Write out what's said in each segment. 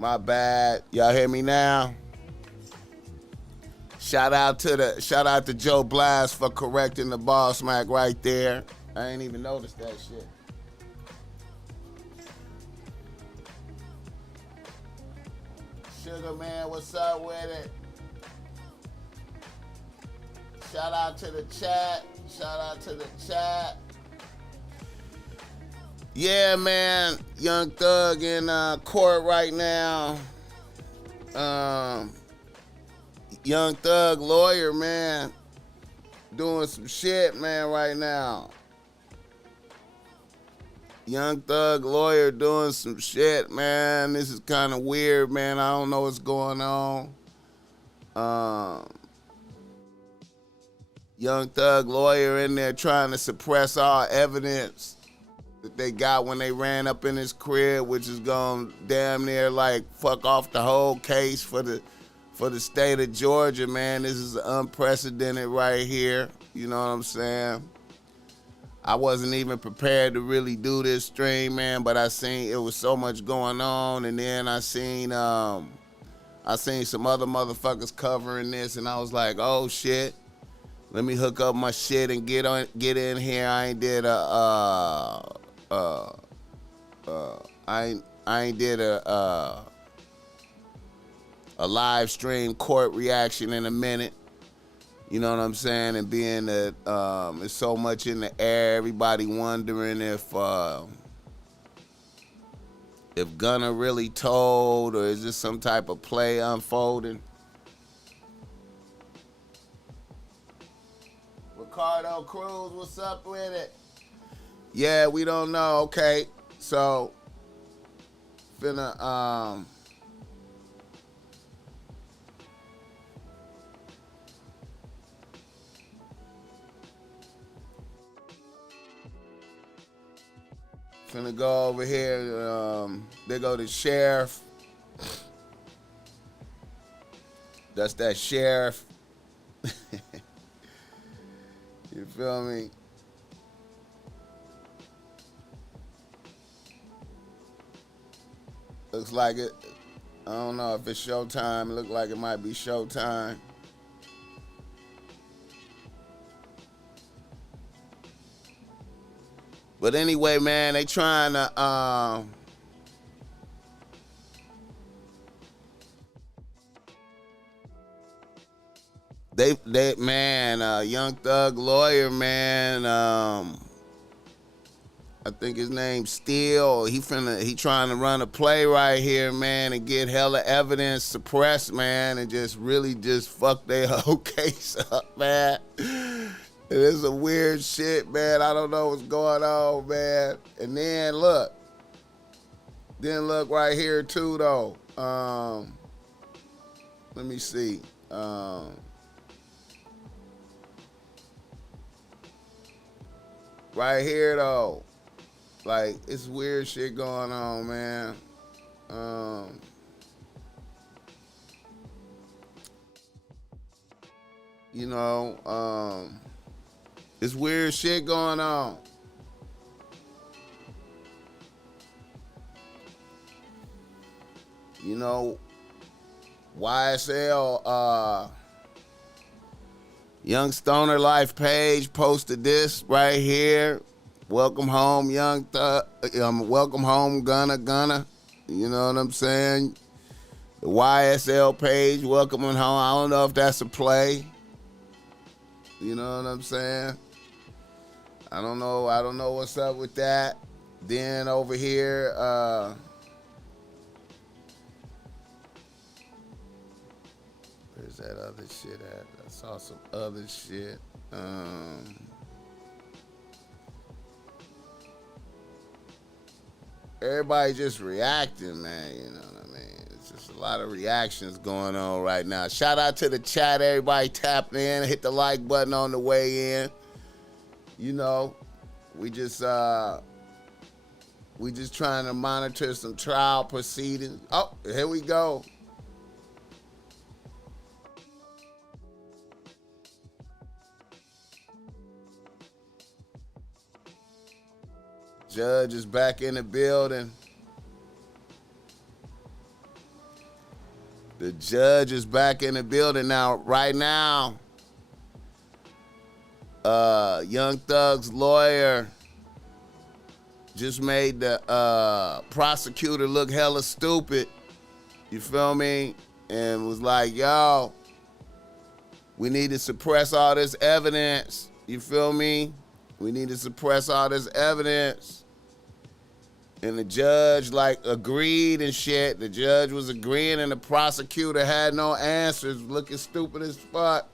My bad. Y'all hear me now? Shout out to Joe Blast for correcting the BossMack right there. I ain't even noticed that shit. Sugar Man, what's up with it? Shout out to the chat. Yeah, man. Young Thug in court right now. Young Thug lawyer, man, doing some shit, man, right now. Young Thug lawyer doing some shit, man. This is kind of weird, man. I don't know what's going on. Young Thug lawyer in there trying to suppress all evidence that they got when they ran up in his crib, which is gonna damn near like fuck off the whole case for the state of Georgia, man. This is unprecedented right here. You know what I'm saying? I wasn't even prepared to really do this stream, man, but I seen it was so much going on, and then I seen some other motherfuckers covering this, and I was like, oh shit. Let me hook up my shit and get in here. I ain't did a live stream court reaction in a minute. You know what I'm saying? And being that it's so much in the air, everybody wondering if GUNNA really told, or is this some type of play unfolding? Ricardo Cruz, what's up with it? Yeah, we don't know. Okay, so finna go over here. They go to sheriff. That's that sheriff. You feel me? Looks like it. I don't know if it's showtime. It looks like it might be showtime. But anyway, man, they trying to they man, Young Thug lawyer, man, I think his name's Steele. He trying to run a play right here, man, and get hella evidence suppressed, man, and just really just fuck their whole case up, man. It is some weird shit, man. I don't know what's going on, man. And then look right here too, though. Let me see. Right here, though. Like, it's weird shit going on, man. You know, it's weird shit going on. You know, YSL, Young Stoner Life page posted this right here. Welcome home, Young Thug. Welcome home, Gunna. You know what I'm saying? The YSL page, welcoming home. I don't know if that's a play. You know what I'm saying? I don't know what's up with that. Then over here, where's that other shit at? I saw some other shit. Everybody just reacting, man. You know what I mean? It's just a lot of reactions going on right now. Shout out to the chat. Everybody tapping in. Hit the like button on the way in. You know, we just trying to monitor some trial proceedings. Oh, here we go. Judge is back in the building. judge is back in the building now. Right now, Young Thug's lawyer just made the prosecutor look hella stupid. You feel me? And was like, yo, we need to suppress all this evidence. You feel me? We need to suppress all this evidence. And the judge like agreed and shit. The judge was agreeing and the prosecutor had no answers, looking stupid as fuck.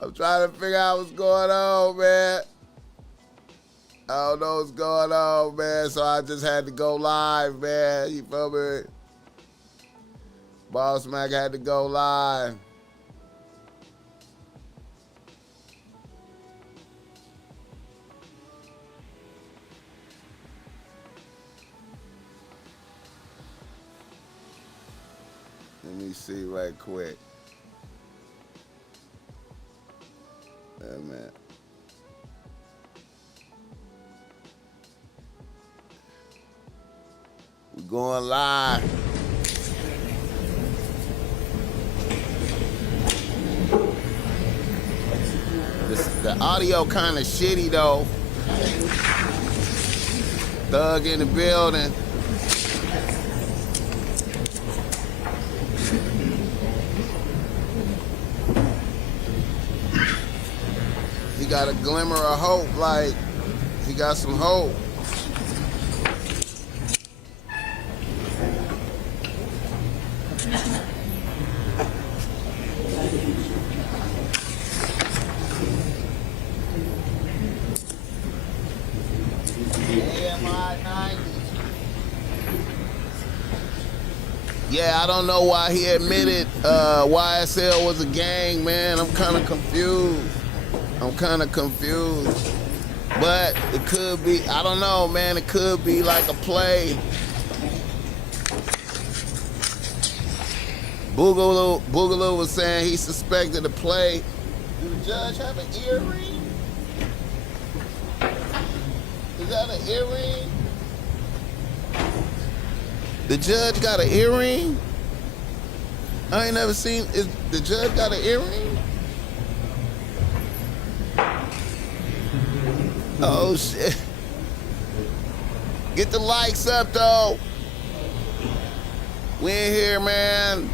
I'm trying to figure out what's going on, man. I don't know what's going on, man, so I just had to go live, man. You feel me? BossMack had to go live. Let me see right quick. Yeah, man. We're going live. The audio kind of shitty though. Thug in the building. He got a glimmer of hope, like he got some hope. Yeah, I don't know why he admitted YSL was a gang, man. I'm kind of confused. But it could be, I don't know, man. It could be like a play. Boogaloo was saying he suspected a play. Do the judge have an earring? Is that an earring? The judge got an earring? I ain't never seen, is the judge got an earring? Oh shit. Get the likes up though. We in here, man.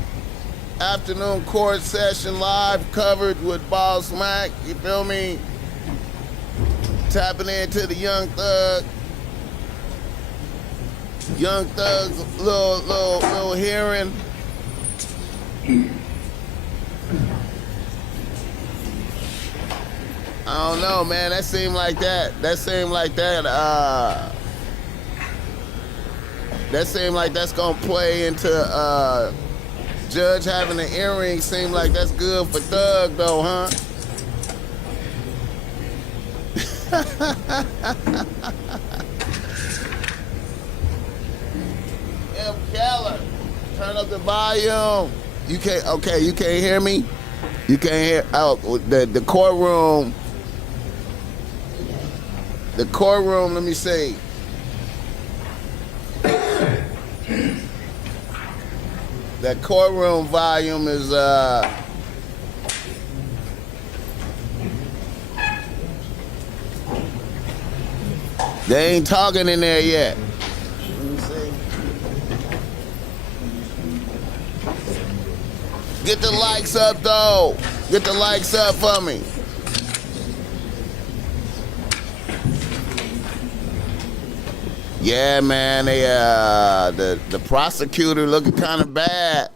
Afternoon court session live coverage with BossMack. You feel me? Tapping into the Young Thug. Young Thug's little hearing. I don't know, man. That seemed like that. That seemed like that's gonna play into Judge having an earring. Seemed like that's good for Thug though, huh? M. Keller, turn up the volume. You can't. Okay, you can't hear me. You can't hear. Oh, the courtroom. The courtroom. Let me see. That courtroom volume is they ain't talking in there yet. Let me see. Get the likes up though. Get the likes up for me. Yeah, man, they the prosecutor looking kind of bad.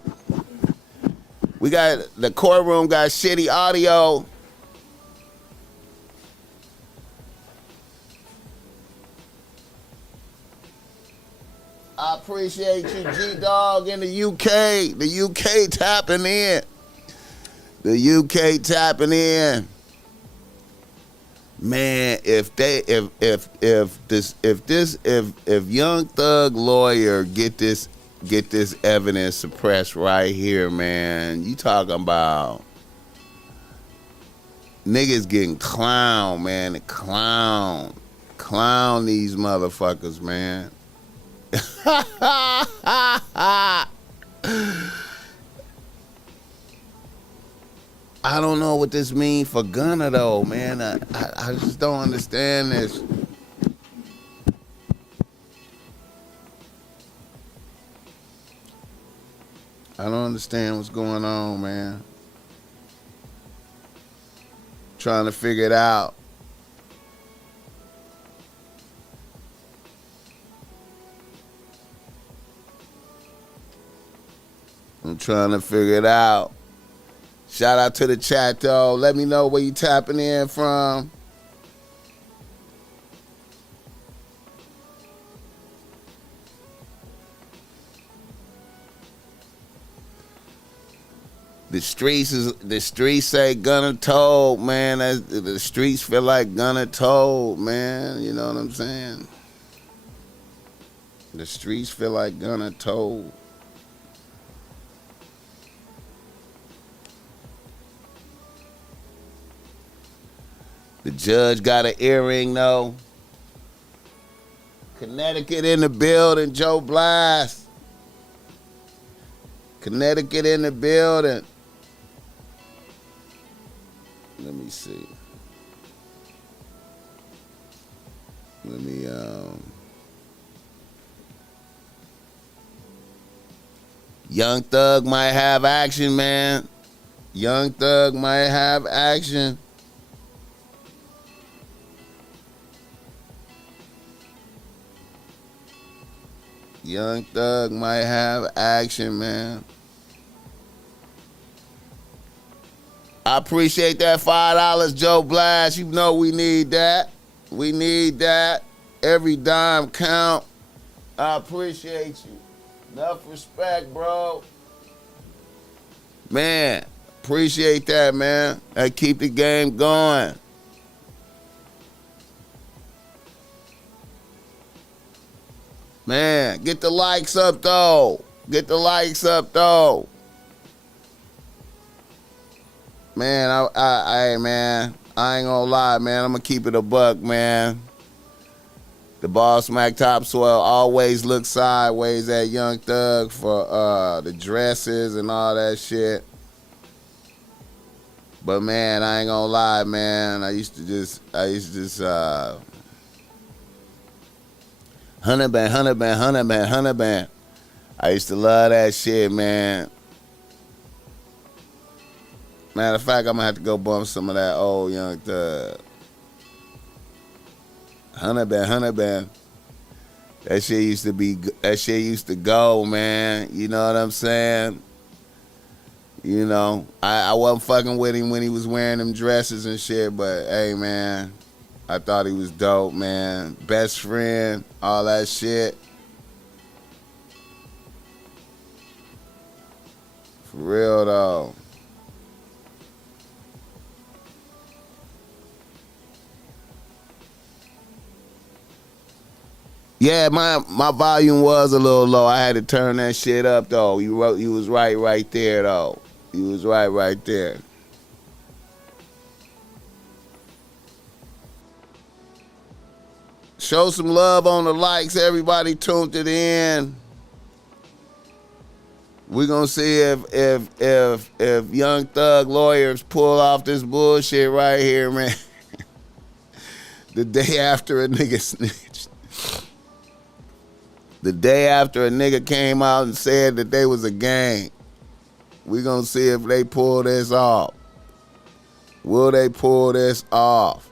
We got the courtroom got shitty audio. I appreciate you, G-Dog in the UK. The UK tapping in. The UK tapping in. Man, if Young Thug lawyer get this evidence suppressed right here, man, you talking about niggas getting clown, man, clown these motherfuckers, man. I don't know what this means for Gunna though, man. I just don't understand this. I don't understand what's going on, man. Trying to figure it out. I'm trying to figure it out. Shout out to the chat, though. Let me know where you tapping in from. The streets say Gunna told, man. The streets feel like Gunna told, man. You know what I'm saying? The streets feel like Gunna told. The judge got an earring, though. Connecticut in the building, Joe Blast. Connecticut in the building. Let me see. Let me, Young Thug might have action, man. Young Thug might have action. Young Thug might have action, man. I appreciate that $5, Joe Blast. You know we need that. We need that. Every dime count. I appreciate you. Enough respect, bro. Man, appreciate that, man. That keep the game going. Man, get the likes up, though. Get the likes up, though. Man, man, I ain't gonna lie, man. I'm gonna keep it a buck, man. The BossMack topsoil always looks sideways at Young Thug for the dresses and all that shit. But man, I ain't gonna lie, man. I used to just 100 band. I used to love that shit, man. Matter of fact, I'm gonna have to go bump some of that old Young Thug. 100 band. That shit used to go, man. You know what I'm saying? You know, I wasn't fucking with him when he was wearing them dresses and shit, but hey, man, I thought he was dope, man. Best friend, all that shit. For real, though. Yeah, my volume was a little low. I had to turn that shit up, though. You was right there, though. You was right there. Show some love on the likes. Everybody tuned it in. We're gonna see if Young Thug lawyers pull off this bullshit right here, man. The day after a nigga snitched. The day after a nigga came out and said that they was a gang. We're gonna see if they pull this off. Will they pull this off?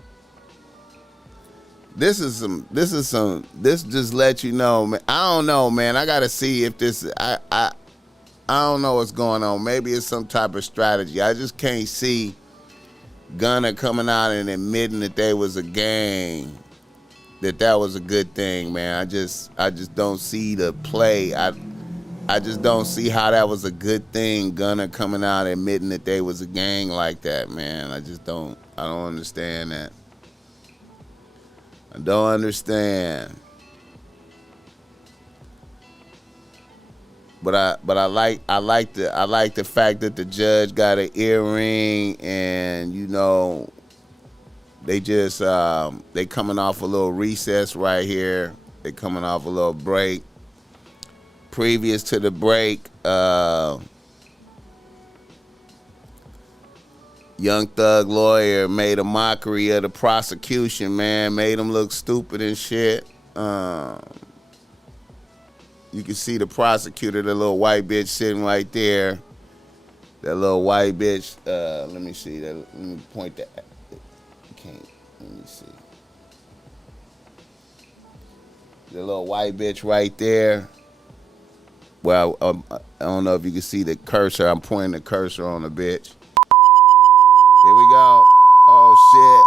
This just let you know, man. I don't know, man. I gotta see if this, I don't know what's going on. Maybe it's some type of strategy. I just can't see Gunna coming out and admitting that they was a gang, that was a good thing, man. I just don't see the play. I just don't see how that was a good thing, Gunna coming out admitting that they was a gang like that, man. I don't understand that. I don't understand. But I like the fact that the judge got an earring, and you know, they coming off a little recess right here. They coming off a little break. previous to the break, Young Thug lawyer made a mockery of the prosecution, man. Made them look stupid and shit. You can see the prosecutor, the little white bitch sitting right there. That little white bitch. Let me see. Let me point that. Can't. Let me see. The little white bitch right there. Well, I don't know if you can see the cursor. I'm pointing the cursor on the bitch. Here we go. Oh, shit.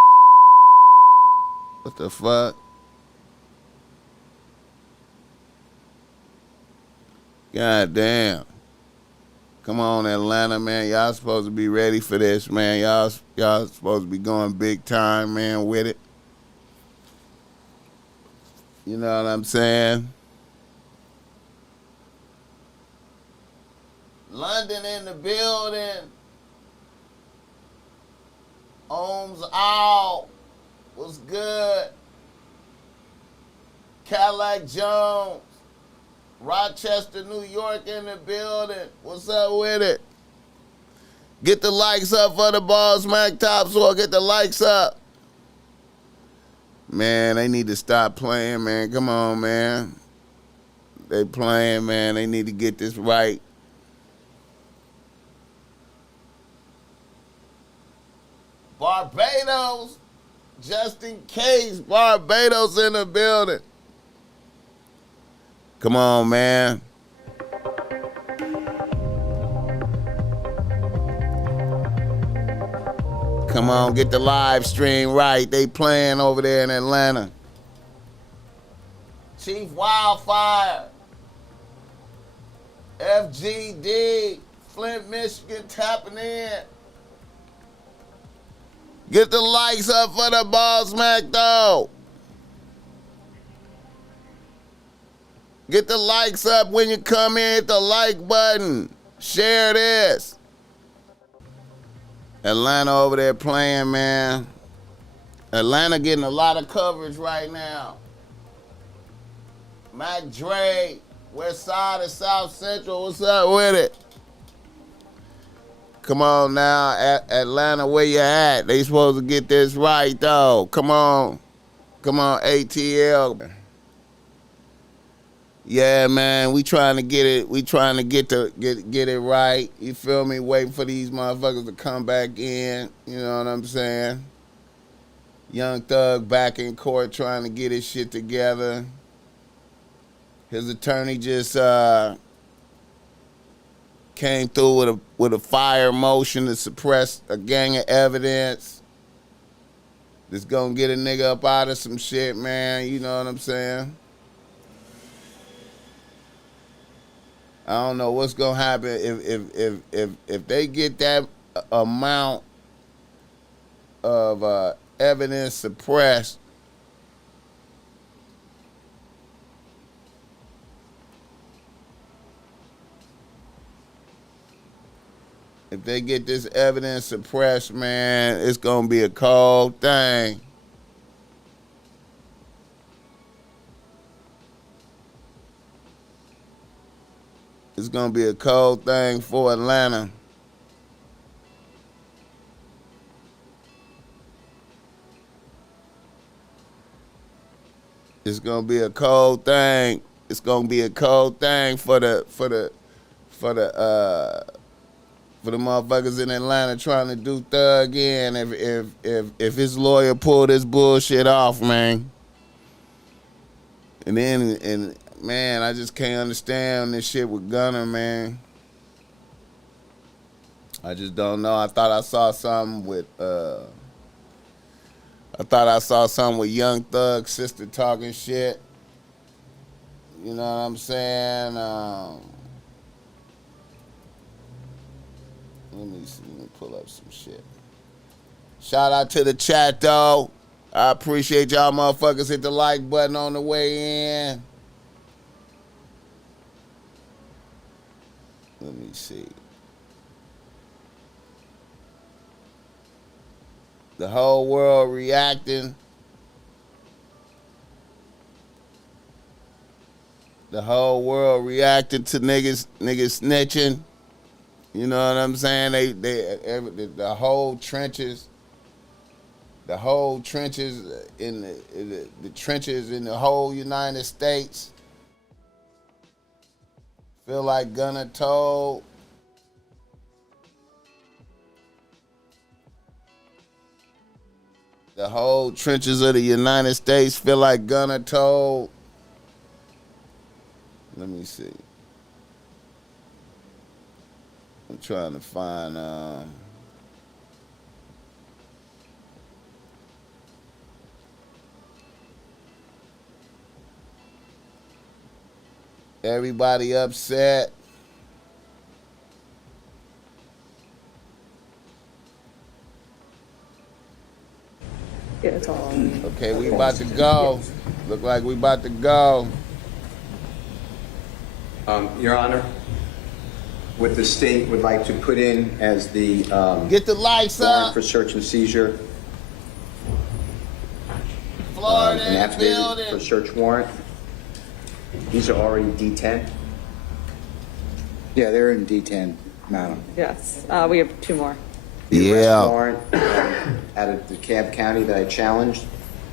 What the fuck? God damn. Come on, Atlanta, man. Y'all supposed to be ready for this, man. Y'all supposed to be going big time, man, with it. You know what I'm saying? London in the building. Ohms out. What's good? Cadillac Jones. Rochester, New York in the building. What's up with it? Get the likes up for the BossMack Topsoil. Get the likes up. Man, they need to stop playing, man. Come on, man. They playing, man. They need to get this right. Barbados, just in case. Barbados in the building. Come on, man. Come on, get the live stream right. They playing over there in Atlanta. Chief Wildfire. FGD. Flint, Michigan tapping in. Get the likes up for the BossMack, though. Get the likes up when you come in. Hit the like button. Share this. Atlanta over there playing, man. Atlanta getting a lot of coverage right now. Mac Dre, West Side of South Central. What's up with it? Come on now, Atlanta, where you at? They supposed to get this right, though. Come on. Come on, ATL. Yeah, man, we trying to get it. We trying to get it right. You feel me? Waiting for these motherfuckers to come back in. You know what I'm saying? Young Thug back in court trying to get his shit together. His attorney just came through with a fire motion to suppress a gang of evidence. Just gonna get a nigga up out of some shit, man. You know what I'm saying? I don't know what's gonna happen if they get that amount of evidence suppressed. If they get this evidence suppressed, man, it's gonna be a cold thing. It's gonna be a cold thing for Atlanta. It's gonna be a cold thing. It's gonna be a cold thing for the motherfuckers in Atlanta trying to do Thug in. If his lawyer pull this bullshit off, man. And man, I just can't understand this shit with Gunna, man. I just don't know. I thought I saw something with Young Thug's sister talking shit. You know what I'm saying? Let me see. Let me pull up some shit. Shout out to the chat, though. I appreciate y'all motherfuckers. Hit the like button on the way in. Let me see. The whole world reacting. The whole world reacting to niggas snitching. You know what I'm saying? The whole trenches. The whole trenches in the trenches in the whole United States feel like Gunna told. The whole trenches of the United States feel like Gunna told. Let me see. I'm trying to find. Everybody upset. Yeah, it's all. Okay, we about to go. Look like we about to go. Your Honor, what the state would like to put in as the Get the lights warrant up. for search and seizure, Florida an in the affidavit building. for search warrant. These are already D10. Yeah, they're in D10, madam. Yes, we have two more. The arrest Yeah. warrant out of DeKalb County that I challenged.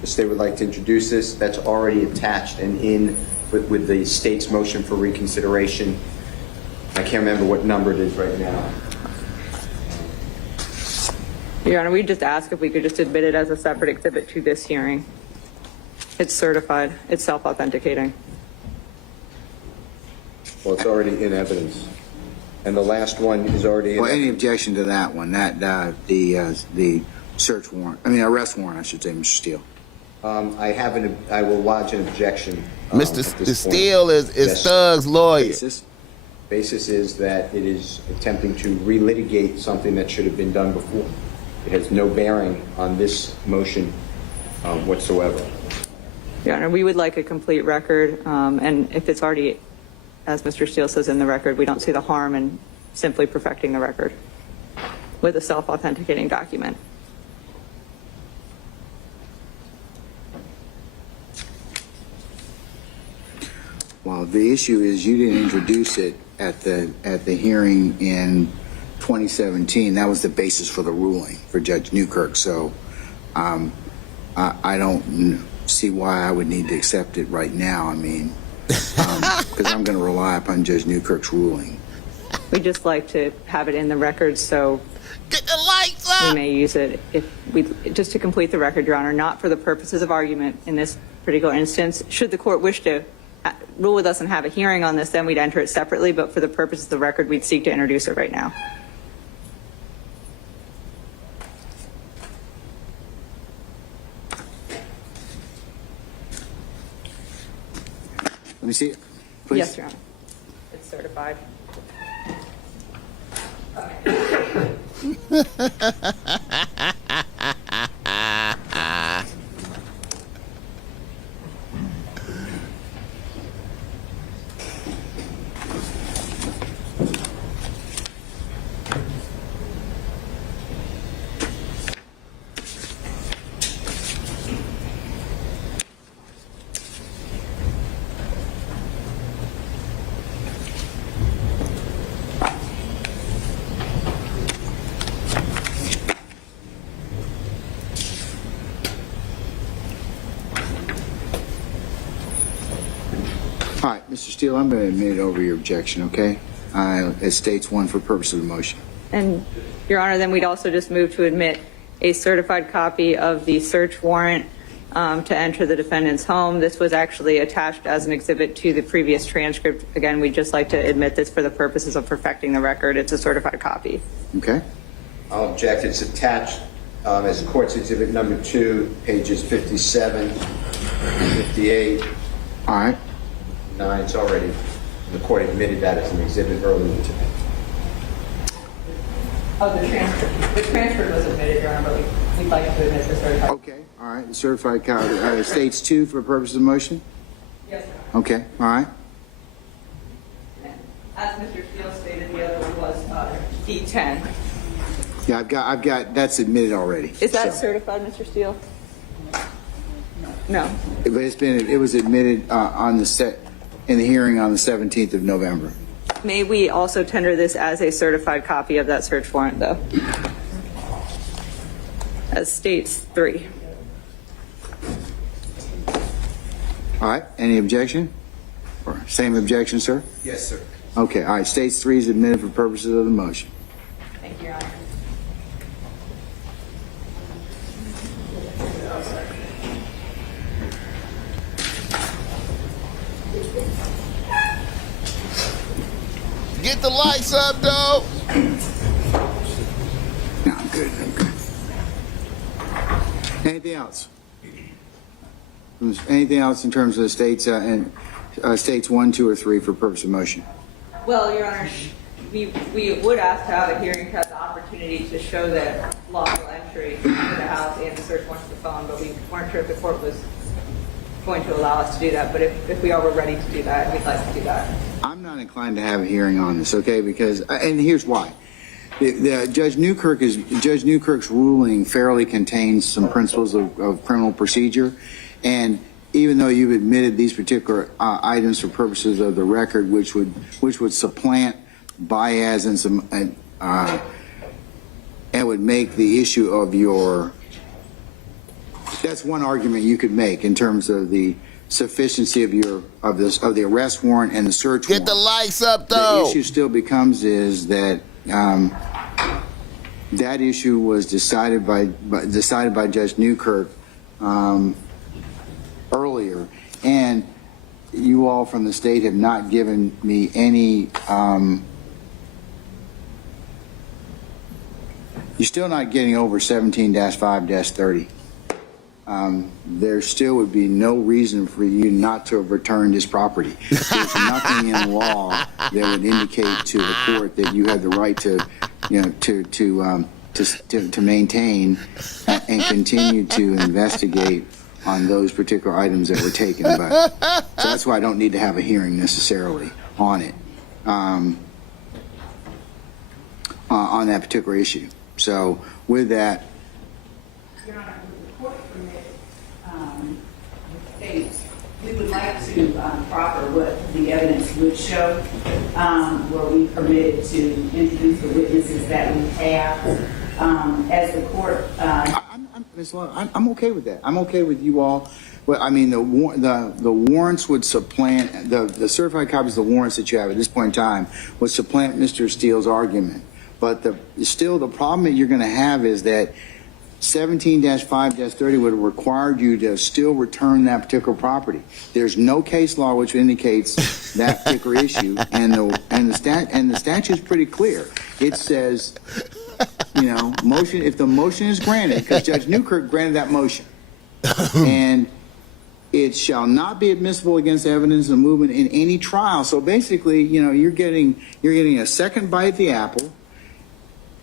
The state would like to introduce this. That's already attached and in with the state's motion for reconsideration. I can't remember what number it is right now. Your Honor, we just ask if we could just admit it as a separate exhibit to this hearing. It's certified. It's self-authenticating. Well, it's already in evidence. And the last one is already in Well, any evidence. objection to that one, the search warrant, arrest warrant, I should say, Mr. Steele. I will lodge an objection. Mr. At this point. Steele is Yes. Thug's lawyer. Basis is that it is attempting to relitigate something that should have been done before. It has no bearing on this motion whatsoever. Your Honor, we would like a complete record, and if it's already, as Mr. Steele says in the record, we don't see the harm in simply perfecting the record with a self-authenticating document. Well, the issue is you didn't introduce it at the hearing in 2017. That was the basis for the ruling for Judge Newkirk. So I don't see why I would need to accept it right now. I mean, because I'm going to rely upon Judge Newkirk's ruling. We'd just like to have it in the record, so Get the lights we up. may use it if we, just to complete the record, Your Honor, not for the purposes of argument in this particular instance. Should the court wish to rule with us and have a hearing on this, then we'd enter it separately, but for the purposes of the record, we'd seek to introduce it right now. Let me see it, please. Yes, Your Honor. It's certified. All right, Mr. Steele, I'm going to admit over your objection, okay? It states one for purpose of the motion. And, Your Honor, then we'd also just move to admit a certified copy of the search warrant to enter the defendant's home. This was actually attached as an exhibit to the previous transcript. Again, we'd just like to admit this for the purposes of perfecting the record. It's a certified copy. Okay? I'll object. It's attached as Court's Exhibit Number 2, pages 57, 58, All right. 9. It's already, the court admitted that as an exhibit earlier today. Oh, the transcript. The transcript was admitted, Your Honor, but we'd like to admit the certified. Okay. All right. The certified copy states 2 for purpose of the motion? Yes, Your Honor. Okay. All right. As Mr. Steele stated, the other one was D10. Yeah, I've got, that's admitted already. Is that So- certified, Mr. Steele? No. But it was admitted on the set. in the hearing on the 17th of November. May we also tender this as a certified copy of that search warrant, though? As states 3. All right, any objection? Or same objection, sir? Yes, sir. Okay, all right, states 3 is admitted for purposes of the motion. Thank you, Your Honor. Get the lights up, though. No, I'm good, I'm good. Anything else? Anything else in terms of the states and states 1, 2, or 3 for purpose of motion? Well, Your Honor, we would ask to have a hearing to have the opportunity to show that lawful entry into the house and the search warrant for the phone, but we weren't sure if the court was going to allow us to do that. But if we are, we're ready to do that. We'd like to do that. I'm not inclined to have a hearing on this, okay? Because, and here's why. Judge Newkirk's ruling fairly contains some principles of criminal procedure, and even though you've admitted these particular items for purposes of the record, which would supplant Baez and some and would make the issue of your, that's one argument you could make in terms of the sufficiency of the arrest warrant and the search warrant. Get the lights up, though. The issue still becomes is that that issue was decided by Judge Newkirk earlier, and you all from the state have not given me any. You're still not getting over 17-5-30. There still would be no reason for you not to have returned his property. There's nothing in law that would indicate to the court that you have the right to, to maintain and continue to investigate on those particular items that were taken. But so that's why I don't need to have a hearing necessarily on it, on that particular issue. So with that. Your Honor, the court permit the states, we would like to proffer what the evidence would show, where we permitted to introduce the witnesses that we have. As the court, I'm okay with that. I'm okay with you all. Well, I mean, the warrants would supplant the certified copies of the warrants that you have at this point in time would supplant Mr. Steele's argument. But still, the problem that you're going to have is that 17-5-30 would have required you to still return that particular property. There's no case law which indicates that particular issue, and the statute is pretty clear. It says, motion, if the motion is granted, because Judge Newkirk granted that motion, and it shall not be admissible against evidence of movement in any trial. So basically, you're getting a second bite at the apple.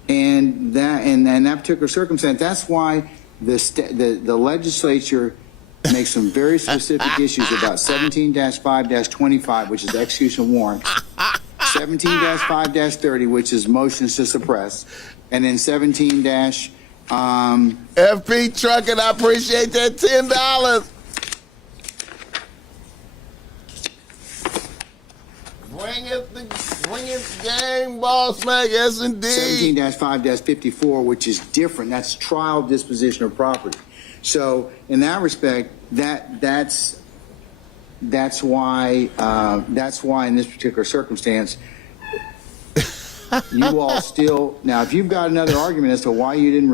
And that particular circumstance, that's why the legislature makes some very specific issues about 17-5-25, which is execution warrants, 17-5-30, which is motions to suppress, and then 17- FP Trucking, I appreciate that $10. Bring it game, BossMack, yes indeed. 17-5-54, which is different. That's trial disposition of property. So in that respect, that's why in this particular circumstance, you all still, now if you've got another argument as to why you didn't,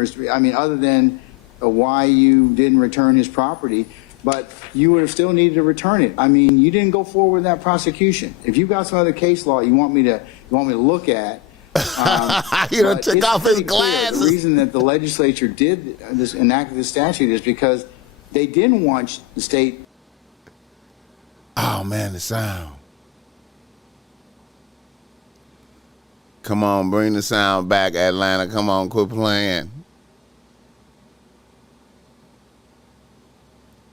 other than why you didn't return his property, but you would have still needed to return it. You didn't go forward with that prosecution. If you've got some other case law you want me to look at, took off his glasses. The reason that the legislature did this, enacted this statute, is because they didn't want the state. Oh man, the sound. Come on, bring the sound back, Atlanta. Come on, quit playing.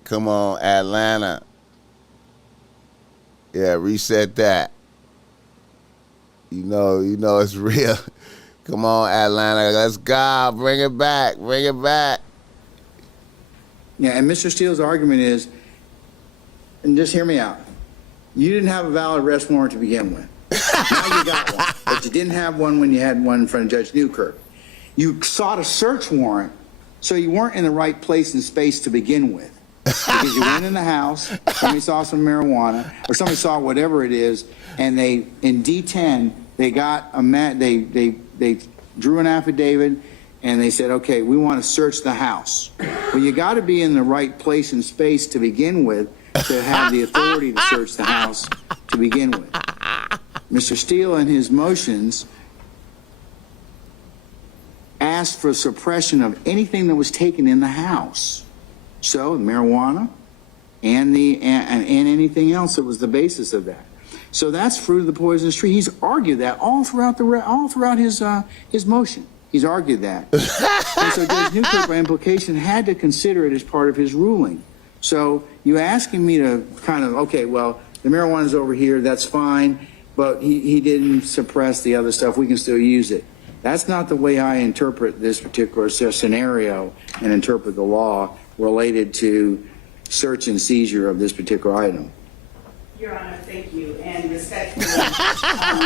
Come on, Atlanta. Yeah, reset that. You know it's real. Come on, Atlanta. Let's go. Bring it back. Bring it back. Yeah, and Mr. Steele's argument is, and just hear me out, You didn't have a valid arrest warrant to begin with. Now you got one, but you didn't have one when you had one in front of Judge Newkirk. You sought a search warrant, so you weren't in the right place and space to begin with. Because you went in the house, somebody saw some marijuana, or somebody saw whatever it is, and they, in D10, they got a they drew an affidavit, and they said, okay, we want to search the house. Well, you got to be in the right place and space to begin with to have the authority to search the house to begin with. Mr. Steele, in his motions, asked for suppression of anything that was taken in the house. So the marijuana and anything else that was the basis of that. So that's fruit of the poisonous tree. He's argued that all throughout his motion. He's argued that. And so Judge Newkirk, by implication, had to consider it as part of his ruling. So you asking me to kind of, okay, well, the marijuana's over here, that's fine, but he didn't suppress the other stuff. We can still use it. That's not the way I interpret this particular scenario and interpret the law related to search and seizure of this particular item. Your Honor, thank you. And respectfully, the issue of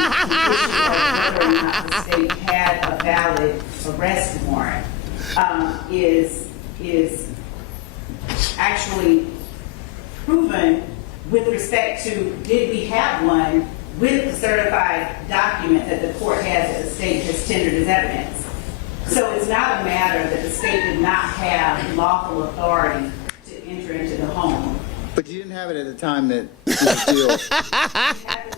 whether or not the state had a valid arrest warrant is actually proven with respect to did we have one with the certified document that the court has that the state has tendered as evidence. So it's not a matter that the state did not have lawful authority to enter into the home. But you didn't have it at the time that Steele.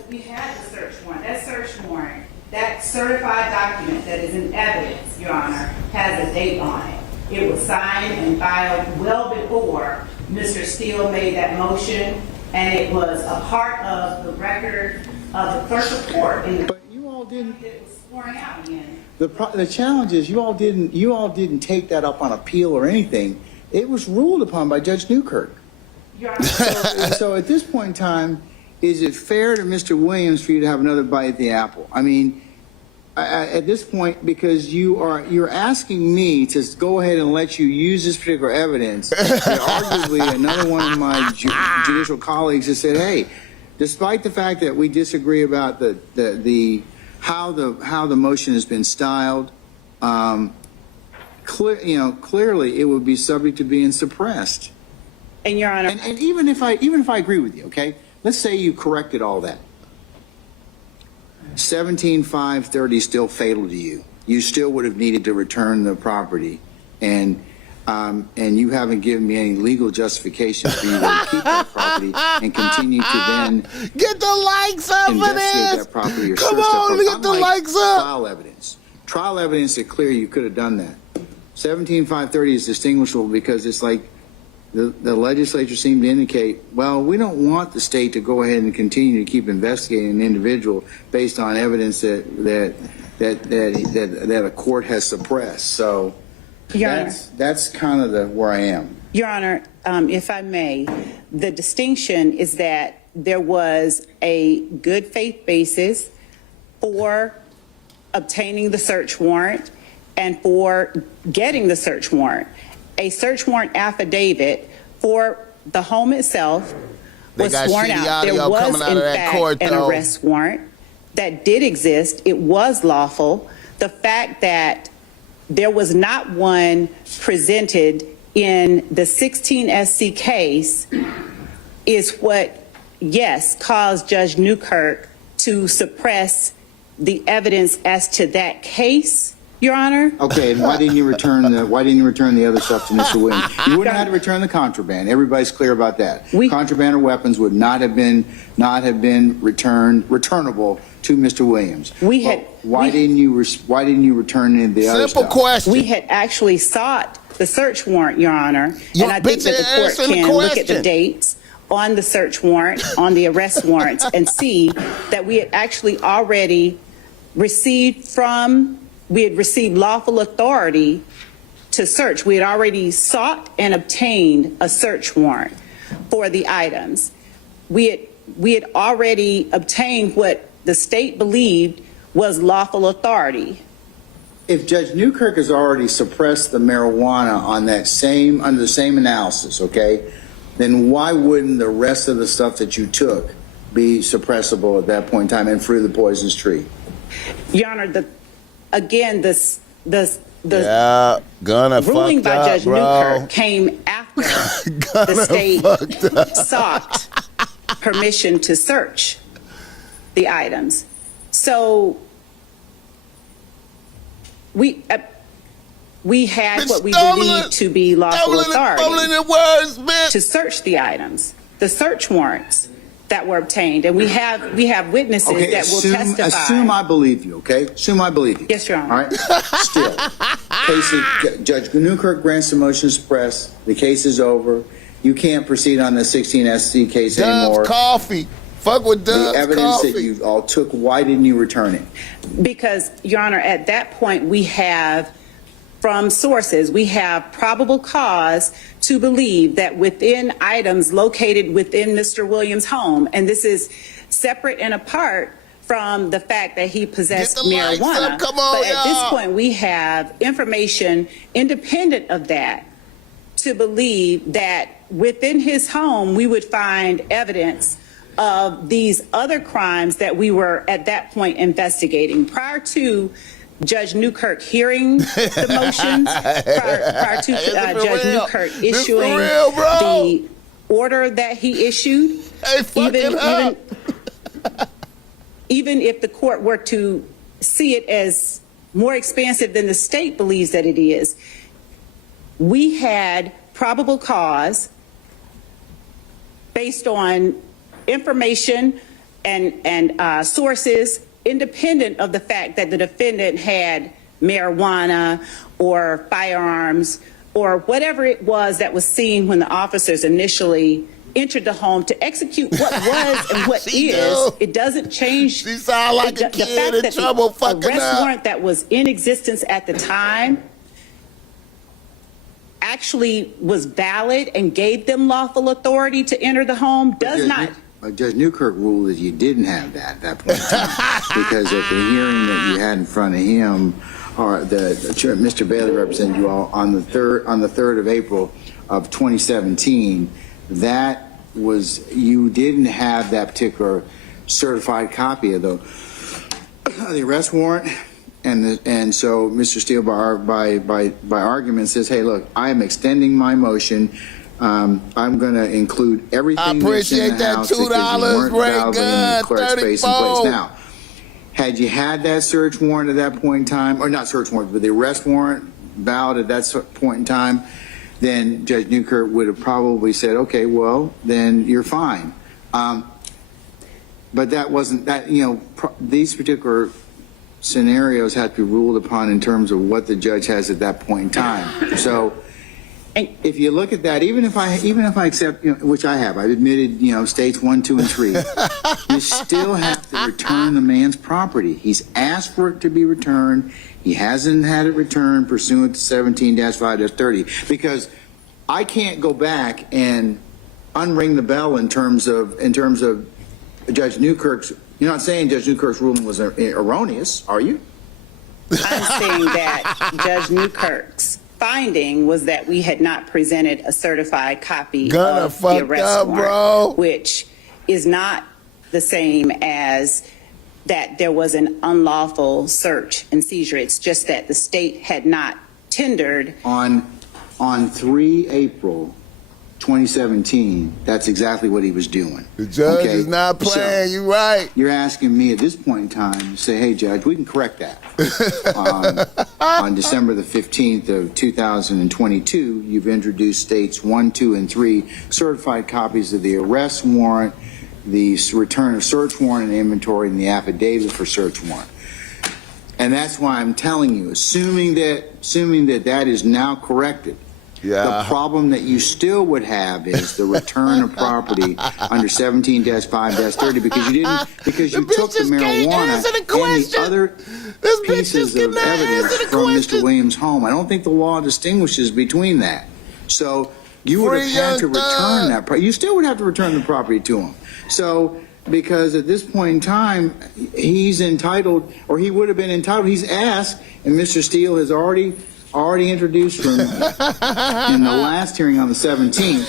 We had the search warrant. That search warrant, that certified document that is in evidence, Your Honor, has a date on it. It was signed and filed well before Mr. Steele made that motion, and it was a part of the record of the clerk of court. But you all didn't. It was sworn out again. The challenge is you all didn't take that up on appeal or anything. It was ruled upon by Judge Newkirk. Your Honor. So at this point in time, is it fair to Mr. Williams for you to have another bite at the apple? I mean, at this point, because you're asking me to go ahead and let you use this particular evidence, and arguably another one of my judicial colleagues has said, hey, despite the fact that we disagree about how the motion has been styled, clearly it would be subject to being suppressed. And Your Honor. And even if I agree with you, okay, let's say you corrected all that. 17,530 is still fatal to you. You still would have needed to return the property, and you haven't given me any legal justification for you to keep that property and continue to then get the likes up for investigate this. that property or Come search that on, property. get the Unlike likes up. Trial evidence that clear you could have done that. 17,530 is distinguishable because it's like the legislature seemed to indicate, well, we don't want the state to go ahead and continue to keep investigating an individual based on evidence that a court has suppressed. So that's kind of where I am. Your Honor, if I may, the distinction is that there was a good faith basis for obtaining the search warrant and for getting the search warrant. A search warrant affidavit for the home itself was sworn out. There was, in fact, an arrest warrant that did exist. It was lawful. The fact that there was not one presented in the 16 SC case is what, yes, caused Judge Newkirk to suppress the evidence as to that case, Your Honor. Okay, and why didn't you return the other stuff to Mr. Williams? You wouldn't have had to return the contraband. Everybody's clear about that. Contraband or weapons would not have been returnable to Mr. Williams. Why didn't you return the other stuff? Simple question. We had actually sought the search warrant, Your Honor, and I think that the court can look at the dates on the search warrant, on the arrest warrants, and see that we had actually already received lawful authority to search. We had already sought and obtained a search warrant for the items. We had already obtained what the state believed was lawful authority. If Judge Newkirk has already suppressed the marijuana on that under the same analysis, okay, then why wouldn't the rest of the stuff that you took be suppressible at that point in time and fruit of the poisonous tree. Your Honor, the Yeah, Gunna ruling fucked by up, Judge bro. Newkirk came after the state sought permission to search the items. So we had what we believe to be lawful authority to search the items, the search warrants that were obtained, and we have witnesses that will testify. Assume I believe you, okay? Assume I believe you. Yes, Your Honor. All right? Still, Judge Newkirk grants the motion to suppress. The case is over. You can't proceed on the 16 SC case anymore. Dub's coffee. Fuck with Dub's The evidence coffee. that you all took, why didn't you return it? Because, Your Honor, at that point, we have, from sources, we have probable cause to believe that within items located within Mr. Williams' home, and this is separate and apart from the fact that he possessed marijuana, Come on, but at this y'all. point, we have information independent of that to believe that within his home, we would find evidence of these other crimes that we were at that point investigating. Prior to Judge Newkirk hearing the motions, prior to Judge Newkirk issuing the order that he issued, even if the court were to see it as more expansive than the state believes that it is, we had probable cause based on information and sources independent of the fact that the defendant had marijuana or firearms or whatever it was that was seen when the officers initially entered the home to execute what was and what is. It doesn't change. She sound like a kid in trouble fucking arrest up. warrant that was in existence at the time actually was valid and gave them lawful authority to enter the home does not. Judge Newkirk ruled that you didn't have that at that point in time because at the hearing that you had in front of him, or Mr. Bailey represented you all on the 3rd of April of 2017. That was, you didn't have that particular certified copy of the arrest warrant, and so Mr. Steele by argument says, hey, look, I am extending my motion. I'm going to include everything that's in the house because you weren't validly in the clerk space in place. Now, had you had that search warrant at that point in time, or not search warrant, but the arrest warrant valid at that point in time, then Judge Newkirk would have probably said, okay, well, then you're fine. But that wasn't, that, you know, these particular scenarios have to be ruled upon in terms of what the judge has at that point in time. So if you look at that, even if I accept, you know, which I have, I've admitted, you know, states 1, 2, and 3, you still have to return the man's property. He's asked for it to be returned. He hasn't had it returned pursuant to 17-5-30 because I can't go back and unring the bell in terms of Judge Newkirk's. You're not saying Judge Newkirk's ruling was erroneous, are you? I'm saying that Judge Newkirk's finding was that we had not presented a certified copy of the arrest warrant, which is not the same as that there was an unlawful search and seizure. It's just that the state had not tendered. On 3 April 2017, that's exactly what he was doing. The judge is not playing, you right. You're asking me at this point in time to say, hey, Judge, we can correct that. On December the 15th of 2022, you've introduced states 1, 2, and 3 certified copies of the arrest warrant, the return of search warrant and inventory, and the affidavit for search warrant. And that's why I'm telling you, assuming that that is now corrected, the problem that you still would have is the return of property under 17-5-30 because you took the marijuana and the other pieces of evidence from Mr. Williams' home. I don't think the law distinguishes between that. So you would have had to return that. You still would have to return the property to him. So because at this point in time, he's entitled, or he would have been entitled, he's asked, and Mr. Steele has already introduced from in the last hearing on the 17th,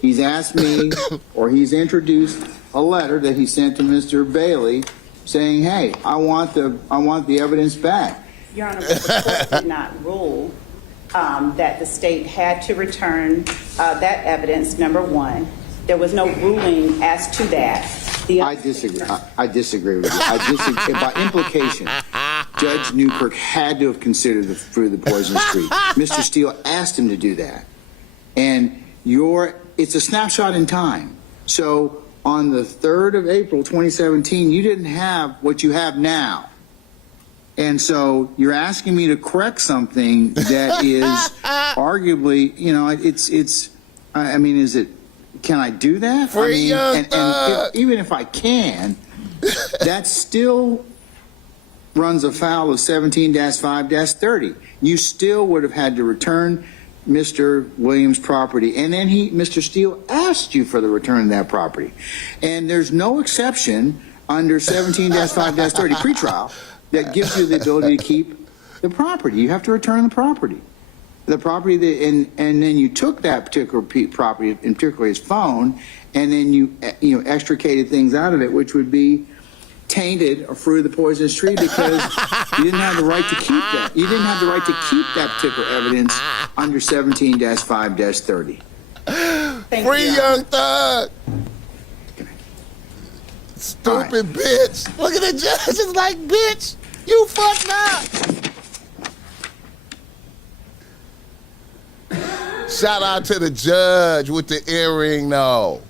he's asked me, or he's introduced a letter that he sent to Mr. Bailey saying, "Hey, I want the evidence back." Your Honor, but the court did not rule that the state had to return that evidence, number one. There was no ruling as to that. I disagree. I disagree with you. I disagree. By implication, Judge Newkirk had to have considered the fruit of the poisonous tree. Mr. Steele asked him to do that. And it's a snapshot in time. So on the 3rd of April, 2017, you didn't have what you have now. And so you're asking me to correct something that is arguably, is it, can I do that? Even if I can, that still runs afoul of 17-5-30. You still would have had to return Mr. Williams' property. And then Mr. Steele asked you for the return of that property. And there's no exception under 17-5-30 pretrial that gives you the ability to keep the property. You have to return the property. And then you took that particular property, in particular his phone, and then you extricated things out of it, which would be tainted or fruit of the poisonous tree, because you didn't have the right to keep that. You didn't have the right to keep that particular evidence under 17-5-30. Free Young Thug. Stupid bitch. Look at the judge. It's like, bitch, you fucked up. Shout out to the judge with the earring, though.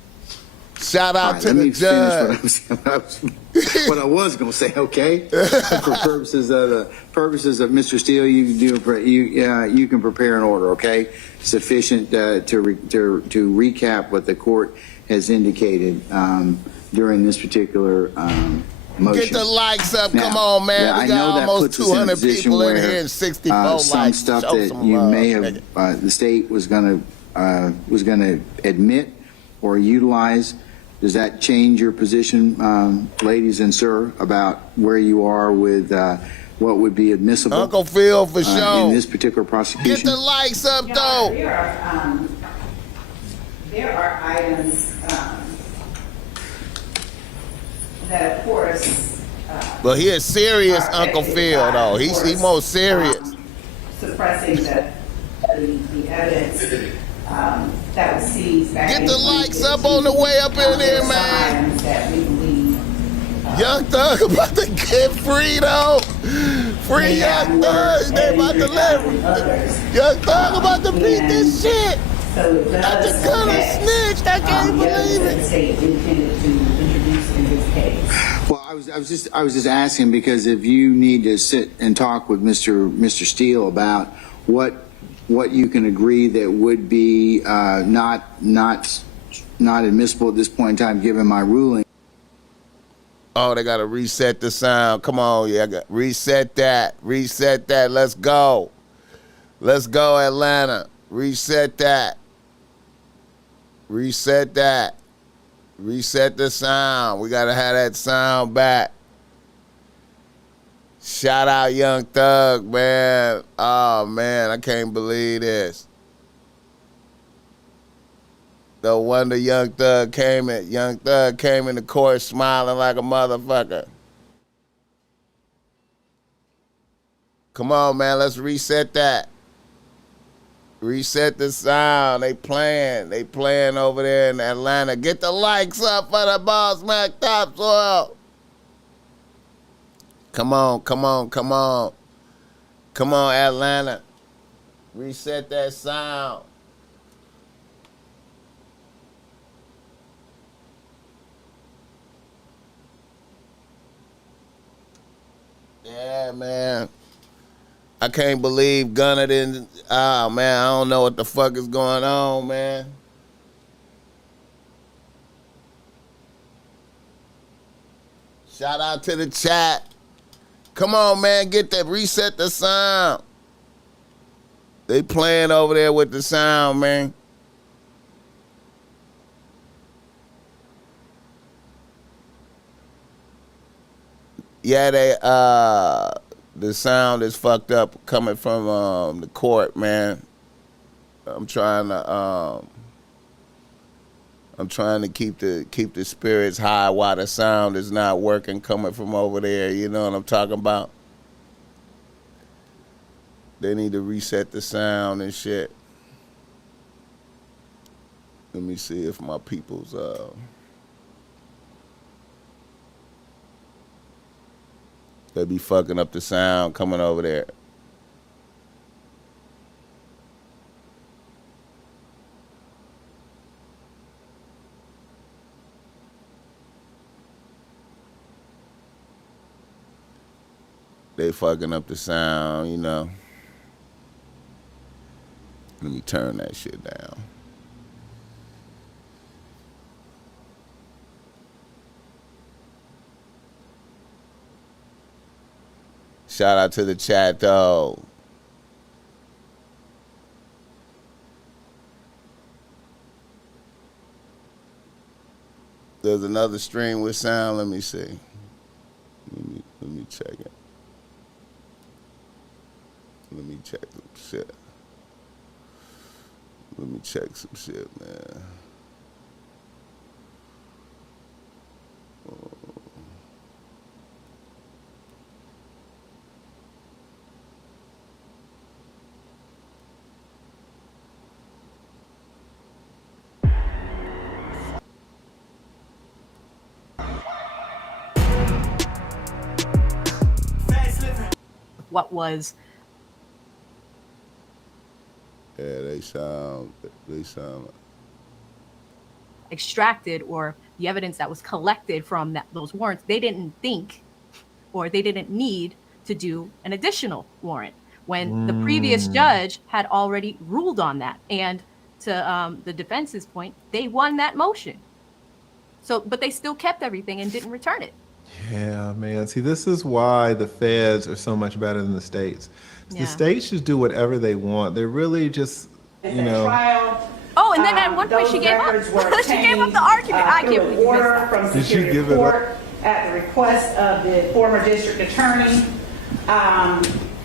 Shout out to the judge. What I was going to say, okay? For purposes of Mr. Steele, you can prepare an order, okay? Sufficient to recap what the court has indicated during this particular motion. Get the likes up. Now, come on, man. Yeah, we got almost 200 people in here and 64 likes. Some stuff that you may have, the state was going to admit or utilize. Does that change your position, ladies and sir, about where you are with what would be admissible? Uncle Phil, for sure. In this particular prosecution. Get the likes up, though. There are items that, of course. But he is serious, Uncle Phil, though. He's more serious. Suppressing the evidence that was seized back. Get the likes up on the way up in there, man. That we believe, Young Thug about to get free, though. Free Young Thug. They about to let him. Young Thug about to beat this shit. So it Got the does gunner snitched. I can't believe the it. state intended to introduce in this case. Well, I was just asking because if you need to sit and talk with Mr. Steele about what you can agree that would be not admissible at this point in time, given my ruling. Oh, they gotta reset the sound. Come on, reset that. Reset that. Let's go. Let's go, Atlanta. Reset that. Reset that. Reset the sound. We gotta have that sound back. Shout out Young Thug, man. Oh, man, I can't believe this. No wonder Young Thug came in the court smiling like a motherfucker. Come on, man, let's reset that. Reset the sound. They playing over there in Atlanta. Get the likes up for the BossMack topsoil. Come on, come on, come on. Come on, Atlanta. Reset that sound. Yeah, man. I can't believe Gunna didn't. Oh, man, I don't know what the fuck is going on, man. Shout out to the chat. Come on, man, get that, reset the sound. They playing over there with the sound, man. Yeah, the sound is fucked up coming from the court, man. I'm trying to I'm trying to keep the spirits high while the sound is not working coming from over there. You know what I'm talking about? They need to reset the sound and shit. Let me see if my people's they be fucking up the sound coming over there. They fucking up the sound, you know. Let me turn that shit down. Shout out to the chat, though. There's another stream with sound. Let me see. Let me check it. Let me check some shit. Let me check some shit, man. What was They sound extracted, or the evidence that was collected from those warrants, they didn't think, or they didn't need to do an additional warrant when the previous judge had already ruled on that. And to the defense's point, they won that motion. So, but they still kept everything and didn't return it. Yeah, man. See, this is why the feds are so much better than the states. Yeah. The states just do whatever they want. They're really just, you know. Oh, and then at one point she gave up. She gave up the argument. I get what you missed. From Did she Superior give it Court up? at the request of the former district attorney.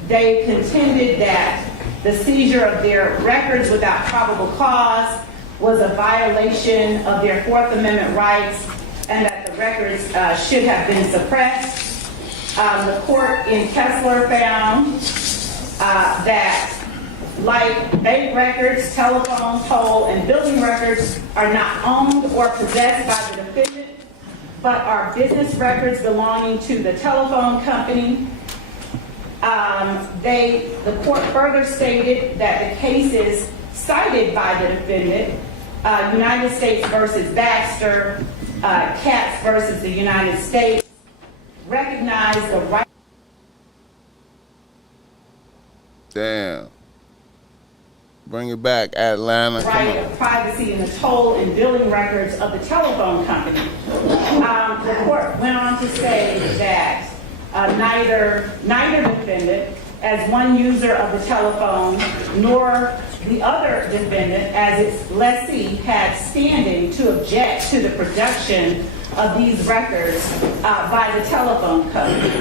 They contended that the seizure of their records without probable cause was a violation of their Fourth Amendment rights, and that the records should have been suppressed. The court in Kessler found that like bank records, telephone, toll, and building records are not owned or possessed by the defendant, but are business records belonging to the telephone company. The court further stated that the cases cited by the defendant, United States versus Baxter, Katz versus the United States, recognize the right. damn. Bring it back, Atlanta. Right of privacy in the toll and billing records of the telephone company. The court went on to say that neither defendant, as one user of the telephone, nor the other defendant, as its lessee, had standing to object to the production of these records by the telephone company.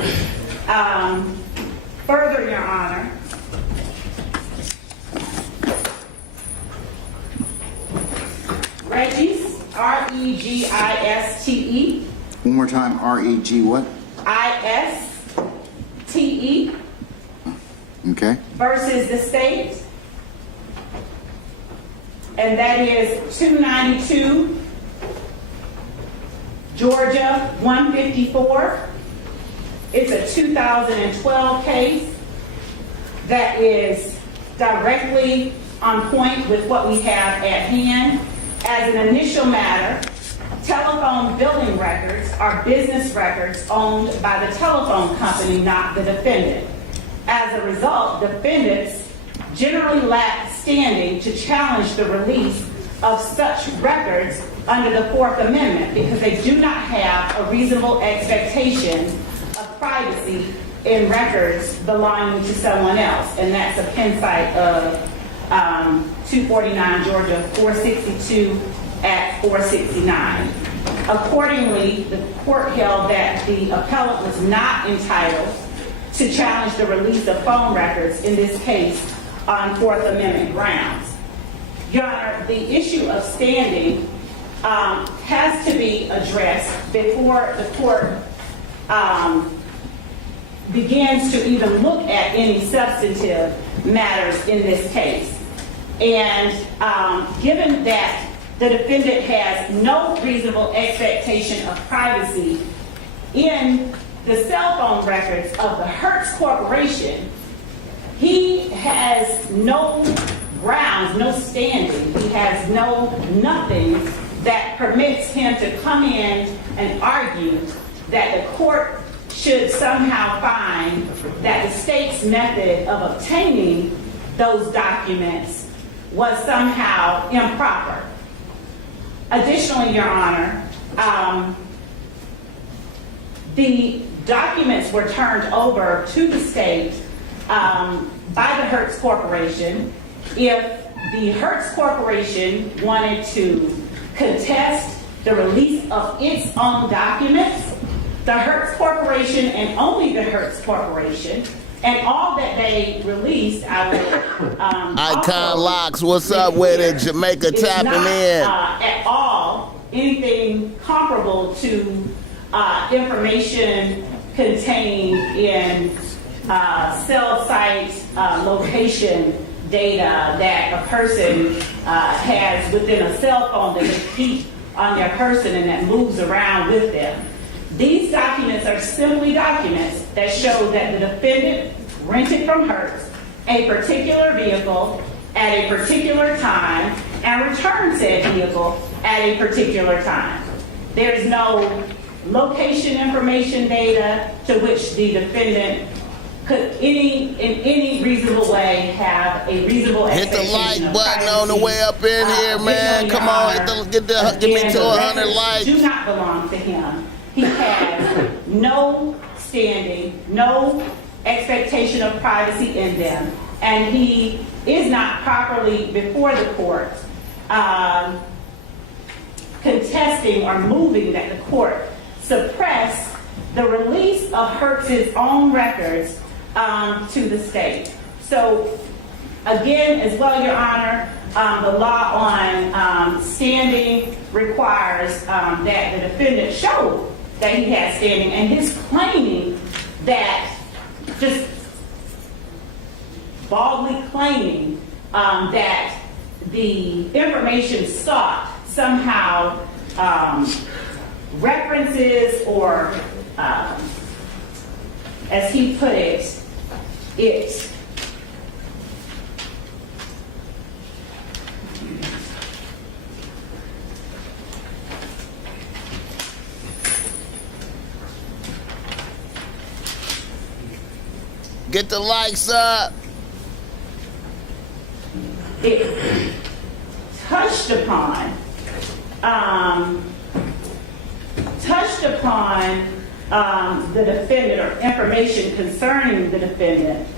Further, Your Honor, Regis, R-E-G-I-S-T-E. One more time, R-E-G what? I-S-T-E. Okay. Versus the state. And that is 292, Georgia 154. It's a 2012 case that is directly on point with what we have at hand. As an initial matter, telephone billing records are business records owned by the telephone company, not the defendant. As a result, defendants generally lack standing to challenge the release of such records under the Fourth Amendment because they do not have a reasonable expectation of privacy in records belonging to someone else. And that's a pen site of 249 Georgia 462 at 469. Accordingly, the court held that the appellant was not entitled to challenge the release of phone records in this case on Fourth Amendment grounds. Your Honor, the issue of standing has to be addressed before the court begins to even look at any substantive matters in this case. And given that the defendant has no reasonable expectation of privacy in the cell phone records of the Hertz Corporation, he has no grounds, no standing. He has nothing that permits him to come in and argue that the court should somehow find that the state's method of obtaining those documents was somehow improper. Additionally, Your Honor, the documents were turned over to the state by the Hertz Corporation. If the Hertz Corporation wanted to contest the release of its own documents, the Hertz Corporation and only the Hertz Corporation, and all that they released, I would Icon Locks, what's up with it? Jamaica tapping in. At all anything comparable to information contained in cell site location data that a person has within a cell phone that can keep on their person and that moves around with them. These documents are simply documents that show that the defendant rented from Hertz a particular vehicle at a particular time and returned said vehicle at a particular time. There's no location information data to which the defendant could in any reasonable way have a reasonable Hit the expectation like of button on the privacy. way up in here, man. Come on, give me 200 likes. Do not belong to him. He has no standing, no expectation of privacy in them, and he is not properly before the court contesting or moving that the court suppress the release of Hertz's own records to the state. So again, as well, Your Honor, the law on standing requires that the defendant show that he has standing, and his claiming that, just baldly claiming that the information sought somehow references or, as he put it, Get the likes up. it touched upon the defendant or information concerning the defendant,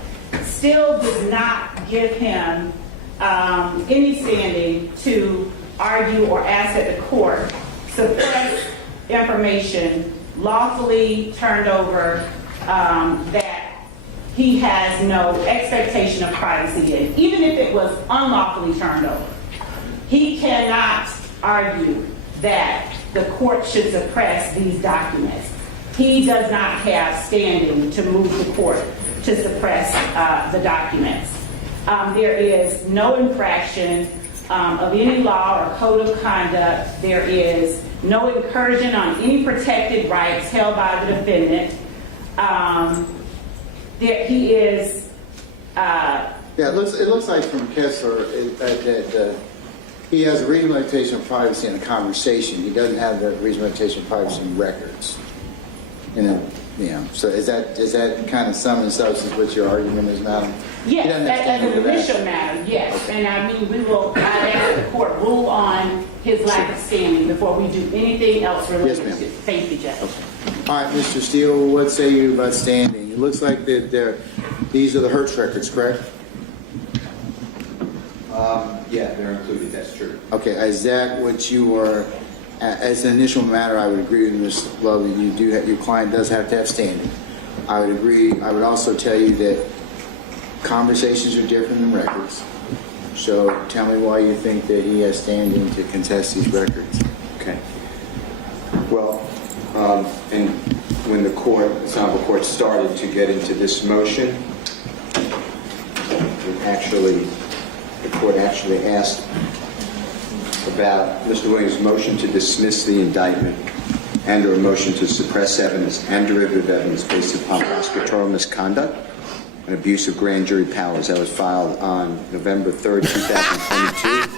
still does not give him any standing to argue or ask that the court suppress information lawfully turned over that he has no expectation of privacy in, even if it was unlawfully turned over. He cannot argue that the court should suppress these documents. He does not have standing to move the court to suppress the documents. There is no infraction of any law or code of conduct. There is no incursion on any protected rights held by the defendant. That he is. Yeah, it looks like from Kessler that he has a reasonable limitation of privacy in a conversation. He doesn't have the reasonable limitation of privacy in records. So is that kind of sum and substance what your argument is, madam? Yes, as an initial matter, yes. And I mean, I'd ask the court rule on his lack of standing before we do anything else related to. Thank you, Judge. Okay. All right, Mr. Steele, what say you about standing? It looks like that these are the Hertz records, correct? Yeah, they're included, that's true. Okay, is that what you are, as an initial matter, I would agree with Ms. Lovely, your client does have to have standing. I would agree. I would also tell you that conversations are different than records. So tell me why you think that he has standing to contest these records. Okay. Well, and when the Honorable Court started to get into this motion, the court actually asked about Mr. Williams' motion to dismiss the indictment and/or a motion to suppress evidence and derivative evidence based upon prosecutorial misconduct and abuse of grand jury powers. That was filed on November 3rd, 2022.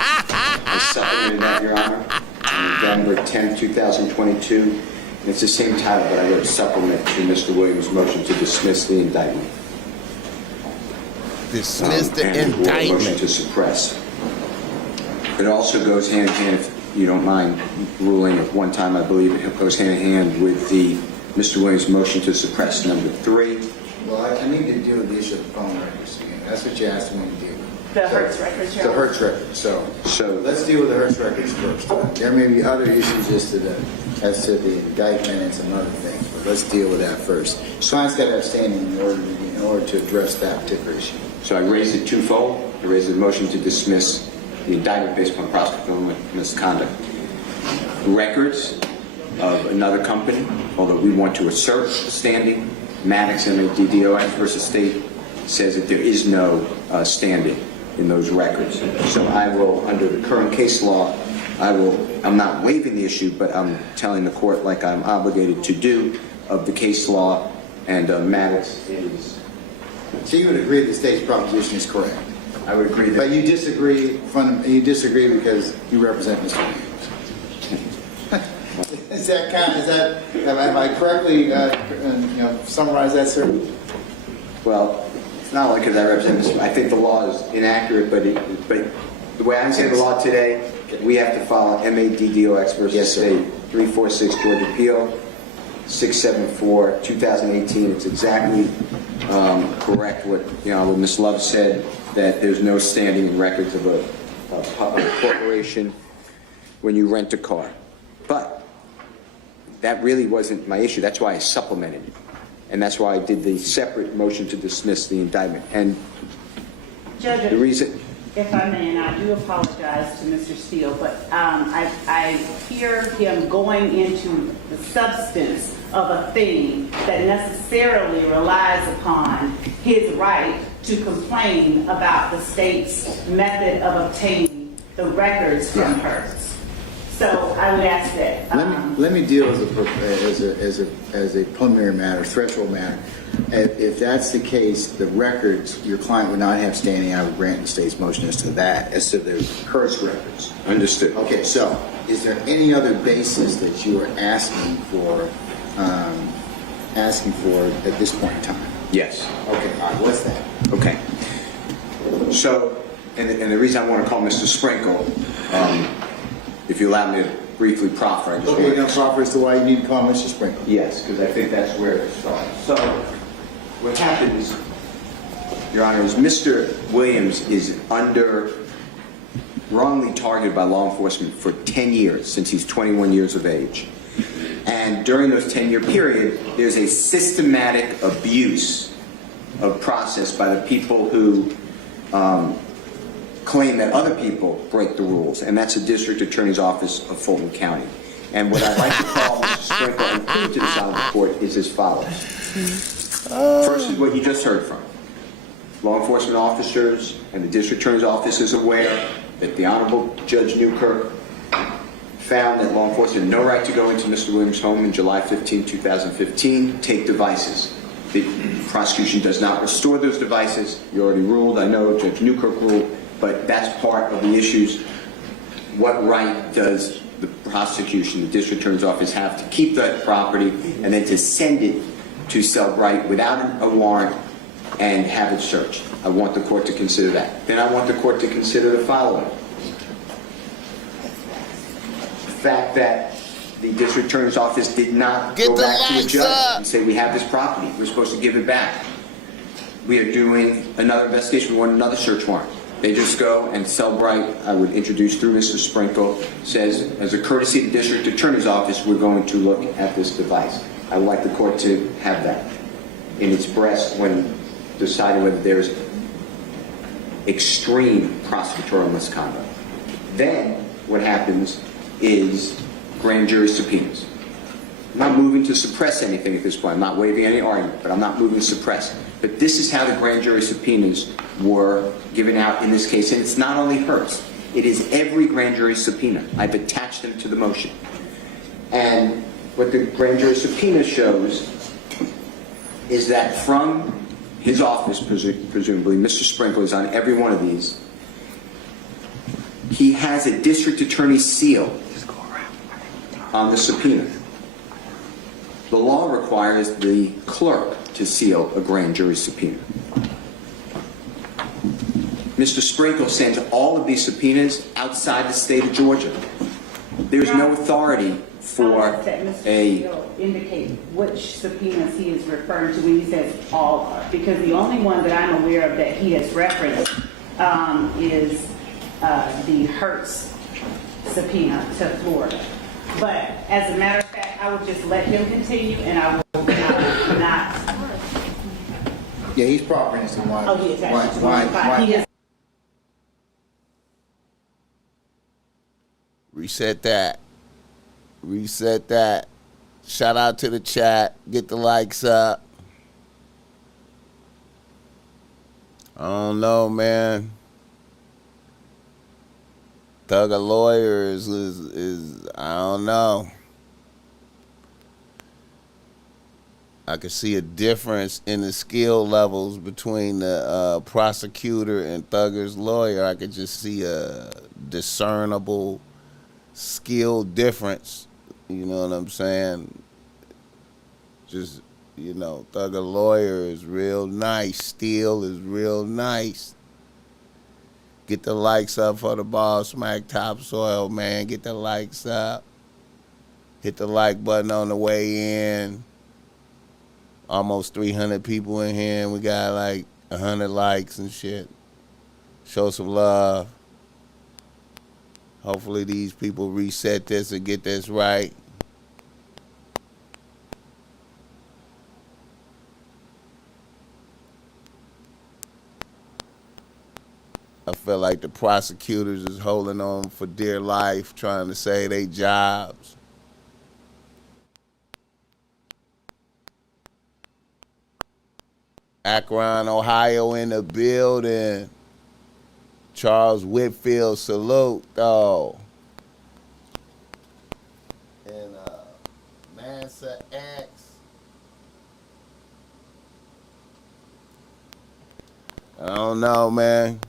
I supplemented that, Your Honor, on November 10th, 2022. And it's the same title, but I wrote supplement to Mr. Williams' motion to dismiss the indictment. Dismiss the And or a motion indictment. to suppress. It also goes hand in hand, if you don't mind ruling at one time, I believe it goes hand in hand with the Mr. Williams' motion to suppress number 3. Well, I need to deal with the issue of the phone records again. That's what you asked me to deal with. The Hertz records, The Hertz records. So let's deal with the Hertz records first. There may be other issues as to the indictment and some other things, but let's deal with that first. Client's got to have standing in order to address that particular issue. So I raised it twofold. I raised the motion to dismiss the indictment based upon prosecutorial misconduct. Records of another company, although we want to assert standing, Maddox MADDOX versus State says that there is no standing in those records. So I will, under the current case law, I'm not waiving the issue, but I'm telling the court, like I'm obligated to do, of the case law, and Maddox is... So you would agree the state's proposition is correct? I would agree that... But you disagree because you represent Mr. Williams. Am I correctly summarize that, sir? Well, it's not like because I represent Mr. I think the law is inaccurate, but the way I understand the law today, we have to follow MADDOX versus State, 346 Georgia Appeal, 674, 2018. It's exactly correct what the Honorable Ms. Love said, that there's no standing in records of a corporation when you rent a car. But that really wasn't my issue. That's why I supplemented it. And that's why I did the separate motion to dismiss the indictment. And Judge, the reason... if I may, and I do apologize to Mr. Steele, but I hear him going into the substance of a thing that necessarily relies upon his right to complain about the state's method of obtaining the records from Hertz. So I would ask that. Let me deal as a preliminary matter, threshold matter. If that's the case, the records, your client would not have standing. I would grant the state's motion as to that, as to the Hertz records. Understood. Okay, so is there any other basis that you are asking for at this point in time? Yes. Okay, all right, what's that? Okay. So, and the reason I want to call Mr. Sprinkle, if you allow me to briefly proffer, I just Okay, you're going to proffer as to why you need to call Mr. Sprinkle. Yes, because I think that's where it starts. So, what happens, Your Honor, is Mr. Williams is wrongly targeted by law enforcement for 10 years, since he's 21 years of age. And during those 10-year period, there's a systematic abuse of process by the people who claim that other people break the rules, and that's the District Attorney's Office of Fulton County. And what I'd like to call Mr. Sprinkle and prove to the Honorable Court is as follows. First is what you just heard from. Law enforcement officers and the District Attorney's Office is aware that the Honorable Judge Newkirk found that law enforcement had no right to go into Mr. Williams' home in July 15, 2015, take devices. The prosecution does not restore those devices. You already ruled, I know Judge Newkirk ruled, but that's part of the issues. What right does the prosecution, the District Attorney's Office, have to keep that property and then to send it to Cellbrite without a warrant and have it searched? I want the court to consider that. Then I want the court to consider the following. The fact that the District Attorney's Office did not go back to the judge and say, we have this property, we're supposed to give it back. We are doing another investigation, we want another search warrant. They just go and Cellbrite, I would introduce through Mr. Sprinkle, says, as a courtesy of the District Attorney's Office, we're going to look at this device. I would like the court to have that in its breast when deciding whether there's extreme prosecutorial misconduct. Then what happens is grand jury subpoenas. I'm not moving to suppress anything at this point. I'm not waiving any argument, but I'm not moving to suppress. But this is how the grand jury subpoenas were given out in this case. And it's not only hers. It is every grand jury subpoena. I've attached them to the motion. And what the grand jury subpoena shows is that from his office, presumably, Mr. Sprinkle is on every one of these. He has a district attorney's seal on the subpoena. The law requires the clerk to seal a grand jury subpoena. Mr. Sprinkle sends all of these subpoenas outside the state of Georgia. There's no authority for a... indicate which subpoenas he is referring to when he says all are, because the only one that I'm aware of that he has referenced is the Hertz subpoena to Florida. But as a matter of fact, I will just let him continue, and I will not. Yeah, he's proper innocent. Why? Oh, he is actually. Why? He is. Reset that. Reset that. Shout out to the chat. Get the likes up. I don't know, man. Thugger lawyers is I don't know. I could see a difference in the skill levels between the prosecutor and Thugger's lawyer. I could just see a discernible skill difference. You know what I'm saying? Just, you know, Thugger lawyer is real nice. Steele is real nice. Get the likes up for the BossMack Topsoil, man. Get the likes up. Hit the like button on the way in. Almost 300 people in here, and we got like 100 likes and shit. Show some love. Hopefully these people reset this and get this right. I feel like the prosecutors is holding on for dear life, trying to save their jobs. Akron, Ohio in the building. Charles Whitfield, salute, though. And Mansa X. I don't know, man.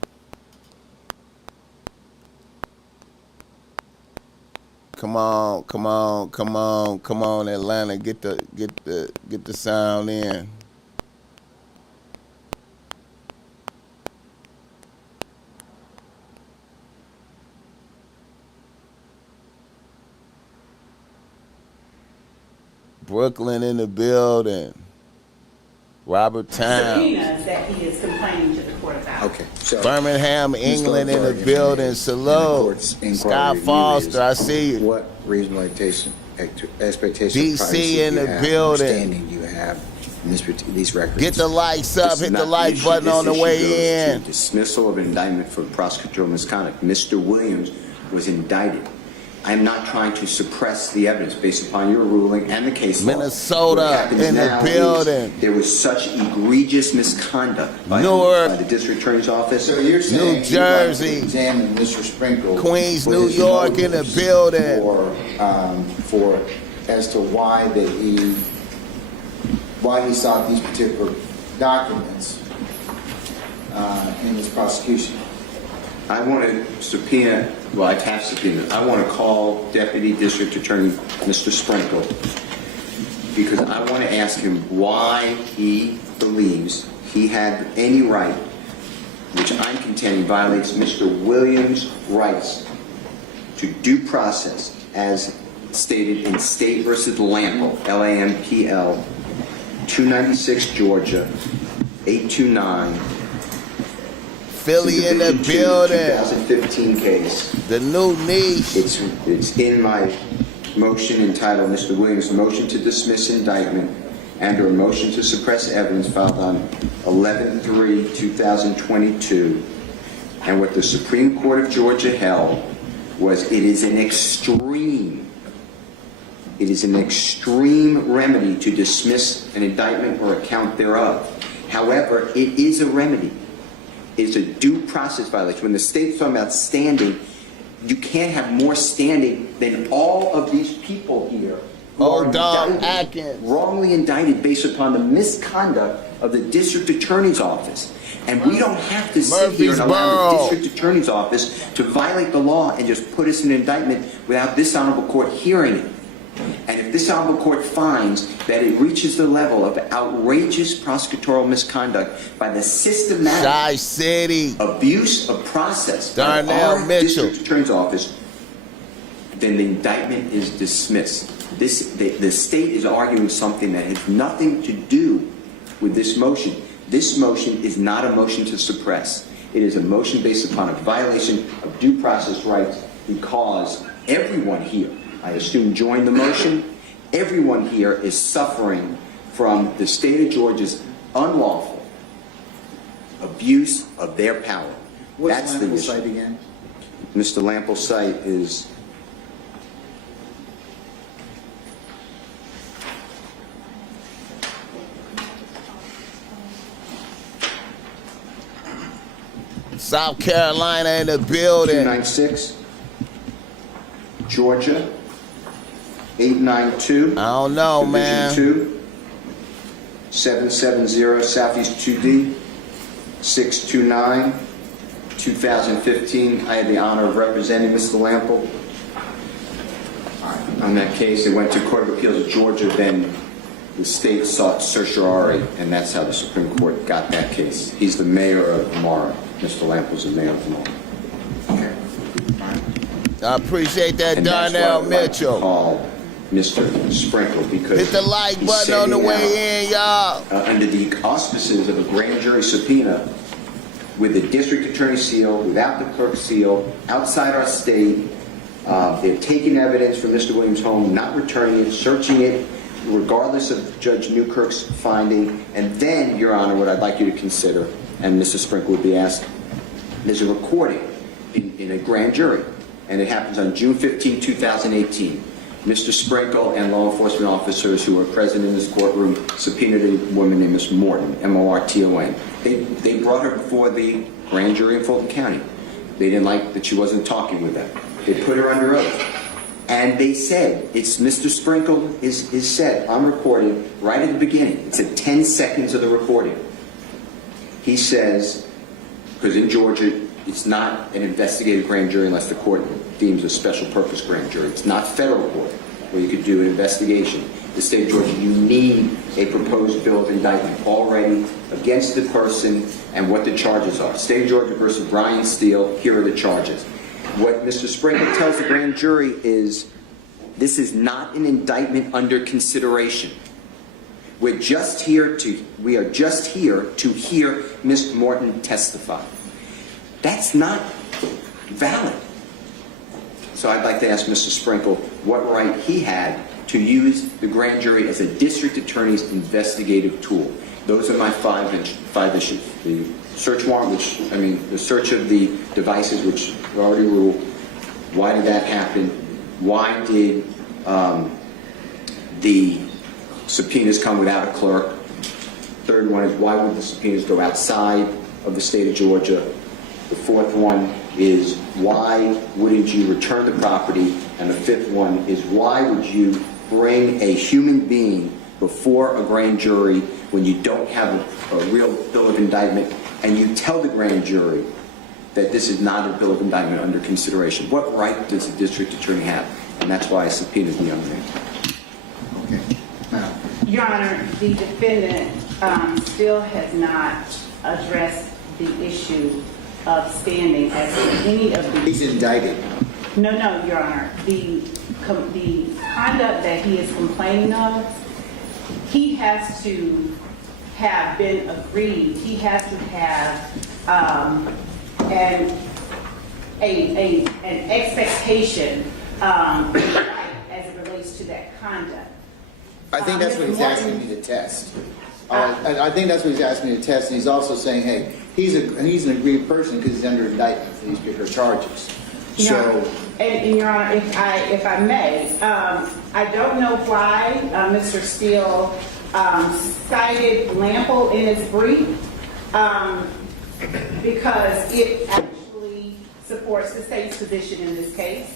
Come on, come on, come on, come on, Atlanta. Get the sound in. Brooklyn in the building. Robert Town. Subpoenas that he is complaining to the court about. Okay. So Birmingham, England in the building. Salute. Scott Foster, I see you. what reasonable expectation DC in the building. Understanding you have in these records. Get the likes up. This is Hit the not like issue. button This on the issue way goes in. to dismissal of an indictment for prosecutorial misconduct. Mr. Williams was indicted. I am not trying to suppress the evidence based upon your ruling and the case law. Minnesota What happens in the now is building. There was such egregious misconduct by Newark. the district attorney's office. So you're saying New Jersey. you'd like to examine Mr. Sprinkle, Queens, for New his York in the motives building. for as to why he sought these particular documents in his prosecution. I want to subpoena, well, I have subpoenaed. I want to call Deputy District Attorney Mr. Sprinkle because I want to ask him why he believes he had any right, which I'm contending violates Mr. Williams' rights to due process as stated in State versus Lampel, LAMPL, 296 Georgia, 829. Philly in the building. 2015 case. The new niche. It's in my motion entitled Mr. Williams' motion to dismiss indictment and or motion to suppress evidence filed on 11/3/2022. And what the Supreme Court of Georgia held was it is an extreme It is an extreme remedy to dismiss an indictment or account thereof. However, it is a remedy. It's a due process violation. When the state's talking about standing, you can't have more standing than all of these people here who are wrongly indicted based upon the misconduct of the district attorney's office. And we don't have to sit here and allow the district attorney's office to violate the law and just put us in an indictment without this honorable court hearing it. And if this honorable court finds that it reaches the level of outrageous prosecutorial misconduct by the systematic abuse of process of our district attorney's office, then the indictment is dismissed. The state is arguing something that has nothing to do with this motion. This motion is not a motion to suppress. It is a motion based upon a violation of due process rights because everyone here, I assume, joined the motion. Everyone here is suffering from the state of Georgia's unlawful abuse of their power. What's Lample's site again? Mr. Lample's site is South Carolina in the building. 296, Georgia, 892. I don't know, Division man. 2, 770 Southeast 2D, 629, 2015. I had the honor of representing Mr. Lample. On that case, it went to Court of Appeals of Georgia, then the state sought certiorari, and that's how the Supreme Court got that case. He's the mayor of Mara. Mr. Lample's the mayor of Mara. I appreciate that, Darnell Mitchell. Like call Mr. Sprinkle because hit the like button on the way in, y'all. Under the auspices of a grand jury subpoena, with the district attorney seal, without the clerk seal, outside our state, they've taken evidence from Mr. Williams' home, not returning it, searching it, regardless of Judge Newkirk's finding. And then, Your Honor, what I'd like you to consider, and Mr. Sprinkle would be asked, there's a recording in a grand jury, and it happens on June 15, 2018. Mr. Sprinkle and law enforcement officers who were present in this courtroom subpoenaed a woman named Ms. Morton, M-O-R-T-O-N. They brought her before the grand jury in Fulton County. They didn't like that she wasn't talking with them. They put her under oath. And they said, it's Mr. Sprinkle is said, I'm recording right at the beginning. It's at 10 seconds of the recording. He says, because in Georgia, it's not an investigative grand jury unless the court deems a special purpose grand jury. It's not federal court where you could do an investigation. The state of Georgia, you need a proposed bill of indictment already against the person and what the charges are. State of Georgia versus Brian Steele, here are the charges. What Mr. Sprinkle tells the grand jury is, this is not an indictment under consideration. We are just here to hear Ms. Morton testify. That's not valid. So I'd like to ask Mr. Sprinkle what right he had to use the grand jury as a district attorney's investigative tool. Those are my five issues. The search warrant, the search of the devices, which we already ruled. Why did that happen? Why did the subpoenas come without a clerk? Third one is, why would the subpoenas go outside of the state of Georgia? The fourth one is, why wouldn't you return the property? And the fifth one is, why would you bring a human being before a grand jury when you don't have a real bill of indictment, and you tell the grand jury that this is not a bill of indictment under consideration? What right does the district attorney have? And that's why I subpoenaed the young man. Okay. Your Honor, the defendant still has not addressed the issue of standing as to any of the... He's indicted. No, Your Honor. The conduct that he is complaining of, he has to have been agreed. He has to have an expectation as it relates to that conduct. I think that's what he's asking me to test. I think that's what he's asking me to test, and he's also saying, hey, he's an aggrieved person because he's under indictment for these particular charges. So And Your Honor, if I may, I don't know why Mr. Steele cited Lample in his brief, because it actually supports the state's position in this case.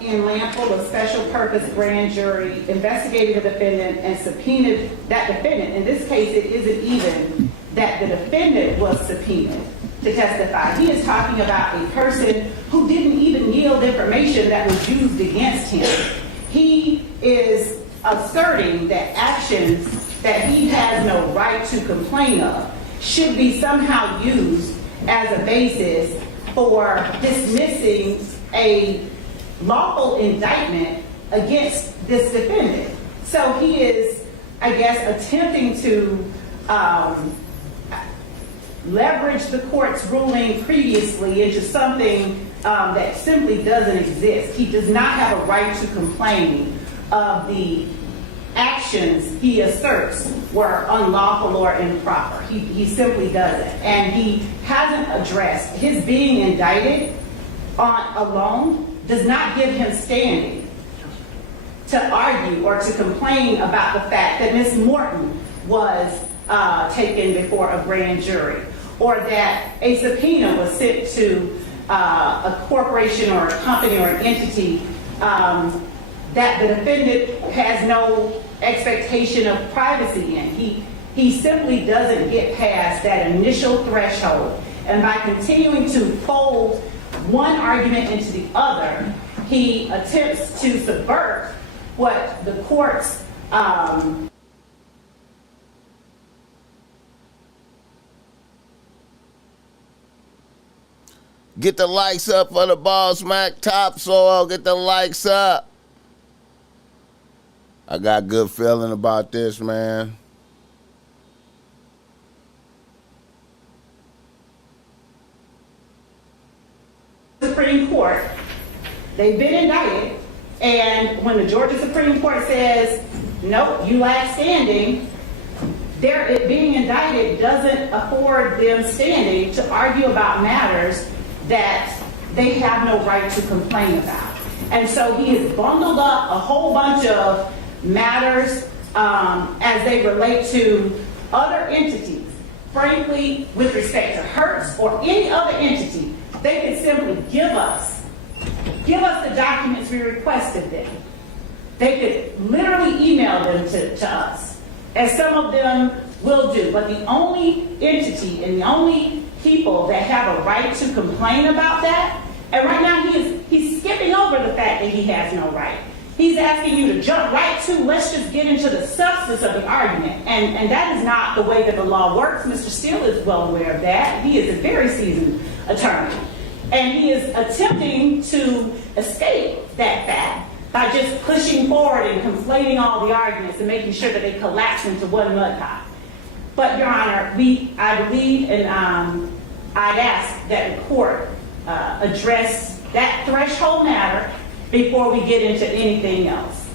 In Lample, a special purpose grand jury investigated the defendant and subpoenaed that defendant. In this case, it isn't even that the defendant was subpoenaed to testify. He is talking about a person who didn't even yield information that was used against him. He is asserting that actions that he has no right to complain of should be somehow used as a basis for dismissing a lawful indictment against this defendant. So he is, I guess, attempting to leverage the court's ruling previously into something that simply doesn't exist. He does not have a right to complain of the actions he asserts were unlawful or improper. He simply doesn't. And he hasn't addressed his being indicted alone does not give him standing to argue or to complain about the fact that Ms. Morton was taken before a grand jury, or that a subpoena was sent to a corporation or a company or an entity that the defendant has no expectation of privacy in. He simply doesn't get past that initial threshold. And by continuing to fold one argument into the other, he attempts to subvert what the court's Get the likes up for the BossMack topsoil. Get the likes up. I got a good feeling about this, man. Supreme Court, they've been indicted, and when the Georgia Supreme Court says, nope, you lack standing, it being indicted doesn't afford them standing to argue about matters that they have no right to complain about. And so he has bundled up a whole bunch of matters as they relate to other entities. Frankly, with respect to Hertz or any other entity, they could simply give us the documents we requested them. They could literally email them to us, as some of them will do. But the only entity and the only people that have a right to complain about that, and right now he's skipping over the fact that he has no right. He's asking you to jump right to, let's just get into the substance of the argument. And that is not the way that the law works. Mr. Steele is well aware of that. He is a very seasoned attorney. And he is attempting to escape that fact by just pushing forward and conflating all the arguments and making sure that they collapse into one mud pie. But, Your Honor, I believe, and I'd ask that the court address that threshold matter before we get into anything else.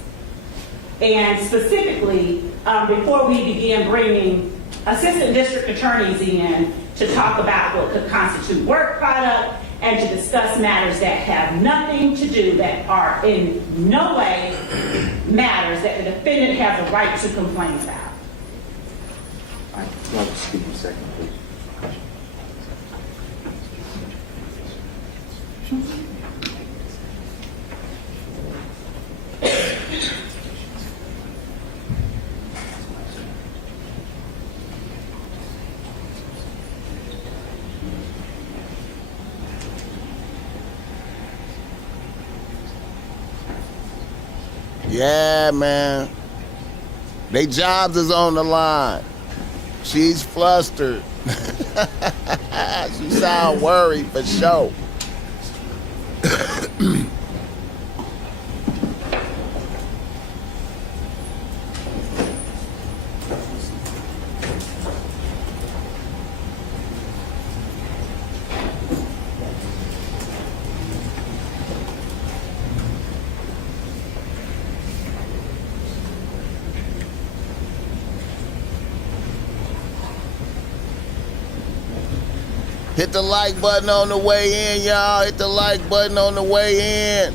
And specifically, before we begin bringing assistant district attorneys in to talk about what could constitute work product and to discuss matters that have nothing to do, that are in no way matters that the defendant has a right to complain about. All right, just give me a second, please. Yeah, man. They jobs is on the line. She's flustered. She sound worried for sure. Hit the like button on the way in, y'all. Hit the like button on the way in.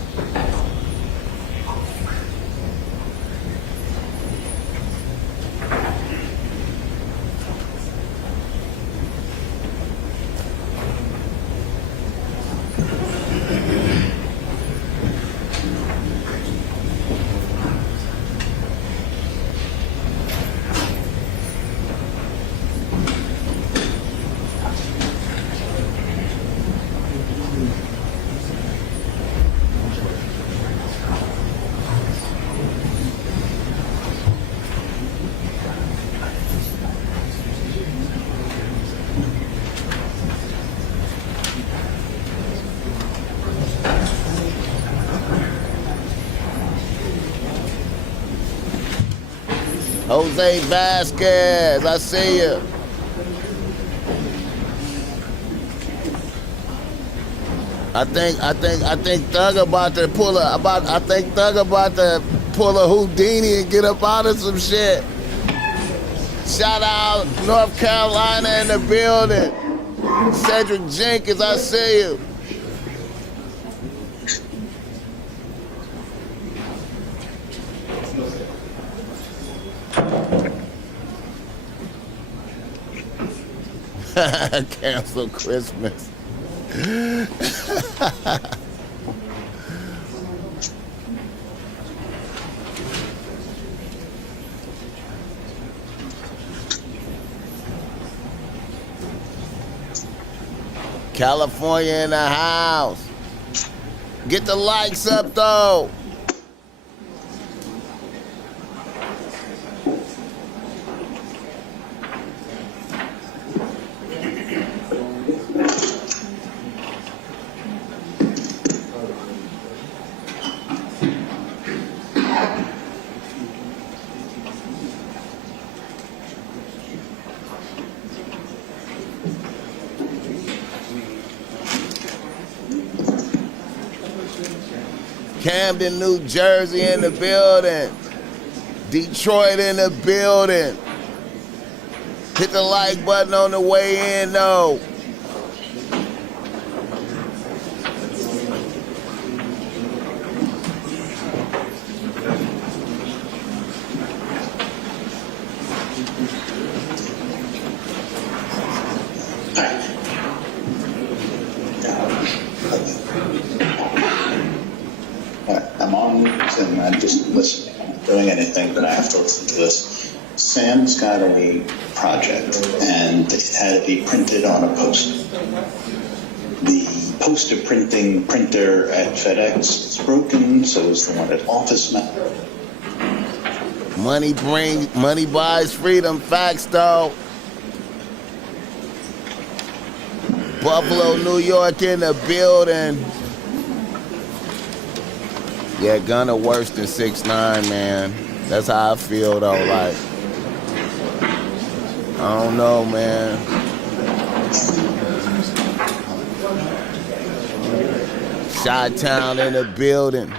Jose Vasquez, I see you. I think Thug about to pull a Houdini and get up out of some shit. Shout out North Carolina in the building. Cedric Jenkins, I see you. Cancel Christmas. California in the house. Get the likes up though. Camden, New Jersey in the building. Detroit in the building. Hit the like button on the way in though. I'm on and I'm just listening. I'm not doing anything, but I have to listen to this. Sam's got a project and it had to be printed on a poster. The poster printing printer at FedEx is broken, so is the one at BossMack. Money buys freedom. Facts though. Buffalo, New York in the building. Yeah, Gunna worse than 6ix9ine, man. That's how I feel though. Like, I don't know, man. Chi-Town in the building.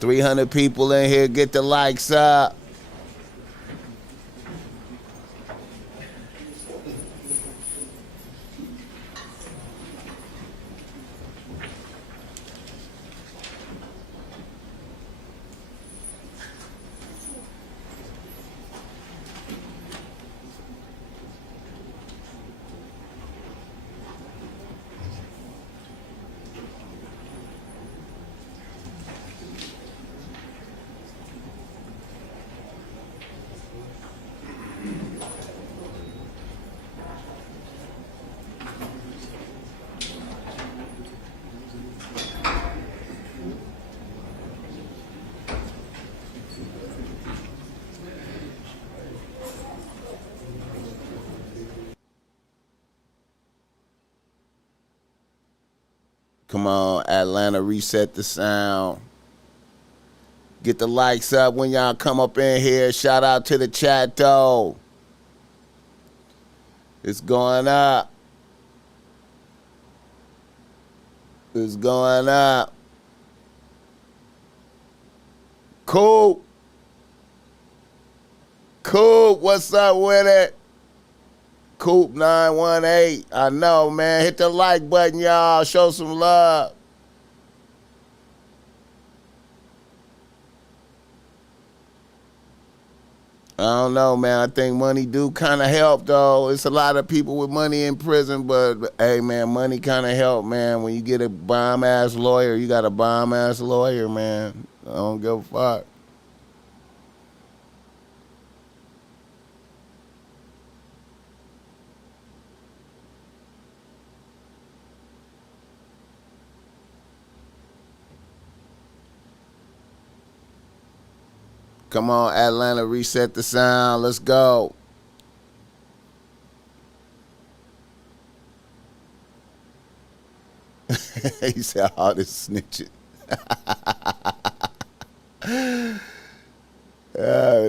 $300 people in here. Get the likes up. Come on, Atlanta, reset the sound. Get the likes up when y'all come up in here. Shout out to the chat, though. It's going up. It's going up. Cool. Coop, what's up with it? Coop 918. I know, man. Hit the like button, y'all. Show some love. I don't know, man. I think money do kind of help, though. It's a lot of people with money in prison, but hey, man, money kind of help, man. When you get a bomb-ass lawyer, you got a bomb-ass lawyer, man. I don't give a fuck. Come on, Atlanta, reset the sound. Let's go. He said all this snitching.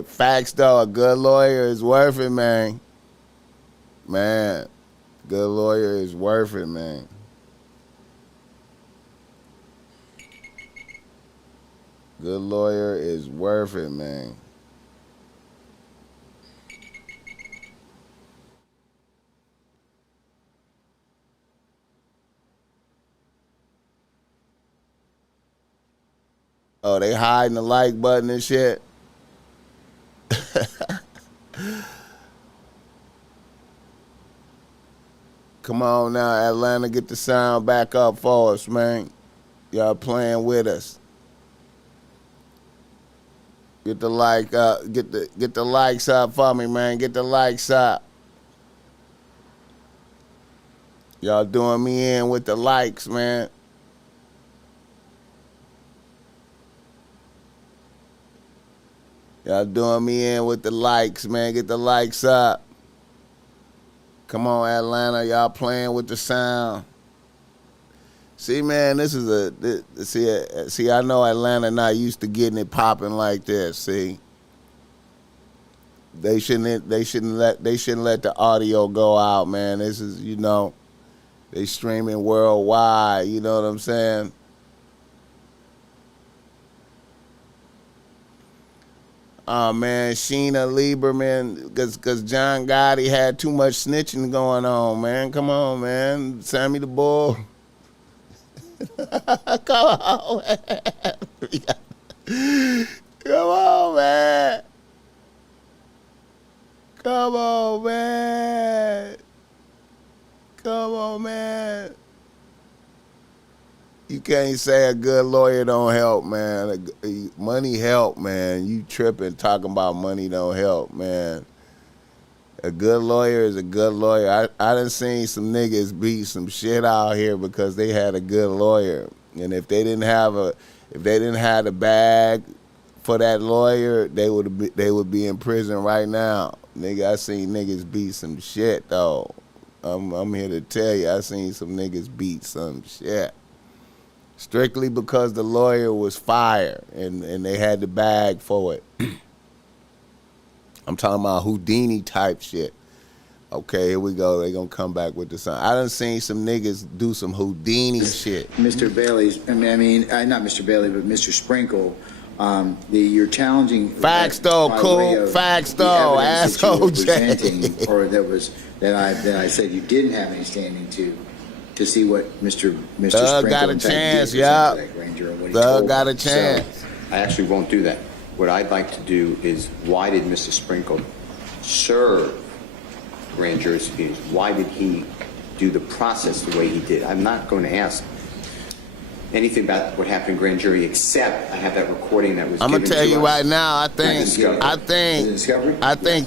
Facts, though. A good lawyer is worth it, man. Man, good lawyer is worth it, man. Good lawyer is worth it, man. Oh, they hiding the like button and shit. Come on now, Atlanta, get the sound back up for us, man. Y'all playing with us. Get the like up, get the likes up for me, man. Get the likes up. Y'all doing me in with the likes, man. Y'all doing me in with the likes, man. Get the likes up. Come on, Atlanta. Y'all playing with the sound. See, man, this is see, I know Atlanta not used to getting it popping like this. See, they shouldn't let the audio go out, man. This is, you know, they streaming worldwide. You know what I'm saying? Oh man, Sheena Lieberman, because John Gotti had too much snitching going on, man. Come on, man. Sammy the Bull. Come on, man. Come on, man. Come on, man. Come on, man. You can't say a good lawyer don't help, man. Money help, man. You tripping talking about money don't help, man. A good lawyer is a good lawyer. I done seen some niggas beat some shit out here because they had a good lawyer. And if they didn't have the bag for that lawyer, they would be in prison right now. Nigga, I seen niggas beat some shit though. I'm here to tell you, I seen some niggas beat some shit. Strictly because the lawyer was fired and they had the bag for it. I'm talking about Houdini type shit. Okay, here we go. They gonna come back with the sign. I done seen some niggas do some Houdini shit. Mr. Bailey's, not Mr. Bailey, but Mr. Sprinkle, you're challenging. Facts though, cool. Facts though, asshole Jay. Or that I said you didn't have any standing to see what Mr. Sprinkle got a chance, yeah. Doug got a chance. So, I actually won't do that. What I'd like to do is, why did Mr. Sprinkle serve grand jury subpoenas? Why did he do the process the way he did? I'm not going to ask anything about what happened in grand jury, except I have that recording that was. I'm gonna tell you right now. I think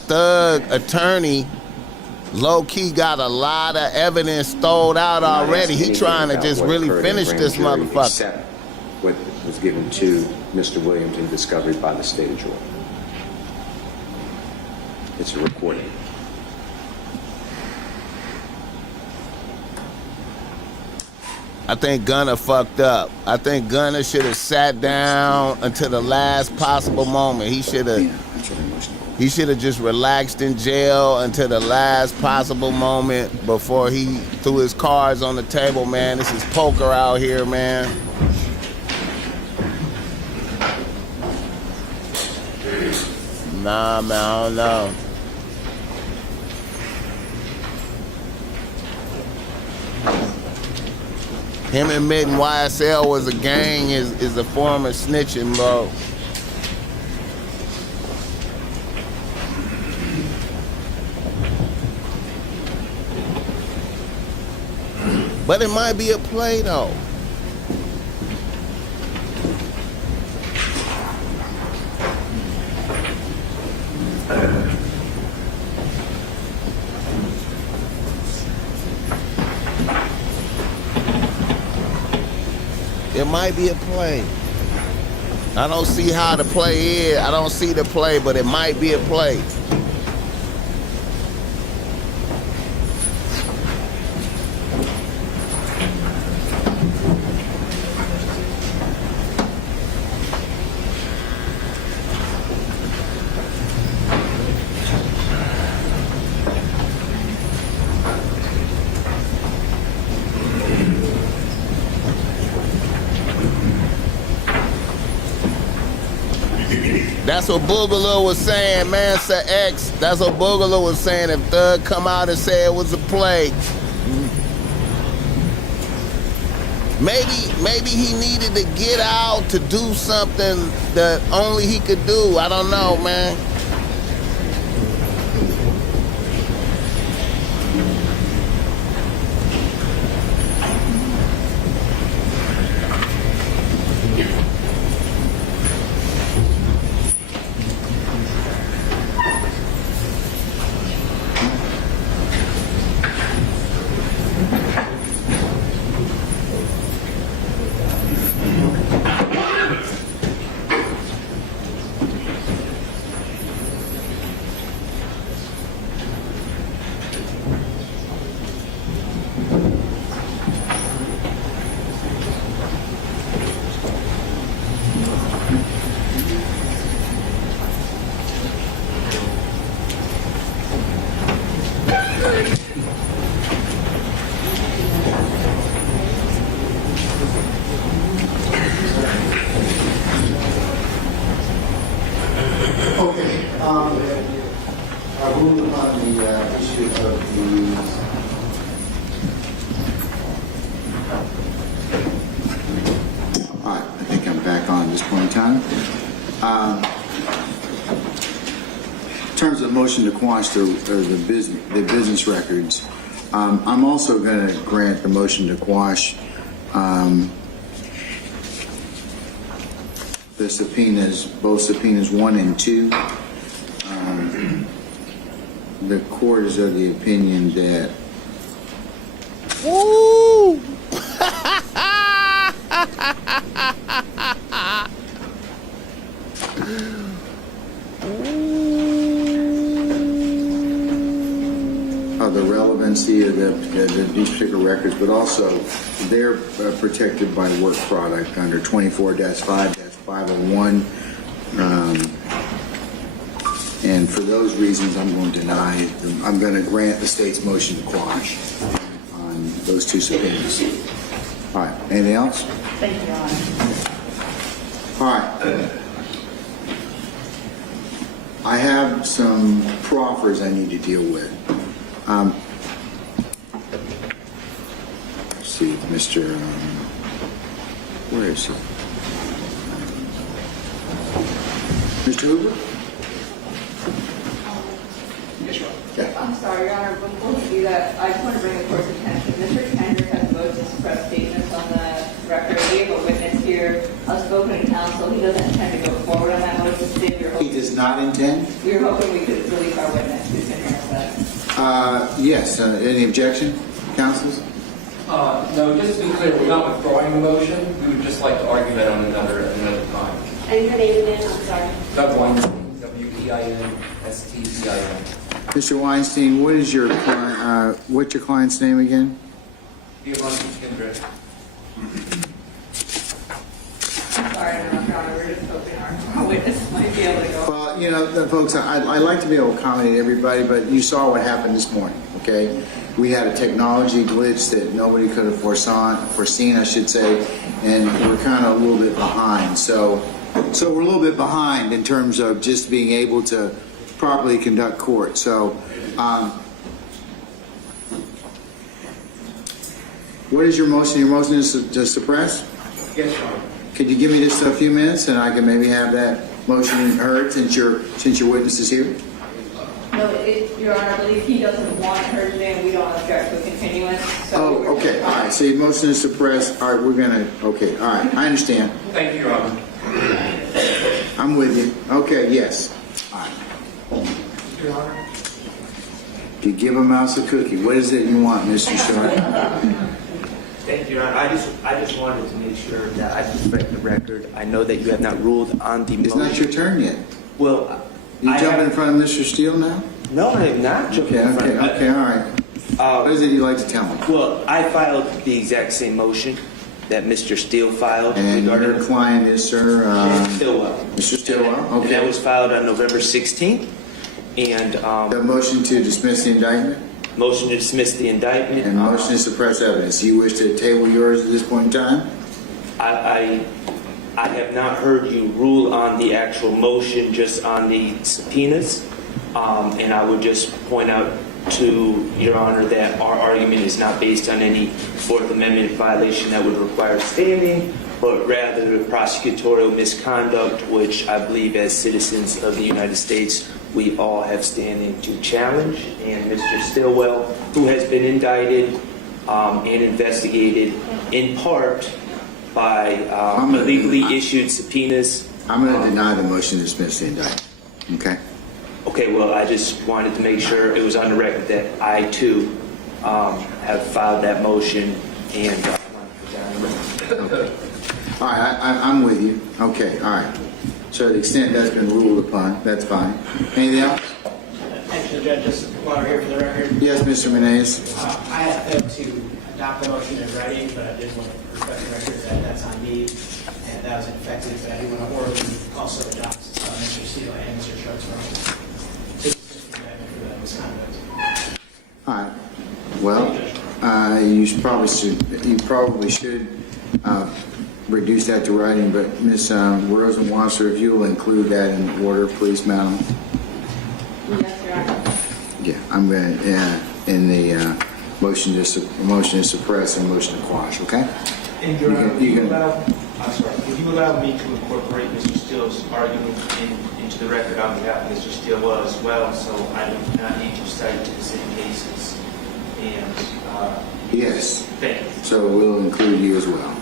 Thug attorney low key got a lot of evidence stowed out already. He trying to just really finish this motherfucker. Except what was given to Mr. Williams in discovery by the state of Georgia. It's a recording. I think Gunna fucked up. I think Gunna should have sat down until the last possible moment. He should have just relaxed in jail until the last possible moment before he threw his cards on the table, man. This is poker out here, man. Nah, man, I don't know. Him admitting YSL was a gang is a form of snitching, bro. But it might be a play, though. It might be a play. I don't see how the play is. I don't see the play, but it might be a play. That's what Boogaloo was saying, man. Said X. That's what Boogaloo was saying. If Thug come out and say it was a play, maybe he needed to get out to do something that only he could do. I don't know, man. Motion to quash the business records. I'm also going to grant the motion to quash the subpoenas, both subpoenas 1 and 2. The court is of the opinion that. Woo! The relevancy of these particular records, but also they're protected by work product under 24-5-501. And for those reasons, I'm going to deny. I'm going to grant the state's motion to quash on those 2 subpoenas. All right. Anything else? Thank you, Your Honor. All right. I have some proffers I need to deal with. Let's see, Mr. Where is he? Mr. Hoover? Yes, Your Honor. Yeah. I'm sorry, Your Honor, before we do that, I just want to bring the court's attention. Mr. Kendrick has voted to suppress statements on the record. We have a witness here, outspoken counsel. He doesn't intend to go forward on that motion. He does not intend? We were hoping we could release our witness who's in here with us. Yes. Any objection, counsels? No, just to be clear, we're not withdrawing the motion. We would just like to argue that on another time. And your name again, I'm sorry. Doug Weinstein, W-E-I-N-S-T-E-I-N. Mr. Weinstein, what's your client's name again? Giovanni Kendrick. Sorry, Your Honor, we're just hoping our witness might be able to go. Well, you know, folks, I like to be able to accommodate everybody, but you saw what happened this morning, okay? We had a technology glitch that nobody could have foreseen, I should say, and we're kind of a little bit behind. So So we're a little bit behind in terms of just being able to properly conduct court. So, what is your motion? Your motion is to suppress? Yes, Your Honor. Could you give me just a few minutes and I can maybe have that motion heard since your witness is here? No, Your Honor, I believe he doesn't want her today, and we don't object to a continuance. So Oh, okay, all right, so your motion is suppressed, all right, we're gonna, okay, all right, I understand. Thank you, Your Honor. I'm with you, okay, yes. All right. Your Honor. You give a mouse a cookie, what is it you want, Mr. Short? Thank you, Your Honor. I just wanted to make sure that I respect the record. I know that you have not ruled on the It's motion. not your turn yet. Well, You jumping in front of Mr. Steele now? No, I am not jumping in front of Okay, all right. What is it you'd like to tell me? Well, I filed the exact same motion that Mr. Steele filed And regarding your client is, sir? Stillwell. Mr. Stillwell, And that okay. was filed on November 16th. And The motion to dismiss the indictment motion to dismiss the indictment. and motion to suppress evidence. You wish to table yours at this point in time? I have not heard you rule on the actual motion, just on the subpoenas. And I would just point out to Your Honor that our argument is not based on any Fourth Amendment violation that would require standing, but rather prosecutorial misconduct, which I believe as citizens of the United States, we all have standing to challenge. And Mr. Stillwell, who has been indicted and investigated in part by illegally issued subpoenas. I'm going to deny the motion to dismiss the indictment, okay? Okay, well, I just wanted to make sure it was on the record that I, too, have filed that motion and wanted to put that on the record. All right, I'm with you. Okay, all right. So to the extent that's been ruled upon, that's fine. Anything else? Attention, Judge, just while we're here for the record. Yes, Mr. Menez. I have failed to adopt the motion as ready, but I did want to respect the record that that's on me, and that was ineffective, but I do want to orally also adopt Mr. Steele and Mr. Schultz's motion. For that misconduct. All right. Well, you probably should reduce that to writing, but Ms. Rosenwasser, if you will include that in order, please, madam. Yes, Your Honor. Yeah, I'm going to, in the motion to suppress and motion to quash, okay? And Your Honor, You can- would you allow me to incorporate Mr. Steele's argument into the record on behalf of Mr. Steele as well, so I do not need to cite the same cases and Yes. thank you. So we'll include you as well.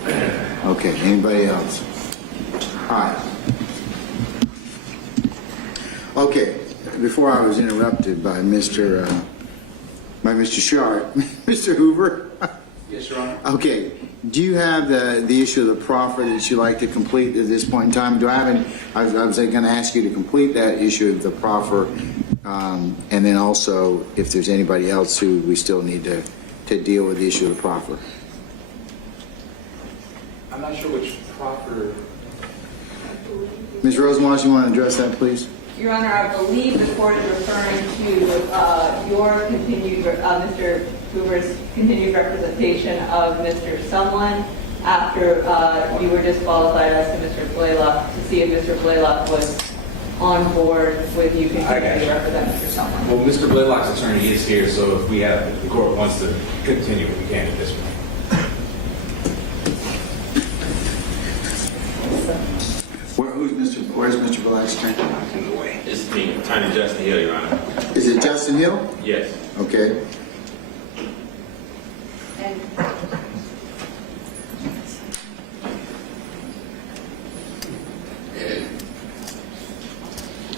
Okay, anybody else? All right. Okay, before I was interrupted by Mr. Sharp, Mr. Hoover. Yes, Your Honor. Okay, do you have the issue of the proffer that you'd like to complete at this point in time? Do I have any, I was going to ask you to complete that issue of the proffer, and then also if there's anybody else who we still need to deal with the issue of the proffer. I'm not sure which proper. Ms. Rosenwasser, you want to address that, please? Your Honor, I believe the court is referring to your continued, Mr. Hoover's continued representation of Mr. Someone after you were disqualified as to Mr. Blaylock, to see if Mr. Blaylock was on board with you continuing to represent Mr. Someone. Well, Mr. Blaylock's attorney is here, so if the court wants to continue, we can at this point. Where's Mr. Blaylock's attorney? It's me, Attorney Justin Hill, Your Honor. Is it Justin Hill? Yes. Okay.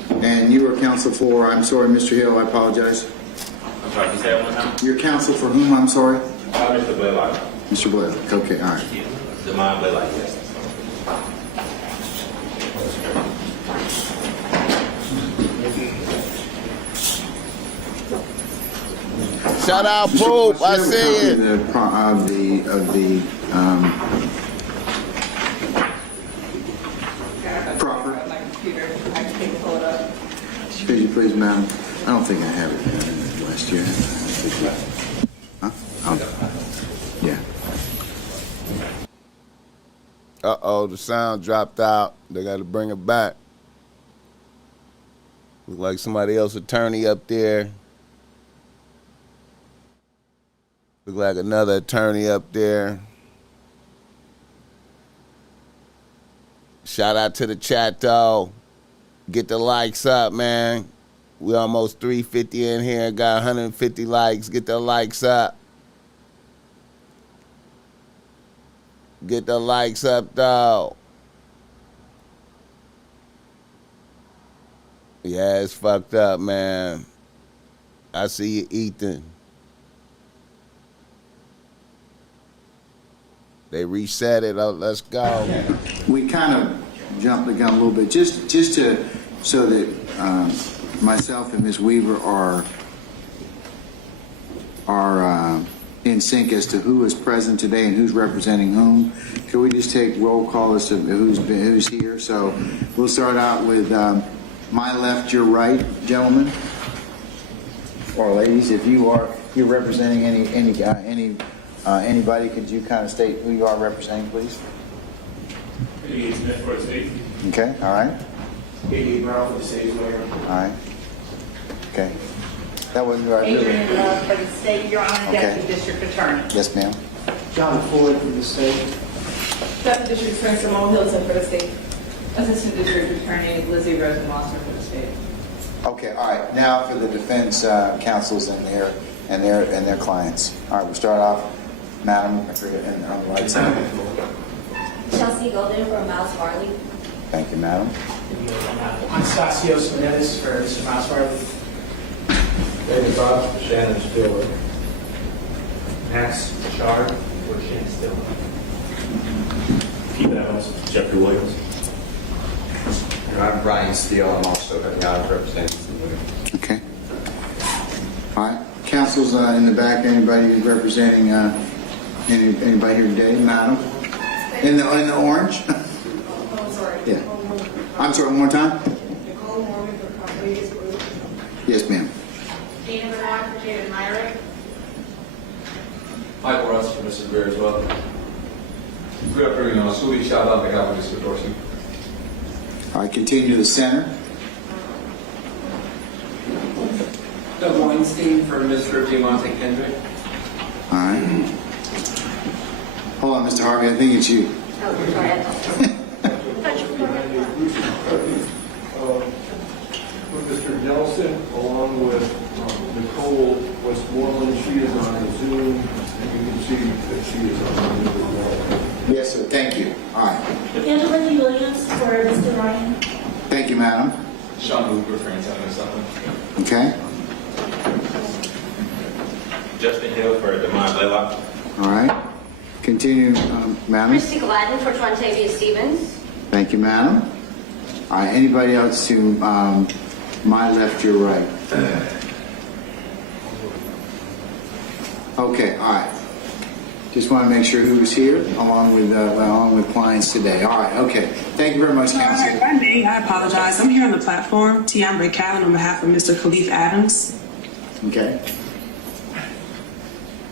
And you were counsel for, I'm sorry, Mr. Hill, I apologize. I'm sorry, can you say that one time? You're counsel for whom, I'm sorry? Mr. Blaylock. Mr. Blaylock, okay, all right. Demond Blaylock, yes. Shout out, Pope. I see it. Of the proffer. My computer, I can pull it up. Could you please, ma'am? I don't think I have it last year. Huh? Oh. Yeah. Uh-oh, the sound dropped out. They got to bring it back. Look like somebody else attorney up there. Look like another attorney up there. Shout out to the chat, though. Get the likes up, man. We almost 350 in here. Got 150 likes. Get the likes up. Get the likes up, though. Yeah, it's fucked up, man. I see you, Ethan. They reset it. Oh, let's go. We kind of jumped the gun a little bit, just to so that myself and Ms. Weaver are in sync as to who is present today and who's representing whom. Could we just take roll call as to who's here? So we'll start out with my left, your right, gentlemen or ladies. If you're representing anybody, could you kind of state who you are representing, please? Okay, all right. All right. Okay. That wasn't right. Adrian Love for the state, Your Honor, Deputy District Attorney. Yes, ma'am. John Floyd from the state. Deputy District Attorney Simone Hilton for the state. Assistant District Attorney Lizzie Rosenwasser for the state. Okay, all right. Now for the defense counsels and their clients. All right, we'll start off, Madam, I forget, and on the right side. Chelsea Golden for Miles Farley. Thank you, Madam. Anastasio Sminetis for Mr. Miles Farley. David Bob, Shannon Stiller. Max Shard for Shannon Stiller. Pete Evans, Jeffrey Williams. And I'm Brian Steele. I'm also the honor representing. Okay. All right. Counsels in the back. Anybody who's representing anybody here today, Madam? In the orange. Oh, sorry. Yeah. I'm sorry. One more time. Nicole Morgan for Companies Group. Yes, ma'am. Dana Bernard for David Myrick. Michael Russ for Mrs. Greer as well. Good afternoon, Suli Shada, the government is Dorsey. All right. Continue to the center. Doug Weinstein for Mr. Diamante Kendrick. All right. Hold on, Mr. Harvey. I think it's you. Oh, sorry. With Mr. Nelson, along with Nicole Westmoreland, she is on Zoom, and you can see that she is on Zoom as well. Yes, sir. Thank you. All right. Angela Williams for Mr. Ryan. Thank you, Madam. Sean Hooper for Antonio Sutton. Okay. Justin Hill for Demar Blaylock. All right. Continue, Madam. Christy Gladden for Trontavia Stevens. Thank you, Madam. All right. Anybody else to my left, your right? Okay. All right. Just want to make sure who was here, along with clients today. All right. Okay. Thank you very much, Counsel. If I may, I apologize. I'm here on the platform, Tiambre Callan, on behalf of Mr. Khalif Adams. Okay.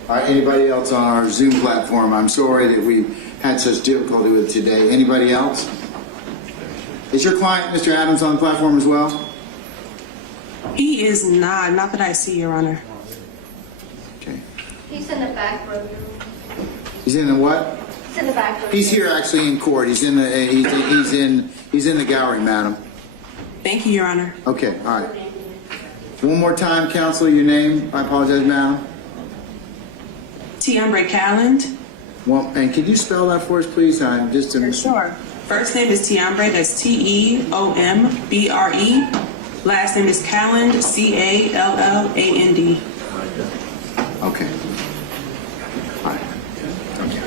All right. Anybody else on our Zoom platform? I'm sorry that we had such difficulty with today. Anybody else? Is your client, Mr. Adams, on the platform as well? He is not that I see, Your Honor. Okay. He's in the back room. He's in the what? He's in the back room. He's here actually in court. He's in the gallery, Madam. Thank you, Your Honor. Okay. All right. One more time, Counsel, your name. I apologize, Madam. Tiambre Callan. Well, and could you spell that for us, please? Sure. First name is Tiambre. That's Teombre. Last name is Calland. Calland. Okay. Get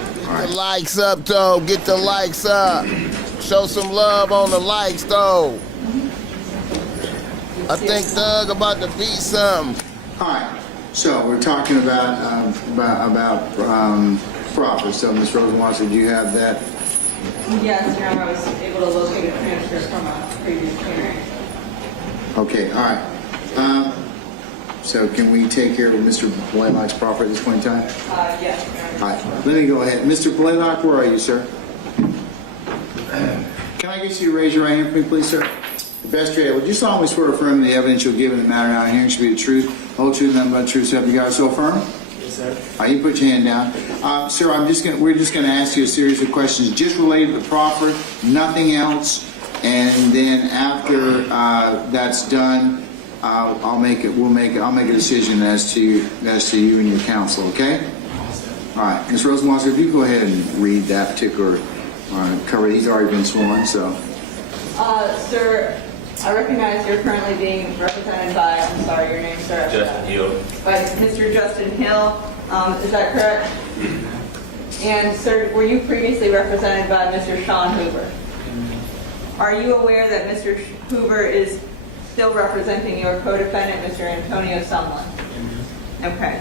the likes up, though. Get the likes up. Show some love on the likes, though. I think Doug about to beat something. All right. So we're talking about profit. So, Ms. Rosenwasser, do you have that? Yes, Your Honor, I was able to locate a transcript from a previous hearing. Okay. All right. So can we take care of Mr. Blaylock's proffer at this point in time? Yes, Your Honor. All right. Let me go ahead. Mr. Blaylock, where are you, sir? Can I get you to raise your right hand for me, please, sir? The best you're able. Do you solemnly swear or affirm the evidence you'll give in the matter now hearing should be the truth, whole truth, and nothing but the truth, so help you God so affirm? Yes, sir. All right, you put your hand down. Sir, we're just gonna ask you a series of questions just related to the proffer, nothing else. And then after that's done, I'll make a decision as to you and your counsel, okay? All right, Ms. Rosenwasser, if you go ahead and read that particular cover. He's already been sworn, so. Sir, I recognize you're currently being represented by, I'm sorry, your name, sir? Justin Hill. By Mr. Justin Hill, is that correct? And sir, were you previously represented by Mr. Sean Hoover? Are you aware that Mr. Hoover is still representing your co-defendant, Mr. Antonio Sumlin? Okay.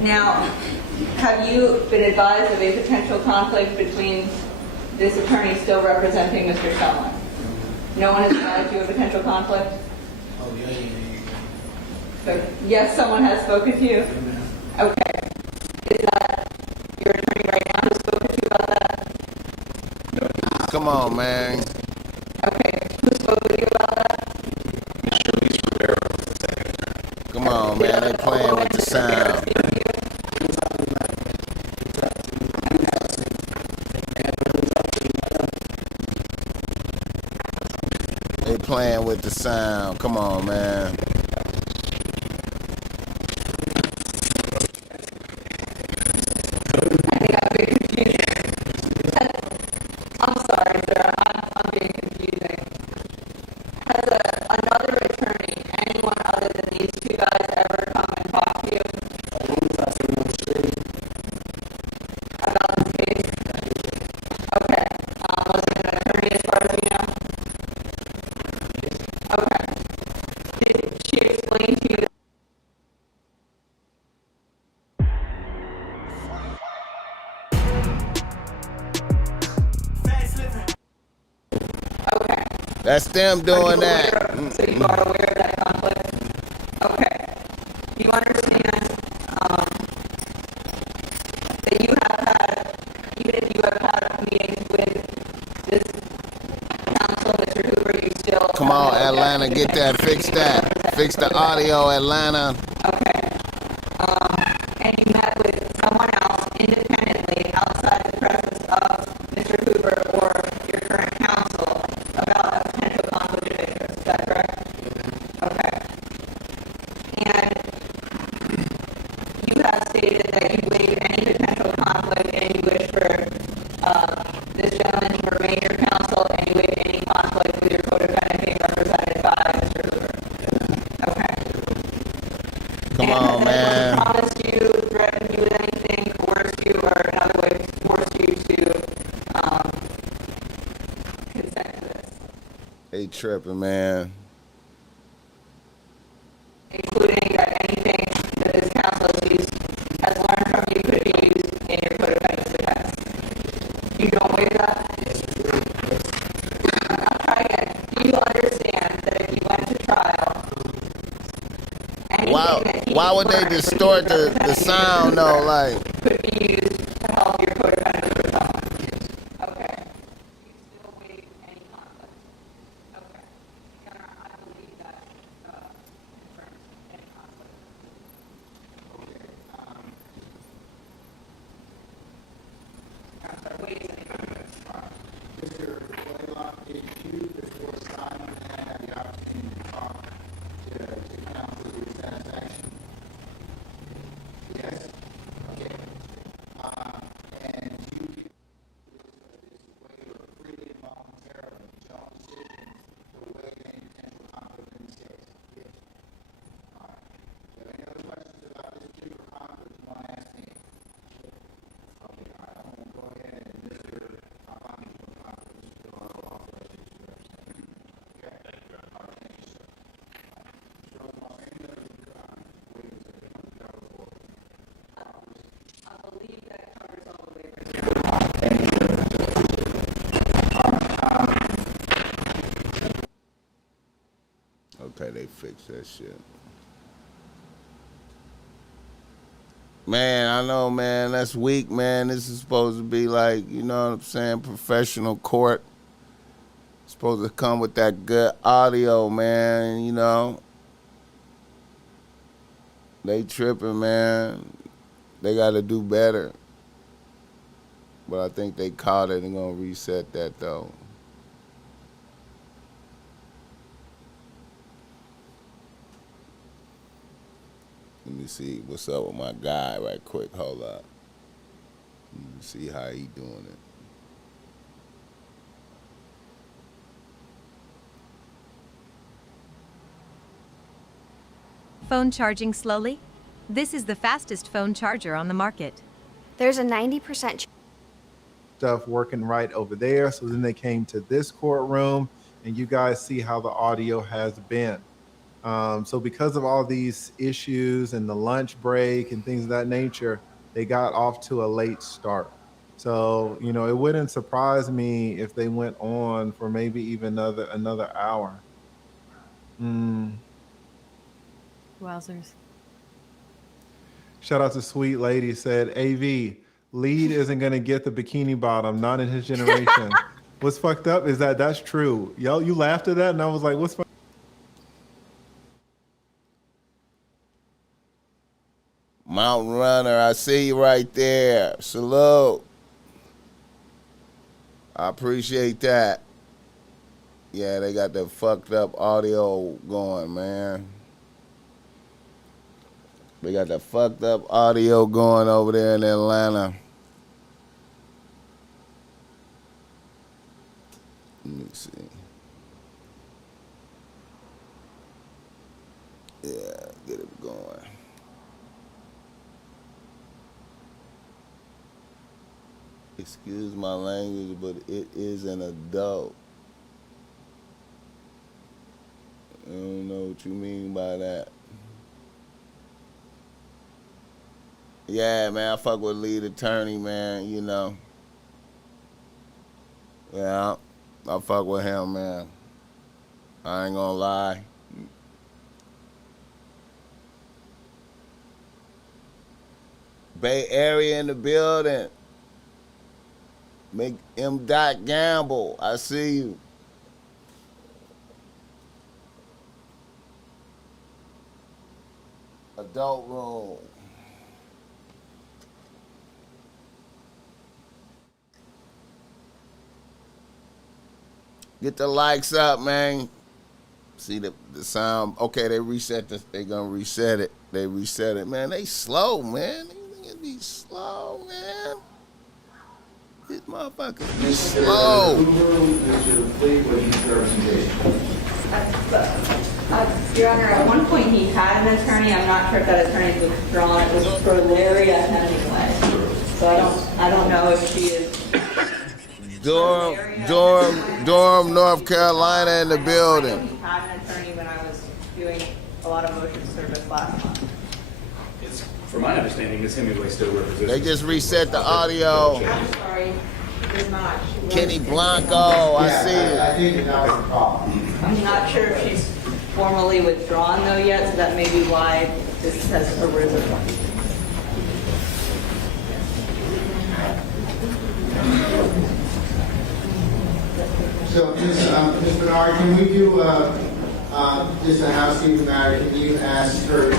Now, have you been advised of a potential conflict between this attorney still representing Mr. Sumlin? No one has advised you of a potential conflict? Oh, yeah. So, yes, someone has spoken to you? Okay. Is that your attorney right now who's spoken to you about that? Come on, man. Okay. Who spoke with you about that? Come on, man. They playing with the sound. They playing with the sound. Come on, man. I'm sorry, sir. I'm being confusing. Has another attorney, anyone other than these two guys, ever come and talk to you about this case? Okay. Was it an attorney as far as you know? Okay. Did she explain to you? Okay. That's them doing that. So you are aware of that conflict? Okay. You understand that you have had, even if you have had meetings with this counsel, Mr. Hoover, you still... Come on, Atlanta, get that. Fix that. Fix the audio, Atlanta. Okay. And you met with someone else independently outside the presence of Mr. Hoover or your current counsel about a potential conflict of interest. Is that correct? Okay. And you have stated that you waived any potential conflict and you wish for this gentleman to remain your counsel and you waived any conflict with your co-defendant being represented by Mr. Hoover. Okay. Come on, man. Promised you, threatened you with anything, coerced you, or in other ways forced you to consent to this, They tripping, man. including that anything that this counsel has learned from you could be used in your co-defendant's defense. You don't waive that? I'll try again. Do you understand that if you went to trial, Why would they distort the sound though? Like, could be used to help your co-defendant with someone? Okay. You still waive any conflict? Okay. Your Honor, I believe that confirms any conflict. Waive any conflict. Mr. Blaylock, did you, before Simon had the opportunity to talk to counsel to your satisfaction? Yes? Okay. And you this waiver freely and voluntarily, your own decision to waive any potential conflict in this case? Yes. All right. Do you have any other questions about this particular conflict you want to ask me? Okay, all right. I'm going to go ahead and Mr. I believe that covers all the waivers. okay, they fixed that shit. Man, I know, man. That's weak, man. This is supposed to be like, you know what I'm saying, professional court. Supposed to come with that good audio, man, you know. They tripping, man. They got to do better. But I think they caught it and going to reset that, though. Let me see what's up with my guy right quick. Hold up. Let me see how he doing it. Phone charging slowly? This is the fastest phone charger on the market. There's a 90% Stuff working right over there. So then they came to this courtroom, and you guys see how the audio has been. So because of all these issues and the lunch break and things of that nature, they got off to a late start. So, you know, it wouldn't surprise me if they went on for maybe even another hour. Wowzers. Shout out to Sweet Lady, said, AV, Lead isn't going to get the bikini bottom, not in his generation. What's fucked up is that's true. Yo, you laughed at that, and I was like, what's fucked? Mountain Runner, I see you right there. Salute. I appreciate that. Yeah, they got the fucked up audio going, man. They got the fucked up audio going over there in Atlanta. Let me see. Yeah, get it going. Excuse my language, but it is an adult. I don't know what you mean by that. Yeah, man, I fuck with lead attorney, man, you know. Yeah, I fuck with him, man. I ain't gonna lie. Bay Area in the building. Make M. Gamble, I see you. Adult room. Get the likes up, man. See the sound. Okay, they reset this. They gonna reset it. They reset it, man. They slow, man. These niggas be slow, man. These motherfuckers be slow. Your Honor, at one point he had an attorney. I'm not sure if that attorney was withdrawn. It was for Larry anyway. So I don't know if she is. Durham, North Carolina in the building. He had an attorney when I was doing a lot of motion service last month. From my understanding, Ms. Hemingway still represents. They just reset the audio. I'm sorry, it's not. Kenny Blanco, I see it. I think that was a problem. I'm not sure if she's formally withdrawn though yet, so that may be why this has arisen. So, Ms. Bernard, can we do just a housekeeping matter? Can you ask her to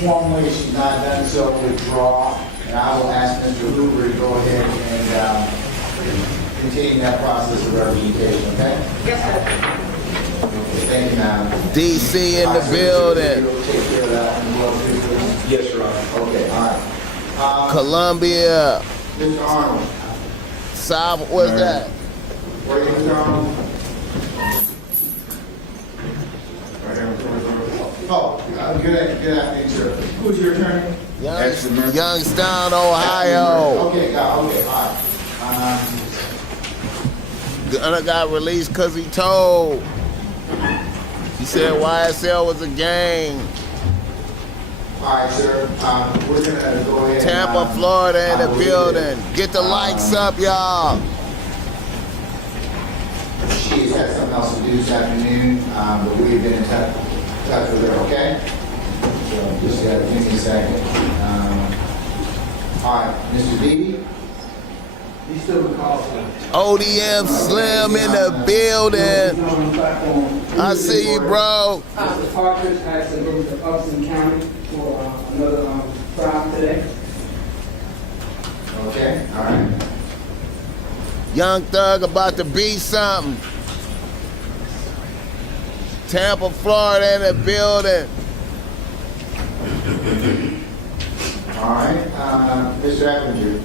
formally, if she's not done so, withdraw? And I will ask Mr. Hoover to go ahead and continue that process of representation, okay? Yes, sir. Okay, thank you, Madam. DC in the building. You'll take care of that and we'll Yes, Your Honor. Okay, all right. Columbia. Mr. Arnold. South, what's that? Where are you, Mr. Arnold? Oh, good afternoon, sir. Who's your attorney? Youngstown, Ohio. Okay, all right. Gunna got released because he told. He said YSL was a gang. All right, sir. We're going to go ahead. Tampa, Florida in the building. Get the likes up, y'all. She's had something else to do this afternoon, but we've been in touch with her, okay? So, Just give me a second. All right, Mr. Beebe? He's still in call, sir. ODM Slim in the building. I see you, bro. Mr. Partridge has to go to Upson County for another trial today. Okay, all right. Young Thug about to be something. Tampa, Florida in the building. All right, Mr. Epinger.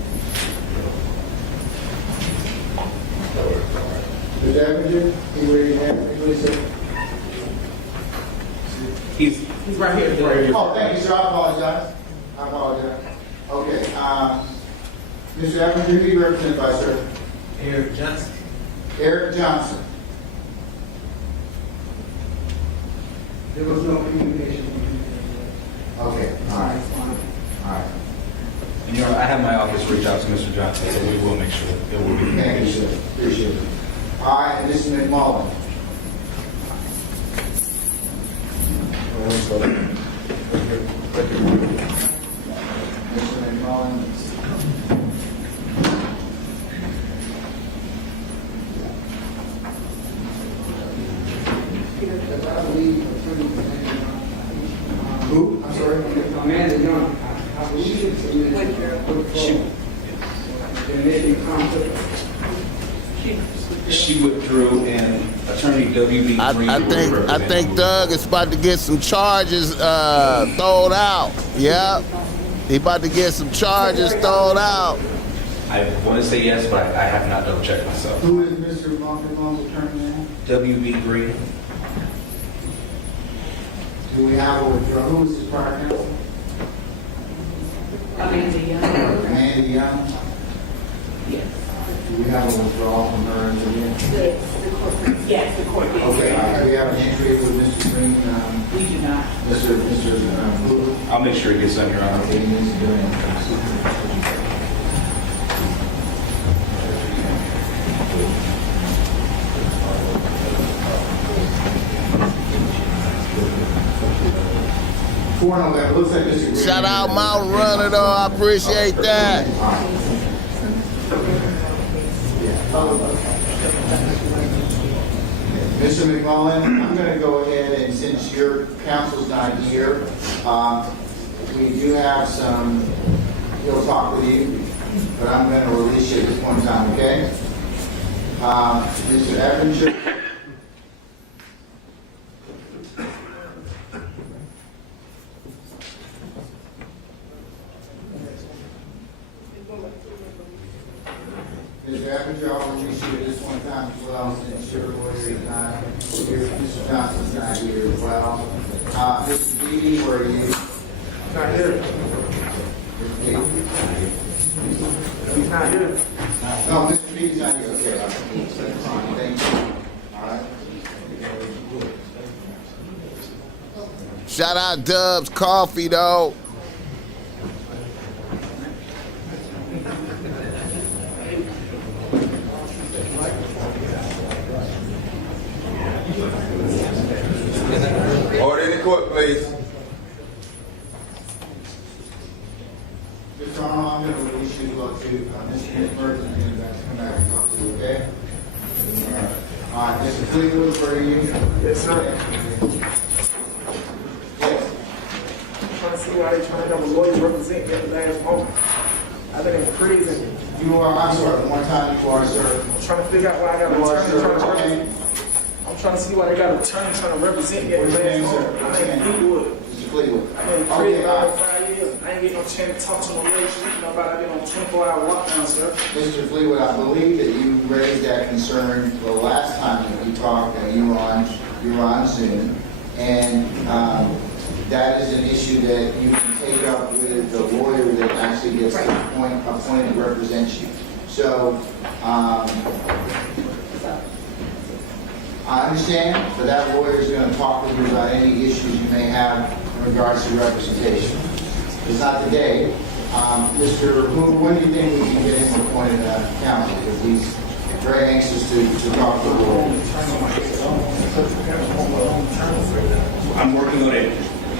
Mr. Epinger, you ready to have He's right here. Oh, thank you, sir. I apologize. Okay, Mr. Epinger, who are you represented by, sir? Eric Johnson. Eric Johnson. There was no communication. Okay, all right. All right. And I have my office reach out to Mr. Johnson, so we will make sure it will be. Thank you, sir. Appreciate it. All right, and this is McMullen. Mr. McMullen. Who? I'm sorry? Amanda Young. I believe it's She withdrew, and Attorney W.B. Green. I think Doug is about to get some charges thrown out. Yeah, he about to get some charges thrown out. I want to say yes, but I have not double checked myself. Who is Mr. McMullen's attorney now? W.B. Green. Do we have a withdrawal? Who is his prior counsel? Amanda Young. Amanda Young? Yes. Do we have a withdrawal from her into the Yes, the court did. Okay, do we have an entry with Mr. Green? We do not. Mr. Hoover? I'll make sure it gets on your honor. Okay, he needs to do it. 4 November. Looks like Mr. Green. Shout out Mount Runner though, I appreciate that. Mr. McMullen, I'm going to go ahead and since your counsel's not here, we do have some, he'll talk with you, but I'm going to release you at this point in time, okay? Mr. Epinger. Mr. Epinger, I'll release you at this point in time as well, since your lawyer is not here, Mr. Johnson's not here as well. Mr. Beebe, where are you? Not here. He's not here. No, Mr. Beebe's not here. Okay, that's fine. Thank you. All right. Shout out Dubs Coffee though. Order in the court, please. Mr. Arnold, I'm going to release you to Mr. Ginsburg, and then come back and talk to you, okay? All right, Mr. Fleetwood, where are you? Yes, sir. Yes. I'm trying to see why they're trying to have a lawyer represent me at the last moment. I've been in prison. You are, I'm sorry, one time you are, sir. I'm trying to figure out why I got an You are, attorney sir. trying to Okay. represent. I'm trying to see why they got an attorney trying to represent me at What's the your name, last sir? moment. What's I'm your in name? Fleetwood. Mr. Fleetwood. I've been in Okay, prison all for right. 5 years. I ain't getting no chance to talk to no lady. Nobody. I've been on 24-hour lockdown, sir. Mr. Fleetwood, I believe that you raised that concern the last time that we talked, and you were on Zoom, and that is an issue that you can take up with the lawyer that actually gets appointed to represent you. So, I understand, but that lawyer is going to talk with you about any issues you may have in regards to representation. It's not today. Mr. Hoover, when do you think we can get him appointed counsel? Because he's very anxious to talk to the lawyer. I'm working on it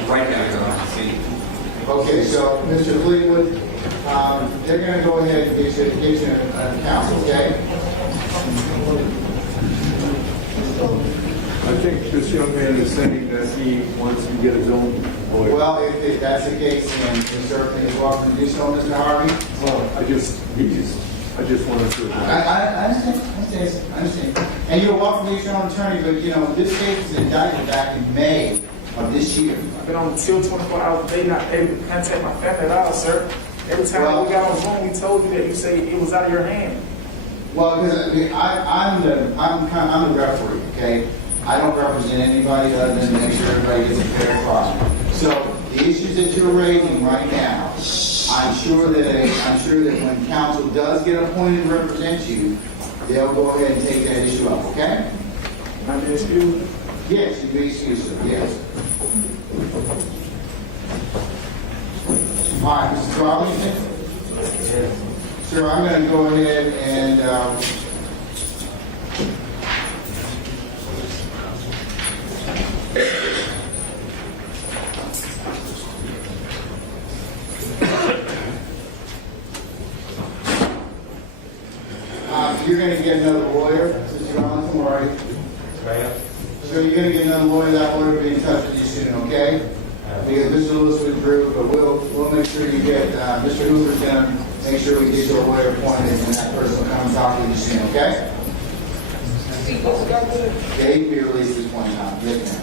right now, Your Honor. See. Okay, so Mr. Fleetwood, they're going to go ahead and get you an counsel, okay? I think this young man is saying that he wants to get his own lawyer. Well, if that's the case, then you certainly is welcome to do so, Mr. Harvey. Well, I just wanted to. I understand. And you're welcome to use your own attorney, but you know, this case was indicted back in May of this year. I've been on the till 24 hours a day, not able to contact my family at all, sir. Every time we got on Zoom, we told you that you say it was out of your hand. Well, because I'm the referee, okay? I don't represent anybody other than make sure everybody gets a fair trial. So the issues that you're raising right now, I'm sure that when counsel does get appointed to represent you, they'll go ahead and take that issue up, okay? Can I be excused? Yes, you be excused, sir. Yes. All right, Mr. Robinson? Sir, I'm going to go ahead and you're going to get another lawyer, Mr. Robinson, all right? So you're going to get another lawyer. That lawyer will be in touch with you soon, okay? Because Mr. Lewis withdrew, but we'll make sure you get, Mr. Hoover's going to make sure we get your lawyer appointed and that person will come and talk with you soon, okay? Yeah, he can be released at this point in time. Yes, ma'am.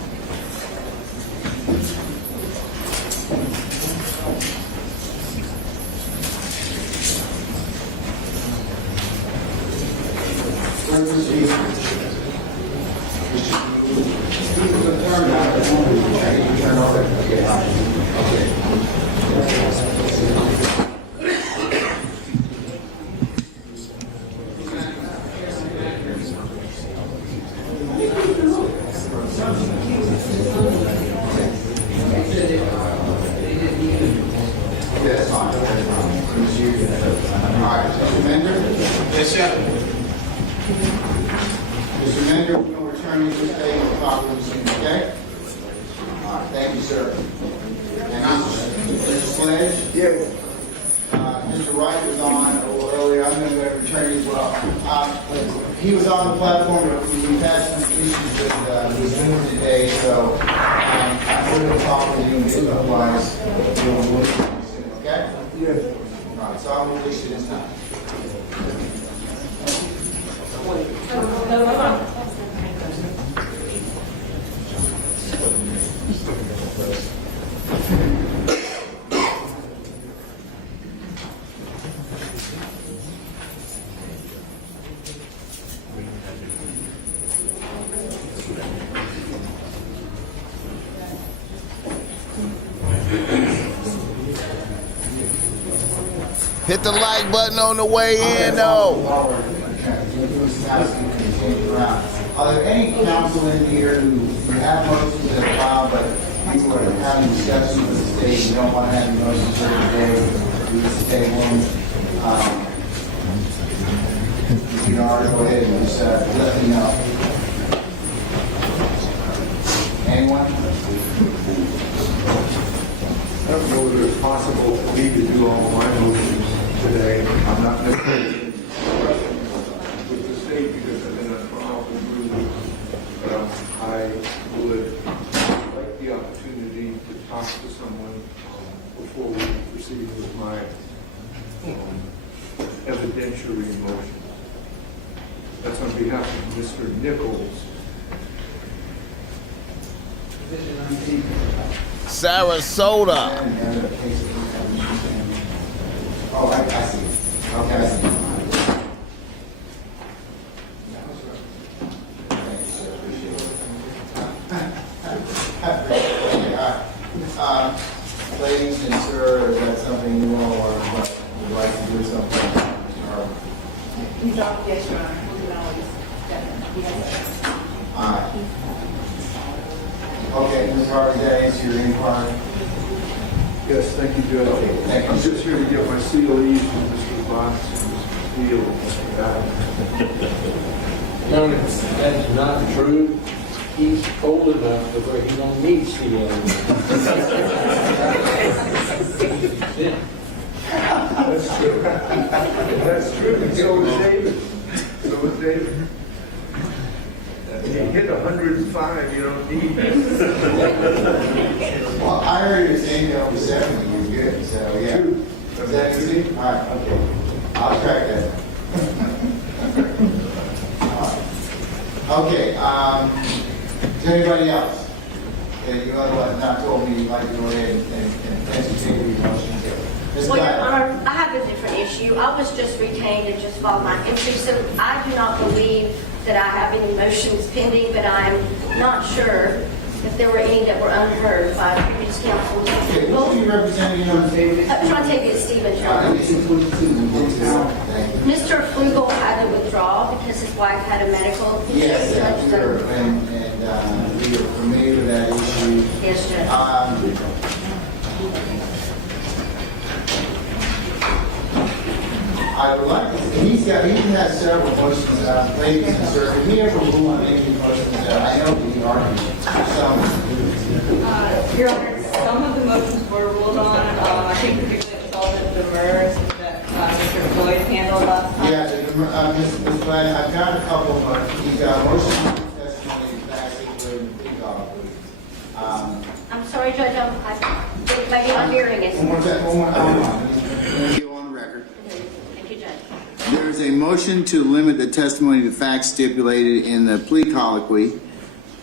Hit the like button on the way in, though. Are there any counsel in here who have motions that are filed, but you are having discussions with the state, you don't want to have the motions for today, we just table them? You can already go ahead and just let me know. Anyone? I don't know whether it's possible for me to do all my motions today. I'm not necessarily with the state because I'm in a trial for moving. I would like the opportunity to talk to someone before we proceed with my evidentiary motions. That's on behalf of Mr. Nichols. Sarasota. Oh, I see. Okay, I see. Ladies and sir, is that something you all would like to do something? You don't, yes, Your Honor. We can always, definitely, yes. All right. Okay, Ms. Harvey, did that answer your inquiry? Yes, thank you, Judge. Okay, thank you. I'm just here to get my COEs from Mr. Box and Mr. Steele. No, that is not true. he's old enough to where he don't need CL. That's true. That's true. And so is David. So is David. When you hit 105, you don't need it. Well, I heard you saying that over 70 was good, so yeah. Is that easy? All right, okay. I'll track that. Okay, is there anybody else? Yeah, you otherwise not told me you'd like to go ahead and entertain these motions. Ms. Well, Your Gladys. Honor, I have a different issue. I was just retained and just filed my entry, so I do not believe that I have any motions pending, but I'm not sure if there were any that were unheard by previous counsel. Okay, who are you representing on the table? Trontavia Stevens, Your Honor. Mr. Flugel had to withdraw because his wife had a medical issue. Yes, and we are familiar with that issue. Yes, Judge. I would like to, he has several motions, ladies and sir, did he ever rule on any motions that I know he argued some? Your Honor, some of the motions were ruled on. I think particularly with all the demurs that Mr. Floyd handled last time. Yeah, Ms. Glenn, I've got a couple of, he's got a motion on testimony, basically, in the plea colloquy. I'm sorry, Judge, maybe I'm hearing it. One more second, hold on. Go on the record. Thank you, Judge. There is a motion to limit the testimony to facts stipulated in the plea colloquy.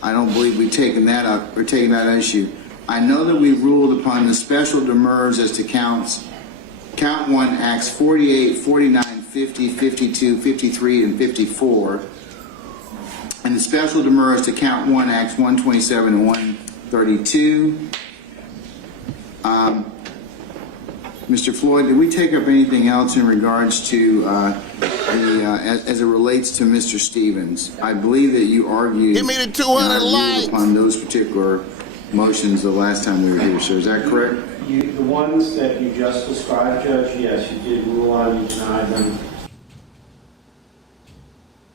I don't believe we've taken that up or taken that issue. I know that we ruled upon the special demurs as to count 1, acts 48, 49, 50, 52, 53, and 54. And the special demurs to count 1, acts 127 and 132. Mr. Floyd, did we take up anything else in regards to as it relates to Mr. Stevens? I believe that you argued. Give me the 200 likes upon those particular motions the last time we were here, sir. Is that correct? The ones that you just described, Judge, yes, you did rule on, you denied them.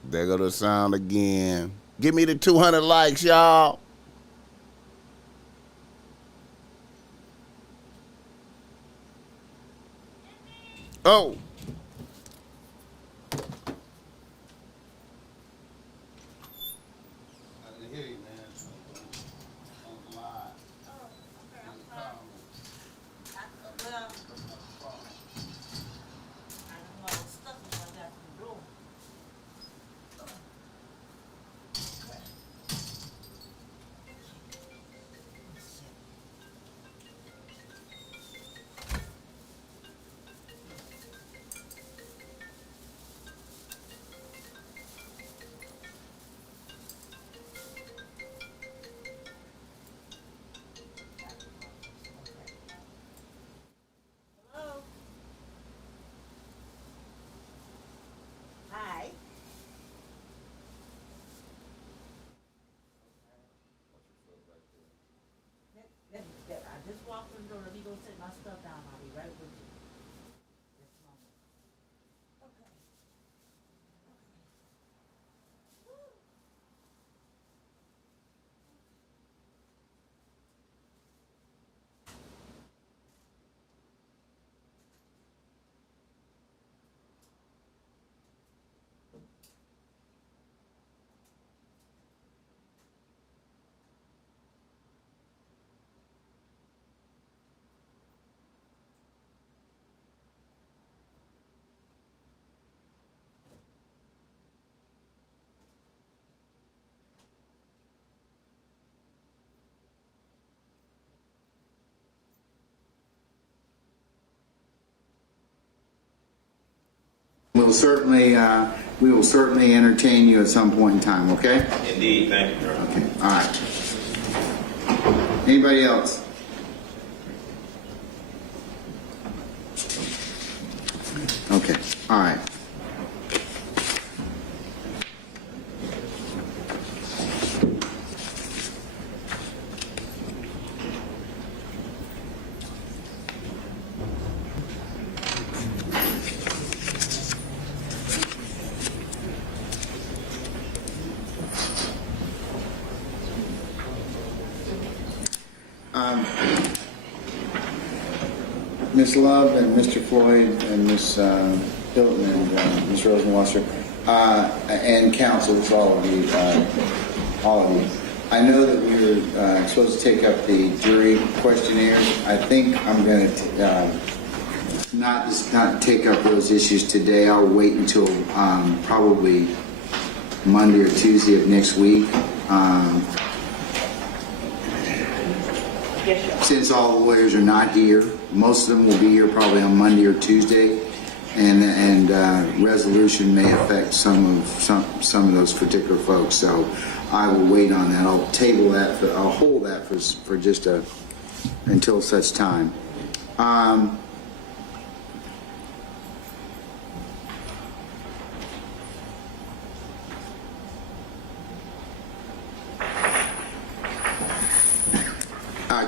There go the sound again. Give me the 200 likes, y'all. Oh. I just walked through the door. Let me go set my stuff down. I'll be right with you. Just a moment. Okay. We will certainly entertain you at some point in time, okay? Indeed, thank you, Your Honor. Okay, all right. Anybody else? Okay, all right. Ms. Love and Mr. Floyd and Ms. Hilton and Ms. Rosenwasser, and counsel, it's all of you, I know that we were supposed to take up the jury questionnaires. I think I'm going to not take up those issues today. I'll wait until probably Monday or Tuesday of next week. Since all the lawyers are not here, most of them will be here probably on Monday or Tuesday, and resolution may affect some of those particular folks. So I will wait on that. I'll table that. I'll hold that for just until such time.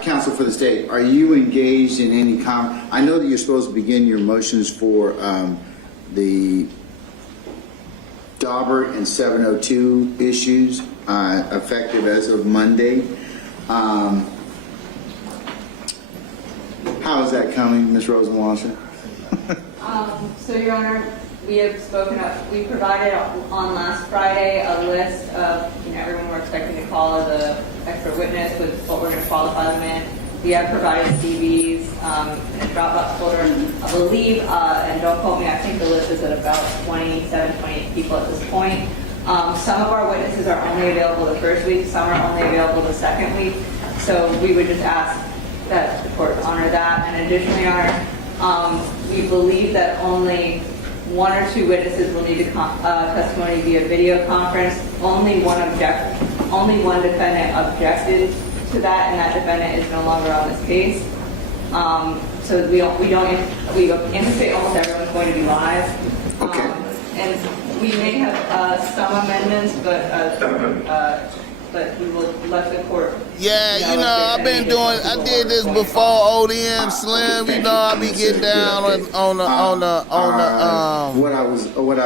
Counsel for the state, are you engaged in any I know that you're supposed to begin your motions for the Daubert and 702 issues effective as of Monday. How is that coming, Ms. Rosenwasser? So, Your Honor, we have spoken up. We provided on last Friday a list of everyone we're expecting to call as a expert witness with what we're going to qualify them in. We have provided CVs in a Dropbox folder. I believe, and don't quote me, I think the list is at about 27, 28 people at this point. Some of our witnesses are only available the first week. Some are only available the second week. So we would just ask that the court honor that. And additionally, Your Honor, we believe that only one or two witnesses will need testimony via video conference. Only one defendant objected to that, and that defendant is no longer on this case. So we anticipate almost everyone's going to be live. Okay. And we may have some amendments, but we will let the court. Yeah, I've been doing. I did this before ODM Slim. I be getting down on the. What I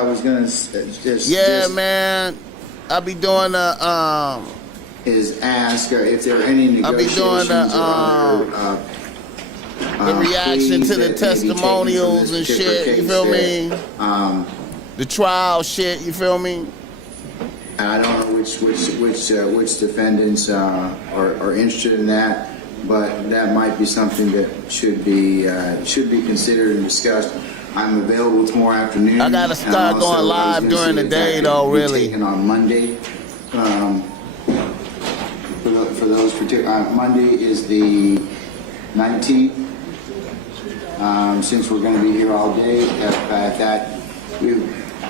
was gonna just. Yeah, man. I be doing the. Is ask if there are any negotiations. I be doing the reaction to the testimonials and shit. You feel me? The trial shit. You feel me? And I don't know which defendants are interested in that, but that might be something that should be considered and discussed. I'm available tomorrow afternoon. I gotta start going live during the day, though. Really. Taken on Monday. For those particular, Monday is the 19th. Since we're going to be here all day,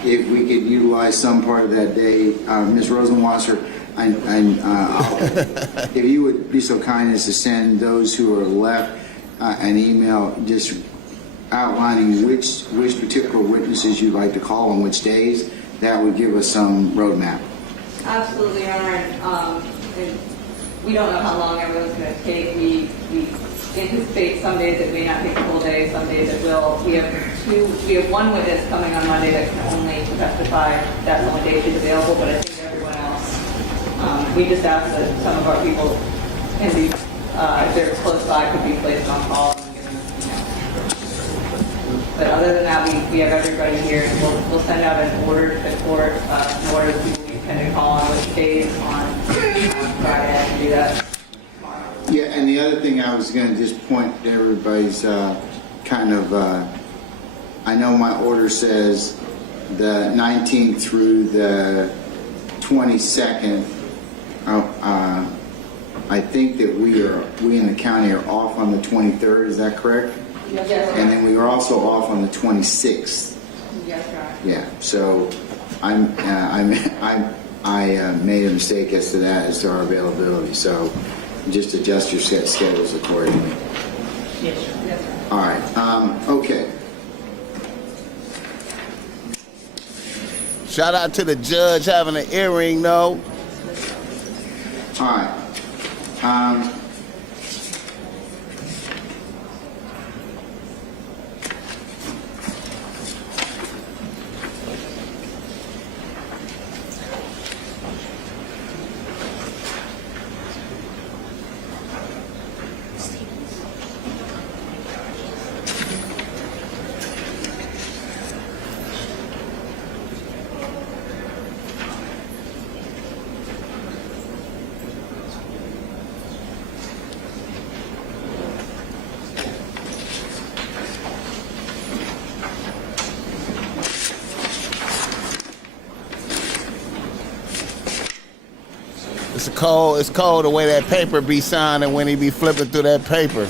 if we could utilize some part of that day, Ms. Rosenwasser, if you would be so kind as to send those who are left an email just outlining which particular witnesses you'd like to call on which days, that would give us some roadmap. Absolutely, Your Honor. We don't know how long everyone's going to take. We anticipate some days it may not take the whole day, some days it will. We have one witness coming on Monday that can only testify. That's the only day she's available, but I think everyone else. We just ask that some of our people can be, if they're close by, could be placed on call. But other than that, we have everybody here, and we'll send out an order to the court, in order that people can call on which days on Friday. I can do that. Yeah, and the other thing I was going to just point to everybody's I know my order says the 19th through the 22nd. I think that we in the county are off on the 23rd. Is that correct? Yes. And then we are also off on the 26th. Yes, sir. Yeah. So I made a mistake as to that, as to our availability. So just adjust your schedules accordingly. Yes, sir. Yes, sir. All right. Okay. Shout out to the judge having an earring, though. All right. It's cold the way that paper be sounding when he be flipping through that paper.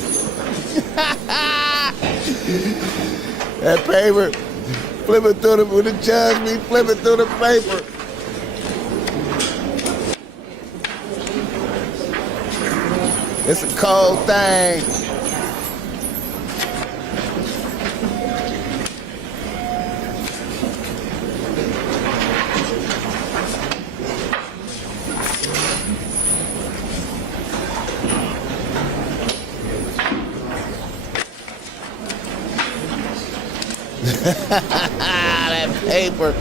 That paper, flipping through when the judge be flipping through the paper. It's a cold thing. That paper.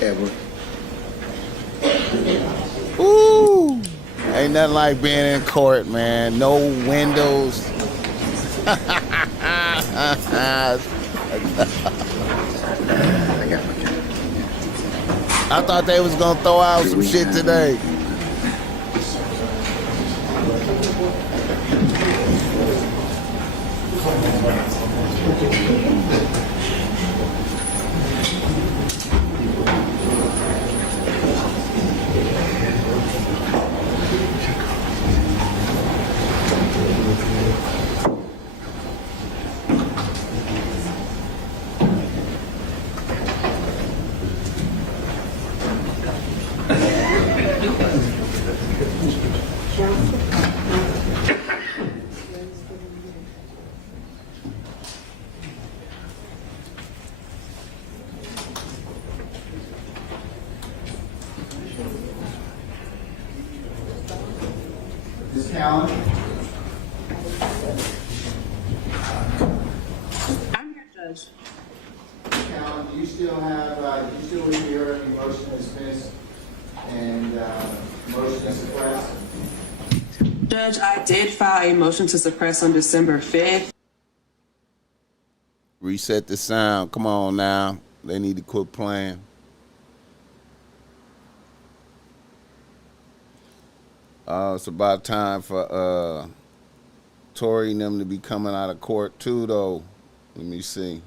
Edward. Ooh. Ain't nothing like being in court, man. No windows. I thought they was gonna throw out some shit today. Ms. Callan? I'm here, Judge. Ms. Callan, do you still have, do you still wish to hear any motion to dismiss and motion to suppress? Judge, I did file a motion to suppress on December 5th. Reset the sound. Come on now. They need to quit playing. It's about time for Tory and them to be coming out of court too, though. Let me see.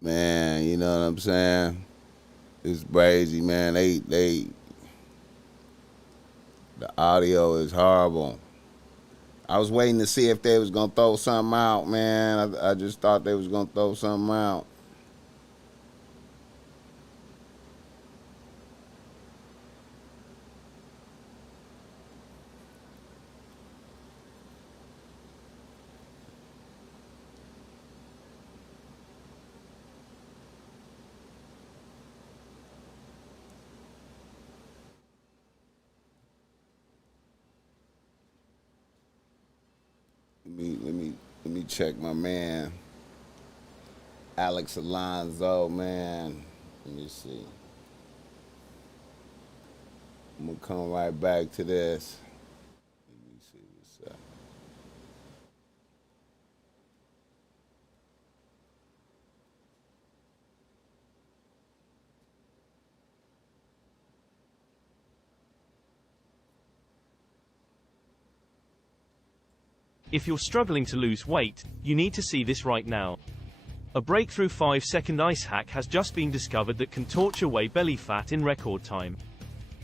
Man, you know what I'm saying? It's crazy, man. The audio is horrible. I was waiting to see if they was gonna throw something out, man. I just thought they was gonna throw something out. Let me check my man, Alex Alonzo, man. Let me see. I'm gonna come right back to this. Let me see what's up. If you're struggling to lose weight, you need to see this right now. A breakthrough 5-second ice hack has just been discovered that can torture away belly fat in record time.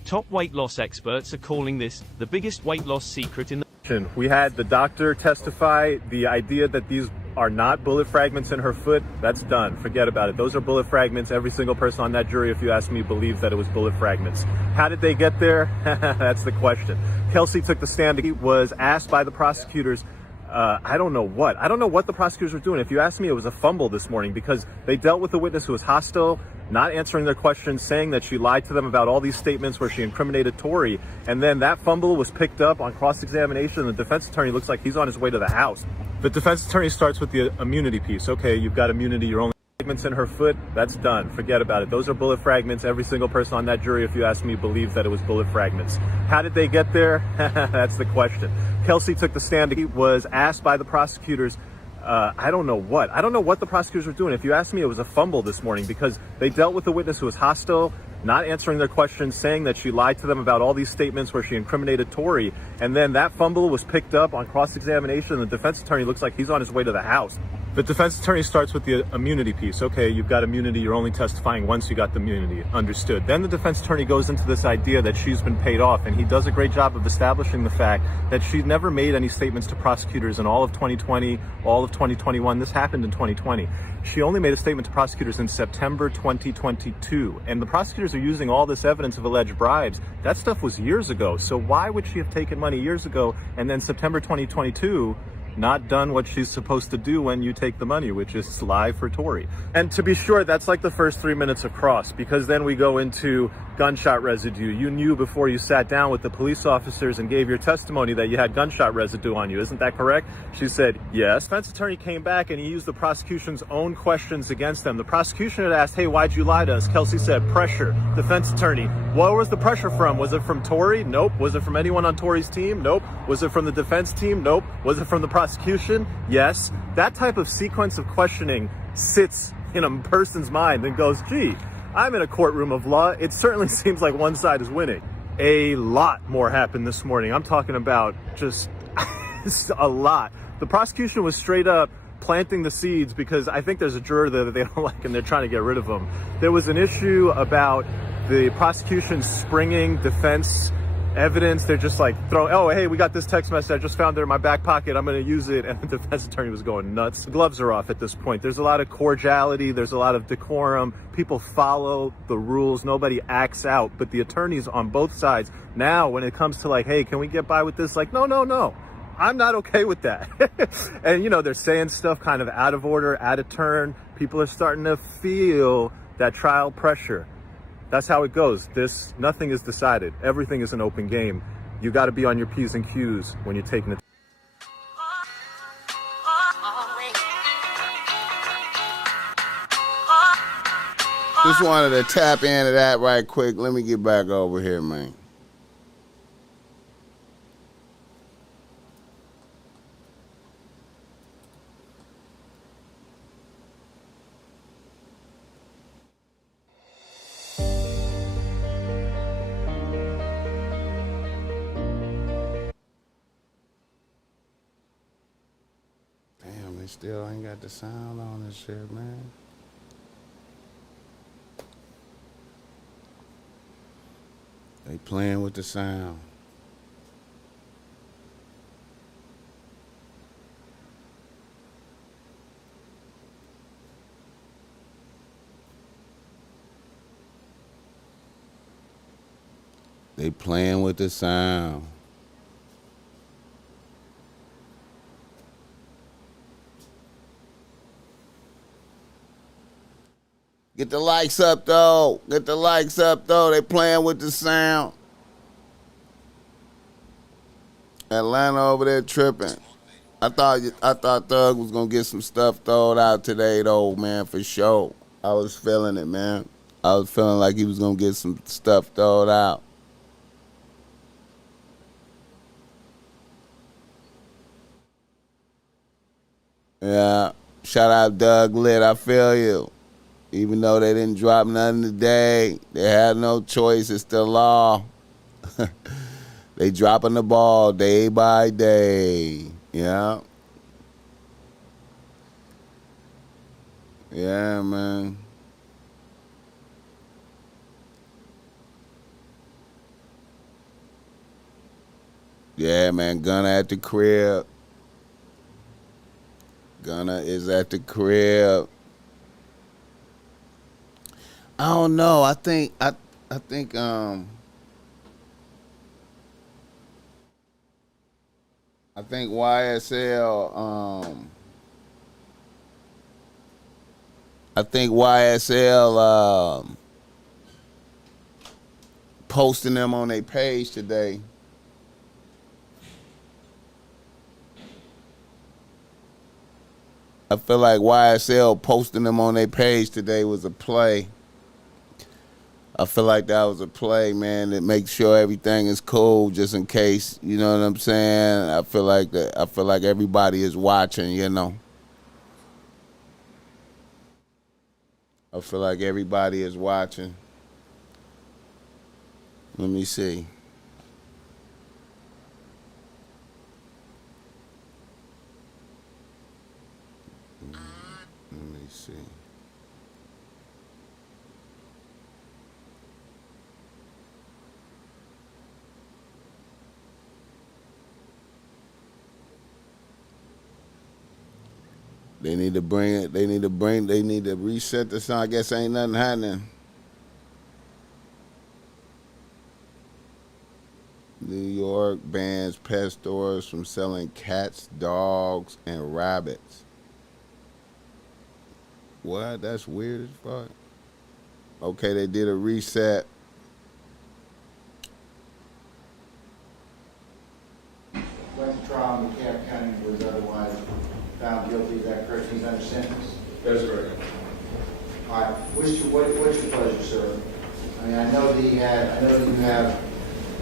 Top weight loss experts are calling this the biggest weight loss secret in the... We had the doctor testify. The idea that these are not bullet fragments in her foot, that's done. Forget about it. Those are bullet fragments. Every single person on that jury, if you ask me, believes that it was bullet fragments. How did they get there? That's the question. Kelsey took the stand. He was asked by the prosecutors I don't know what. I don't know what the prosecutors were doing. If you ask me, it was a fumble this morning because they dealt with a witness who was hostile, not answering their questions, saying that she lied to them about all these statements where she incriminated Tory. And then that fumble was picked up on cross-examination. The defense attorney looks like he's on his way to the house. The defense attorney starts with the immunity piece. Okay, you've got immunity. You're only fragments in her foot. That's done. Forget about it. Those are bullet fragments. Every single person on that jury, if you ask me, believes that it was bullet fragments. How did they get there? That's the question. Kelsey took the stand. He was asked by the prosecutors, I don't know what. I don't know what the prosecutors were doing. If you ask me, it was a fumble this morning because they dealt with a witness who was hostile, not answering their questions, saying that she lied to them about all these statements where she incriminated Tory. And then that fumble was picked up on cross-examination. The defense attorney looks like he's on his way to the house. The defense attorney starts with the immunity piece. Okay, you've got immunity. You're only testifying once you got the immunity. Understood. Then the defense attorney goes into this idea that she's been paid off, and he does a great job of establishing the fact that she never made any statements to prosecutors in all of 2020, all of 2021. This happened in 2020. She only made a statement to prosecutors in September 2022, and the prosecutors are using all this evidence of alleged bribes. That stuff was years ago. So why would she have taken money years ago and then September 2022 not done what she's supposed to do when you take the money, which is lie for Tory? And to be sure, that's like the first 3 minutes of cross, because then we go into gunshot residue. You knew before you sat down with the police officers and gave your testimony that you had gunshot residue on you. Isn't that correct? She said, yes. Defense attorney came back and he used the prosecution's own questions against them. The prosecution had asked, hey, why'd you lie to us? Kelsey said, pressure. Defense attorney, where was the pressure from? Was it from Tory? Nope. Was it from anyone on Tory's team? Nope. Was it from the defense team? Nope. Was it from the prosecution? Yes. That type of sequence of questioning sits in a person's mind and goes, gee, I'm in a courtroom of law. It certainly seems like one side is winning. A lot more happened this morning. I'm talking about just a lot. The prosecution was straight up planting the seeds because I think there's a juror there that they don't like and they're trying to get rid of him. There was an issue about the prosecution springing defense evidence. They're just like throwing, oh, hey, we got this text message. I just found it in my back pocket. I'm going to use it. And the defense attorney was going nuts. The gloves are off at this point. There's a lot of cordiality. There's a lot of decorum. People follow the rules. Nobody acts out. But the attorneys on both sides now, when it comes to like, hey, can we get by with this? Like, no. I'm not okay with that. And, you know, they're saying stuff kind of out of order, out of turn. People are starting to feel that trial pressure. That's how it goes. Nothing is decided. Everything is an open game. You got to be on your P's and Q's when you're taking it. Just wanted to tap into that right quick. Let me get back over here, man. Still ain't got the sound on this shit, man. They playing with the sound. They playing with the sound. Get the likes up, though. Get the likes up, though. They playing with the sound. Atlanta over there tripping. I thought Thug was gonna get some stuff thrown out today, though, man, for sure. I was feeling it, man. I was feeling like he was gonna get some stuff thrown out. Yeah. Shout out Doug Lit. I feel you. Even though they didn't drop nothing today, they had no choice. It's the law. They dropping the ball day by day. Yeah. Yeah, man. Yeah, man. Gunna at the crib. Gunna is at the crib. I don't know. I think I I think YSL. I think YSL posting them on their page today. I feel like YSL posting them on their page today was a play. I feel like that was a play, man, that makes sure everything is cool just in case, you know what I'm saying? I feel like everybody is watching, you know. I feel like everybody is watching. Let me see. Let me see. They need to bring it. They need to reset the song. I guess ain't nothing happening. New York bans pet stores from selling cats, dogs, and rabbits. What? That's weird as fuck. Okay, they did a reset. Went to trial in DeKalb County and was otherwise found guilty. Is that correct? He's under sentence? That is correct. All right. What's your pleasure, sir? I mean, I know that you have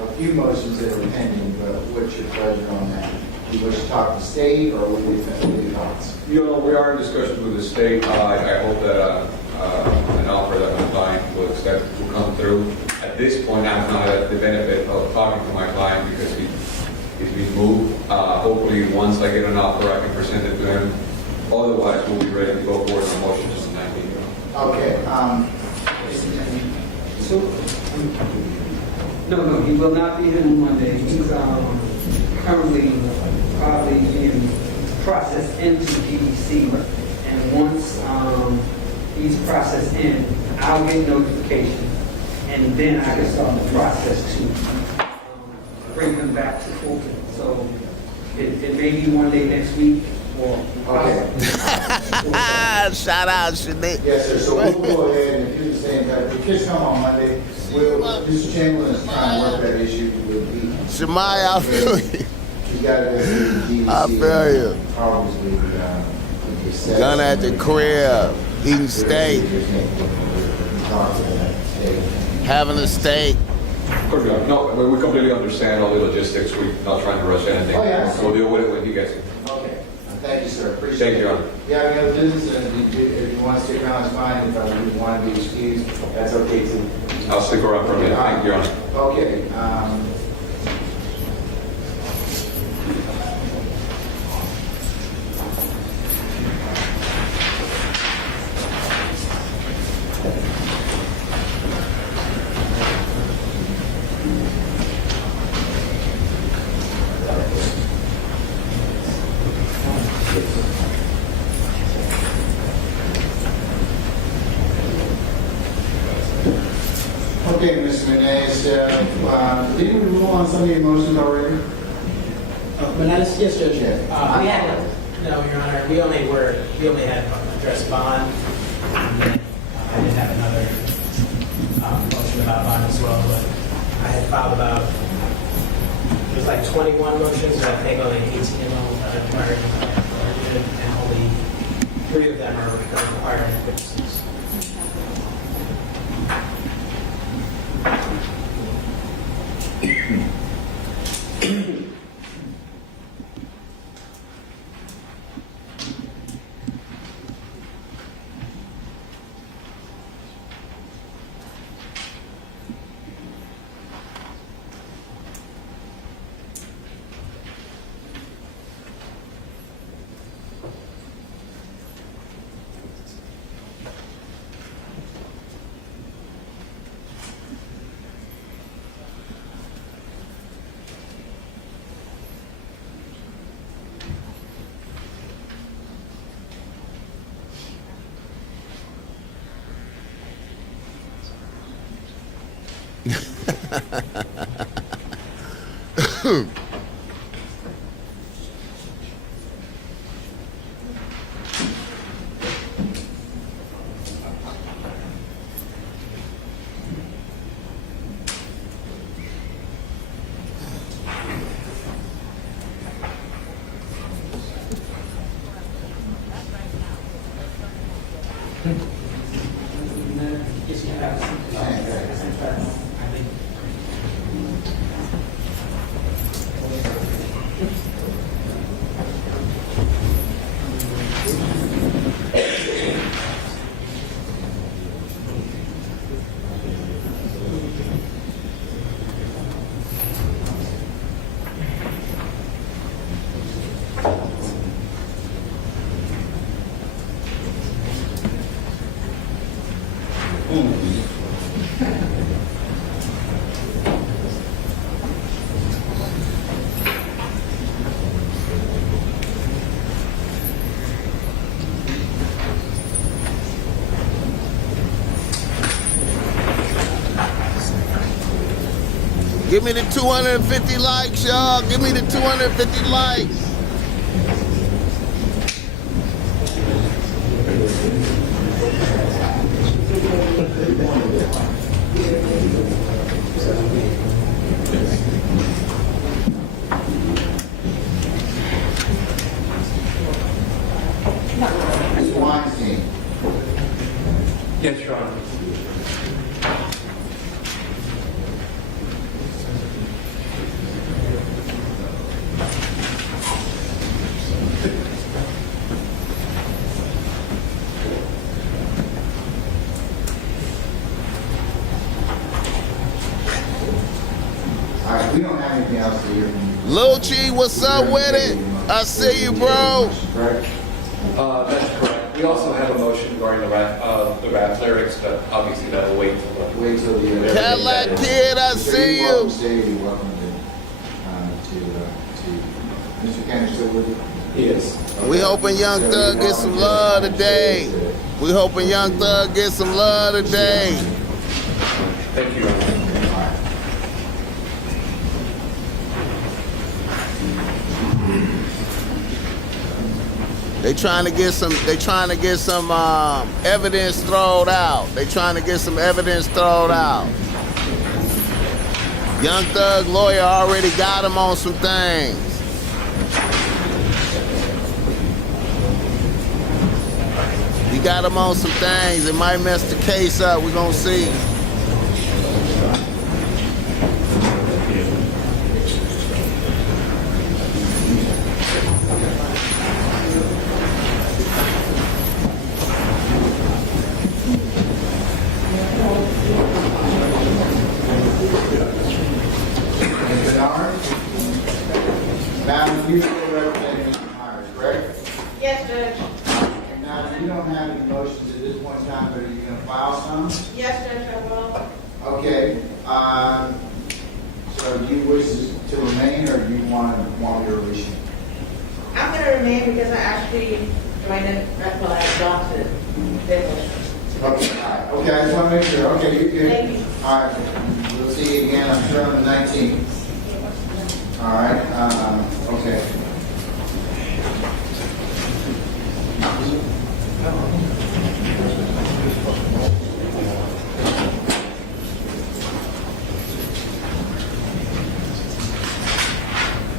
a few motions that are pending, but what's your pleasure on that? Do you wish to talk to the state, or what do you think? What are your thoughts? You know, we are in discussions with the state. I hope that an offer that my client will accept will come through. At this point, I'm not at the benefit of talking to my client because he's been moved. Hopefully, once I get an offer, I can present it to him. Otherwise, we'll be ready to go forward on motions on the 19th. Okay. No, he will not be here on Monday. He's currently probably being processed into GDC, and once he's processed in, I'll get notification, and then I can start the process to bring him back to Fulton. So it may be one day next week, or Shout out, Shanae. Yes, sir. So we'll go ahead and do the same. The kids come on Monday. Mr. Chamberlain is trying to work that issue with the Shemai, I feel you. You got to go see the GDC. I feel you. Obviously, Gunna at the crib, eating steak, having a steak. No, we completely understand all the logistics. We're not trying to rush anything. Oh, yeah. We'll deal with it when he gets it. Okay. Thank you, sir. Appreciate Thank it. you, Your Honor. Yeah, I got business, and if you want to stick around, it's fine. If you want to be excused, that's okay too. I'll stick around for a minute. Thank you, Your Honor. Okay. Okay, Mr. Menez, didn't we rule on some of your motions already? Menendez, yes, Judge. Yeah. We had, no, Your Honor, we only had addressed bond. And then, I did have another motion about bond as well, but I had filed about, it was like 21 motions, and I think only 18 of them are required, and only 3 of them are required witnesses. Yes, you have. Give me the 250 likes, y'all. Give me the 250 likes. Mr. Weinstein. Yes, Your Honor. All right, we don't have anything else to hear from you. Lucci, what's up with it? I see you, bro. That's correct. We also have a motion regarding the rap lyrics, but obviously that'll wait till the Cadillac Kid, I see you. Welcome to Mr. Kenny, still with you? Yes. We hoping Young Thug gets some love today. We hoping Young Thug gets some love today. Thank you, Your Honor. They trying to get some evidence thrown out. They trying to get some evidence thrown out. Young Thug lawyer already got him on some things. He got him on some things. It might mess the case up. We're gonna see. Madam, you still representing Mr. Myers, correct? Yes, Judge. And now, you don't have any motions at this point in time, but are you going to file some? Yes, Judge, I will. Okay. So do you wish to remain, or do you want your release? I'm going to remain because I actually joined it right while I adopted it. Okay, all right. Okay, I just want to make sure. Okay, you're good. Thank you. All right. We'll see you again, I'm sure, on the 19th. All right. Okay.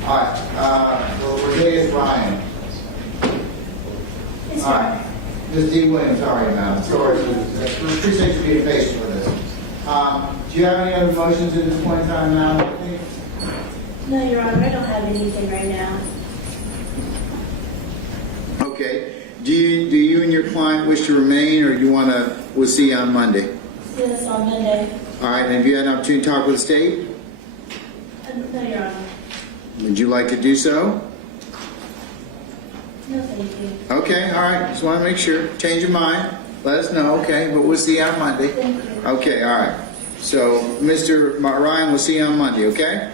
All right. Well, today is Ryan. All right. Ms. D. Williams, sorry about it. Sorry. We appreciate you being patient with us. Do you have any other motions at this point in time now? No, Your Honor, I don't have anything right now. Okay. Do you and your client wish to remain, or do you want to? We'll see you on Monday. See us on Monday. All right. And have you had an opportunity to talk with the state? No, Your Honor. Would you like to do so? No, thank you. Okay. All right. Just want to make sure. Change your mind. Let us know. Okay. But we'll see you on Monday. Thank you. Okay. All right. So, Mr. Ryan, we'll see you on Monday. Okay.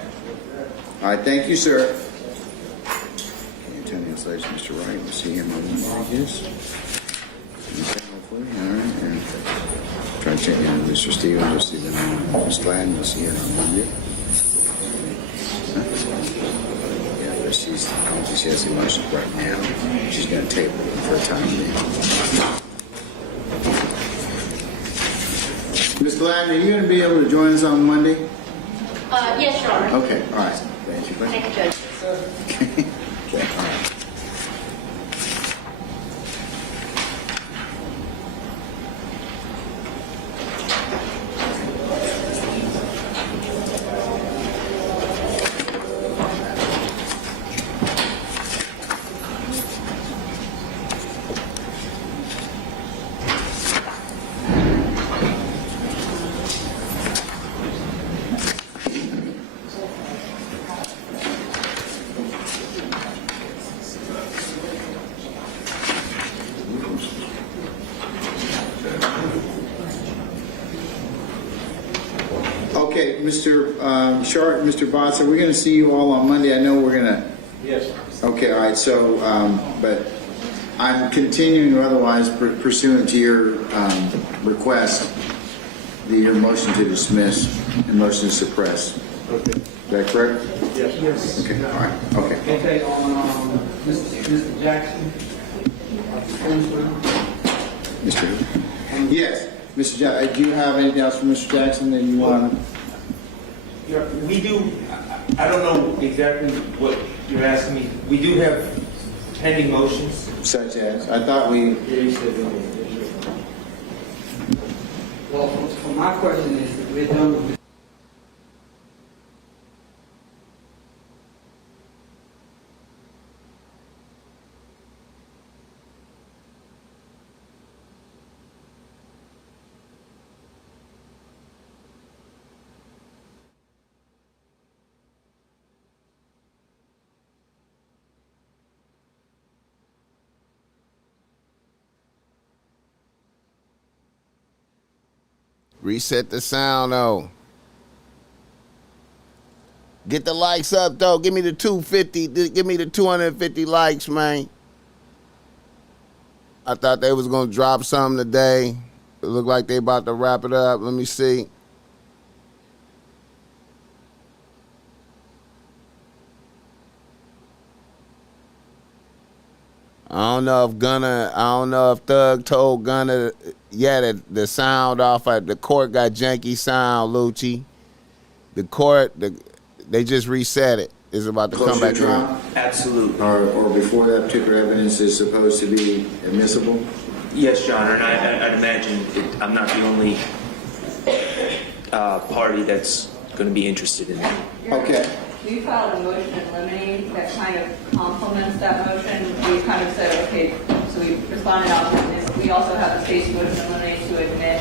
All right. Thank you, sir. 10 minutes later, Mr. Wright. We'll see him on Monday. Yes. Okay, hopefully. All right. And try to check in with Mr. Stevens. We'll see them on Ms. Gladden. We'll see her on Monday. Yeah, but she's, I don't think she has any motions right now. She's going to table it for a time being. Ms. Gladden, are you going to be able to join us on Monday? Yes, Your Honor. Okay, all right. Thank you. Thank you, Judge. Okay, all right. Okay, Mr. Sharp, Mr. Botts, are we going to see you all on Monday? I know we're going to. Yes. Okay, all right. So, but I'm continuing otherwise pursuant to your request, your motion to dismiss and motion to suppress. Okay. Is that correct? Yes. Okay, all right. Okay. Okay, on Mr. Jackson. Mr. Yes, Mr. Jackson. Do you have anything else from Mr. Jackson that you want? Yeah, we do. I don't know exactly what you're asking me. We do have pending motions. Such as? I thought we. Well, for my question is, if we're done with Reset the sound, though. Get the likes up, though. Give me the 250. Give me the 250 likes, man. I thought they was going to drop something today. It looked like they about to wrap it up. Let me see. I don't know if Thug told Gunna, yeah, the sound off at the court got janky sound, Lucci. The court, they just reset it. It's about to come back on. Absolutely. Or before that particular evidence is supposed to be admissible? Yes, Your Honor, and I'd imagine I'm not the only party that's going to be interested in that. Okay. We filed a motion in limine that kind of complements that motion. We kind of said, okay, so we responded out to this. We also have a state's motion in limine to admit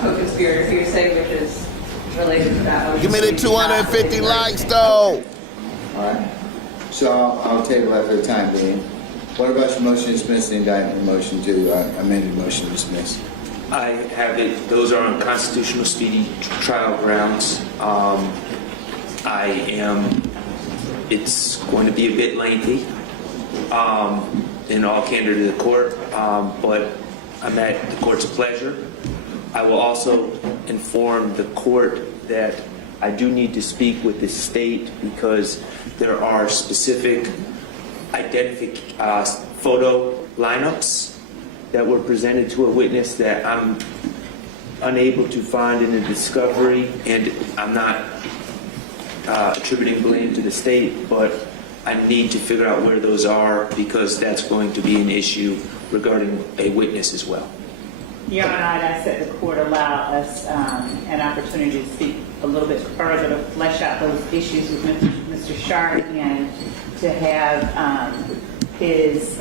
co-conspirator hearsay, which is related to that motion. Give me the 250 likes, though. All right. So I'll table that for the time being. What about your motion to dismiss the indictment, motion to amended motion to dismiss? I have it. Those are on constitutional speedy trial grounds. It's going to be a bit lengthy, in all candor to the court, but I'm at the court's pleasure. I will also inform the court that I do need to speak with the state because there are specific photo lineups that were presented to a witness that I'm unable to find in the discovery, and I'm not attributing blame to the state, but I need to figure out where those are because that's going to be an issue regarding a witness as well. Your Honor, I ask that the court allow us an opportunity to speak a little bit further to flesh out those issues with Mr. Sharp and to have his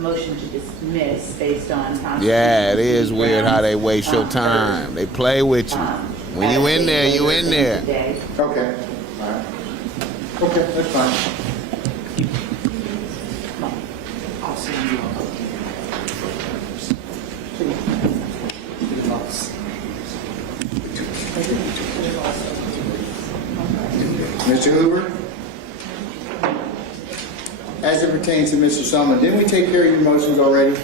motion to dismiss based on Yeah, it is weird how they waste your time. They play with you. When you in there, you in there. Okay. All right. Okay, that's fine. I'll send you Mr. Hoover? As it pertains to Mr. Sullivan, didn't we take care of your motions already?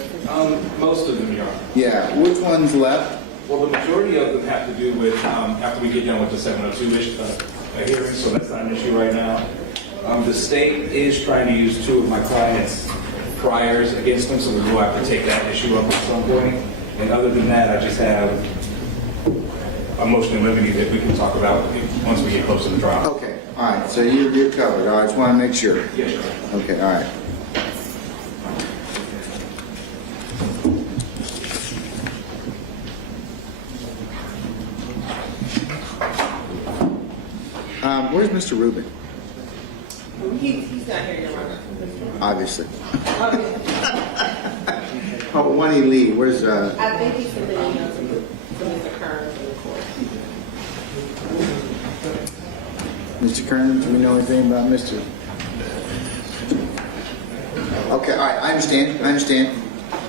Most of them, Your Honor. Yeah. Which ones left? Well, the majority of them have to do with, after we get done with the 702-ish hearing, so that's not an issue right now. The state is trying to use two of my clients' priors against them, so we will have to take that issue up at some point. And other than that, I just have a motion in limine that we can talk about once we get close to the trial. Okay. All right. So you're covered. All right. Just want to make sure. Yes, sir. Okay. All right. Where's Mr. Rubin? He's not here, Your Honor. Obviously. Oh, when he leave, where's I think he's submitting emails to Mr. Kern in the court. Mr. Kern? Do we know anything about Mr.? Okay, all right, I understand.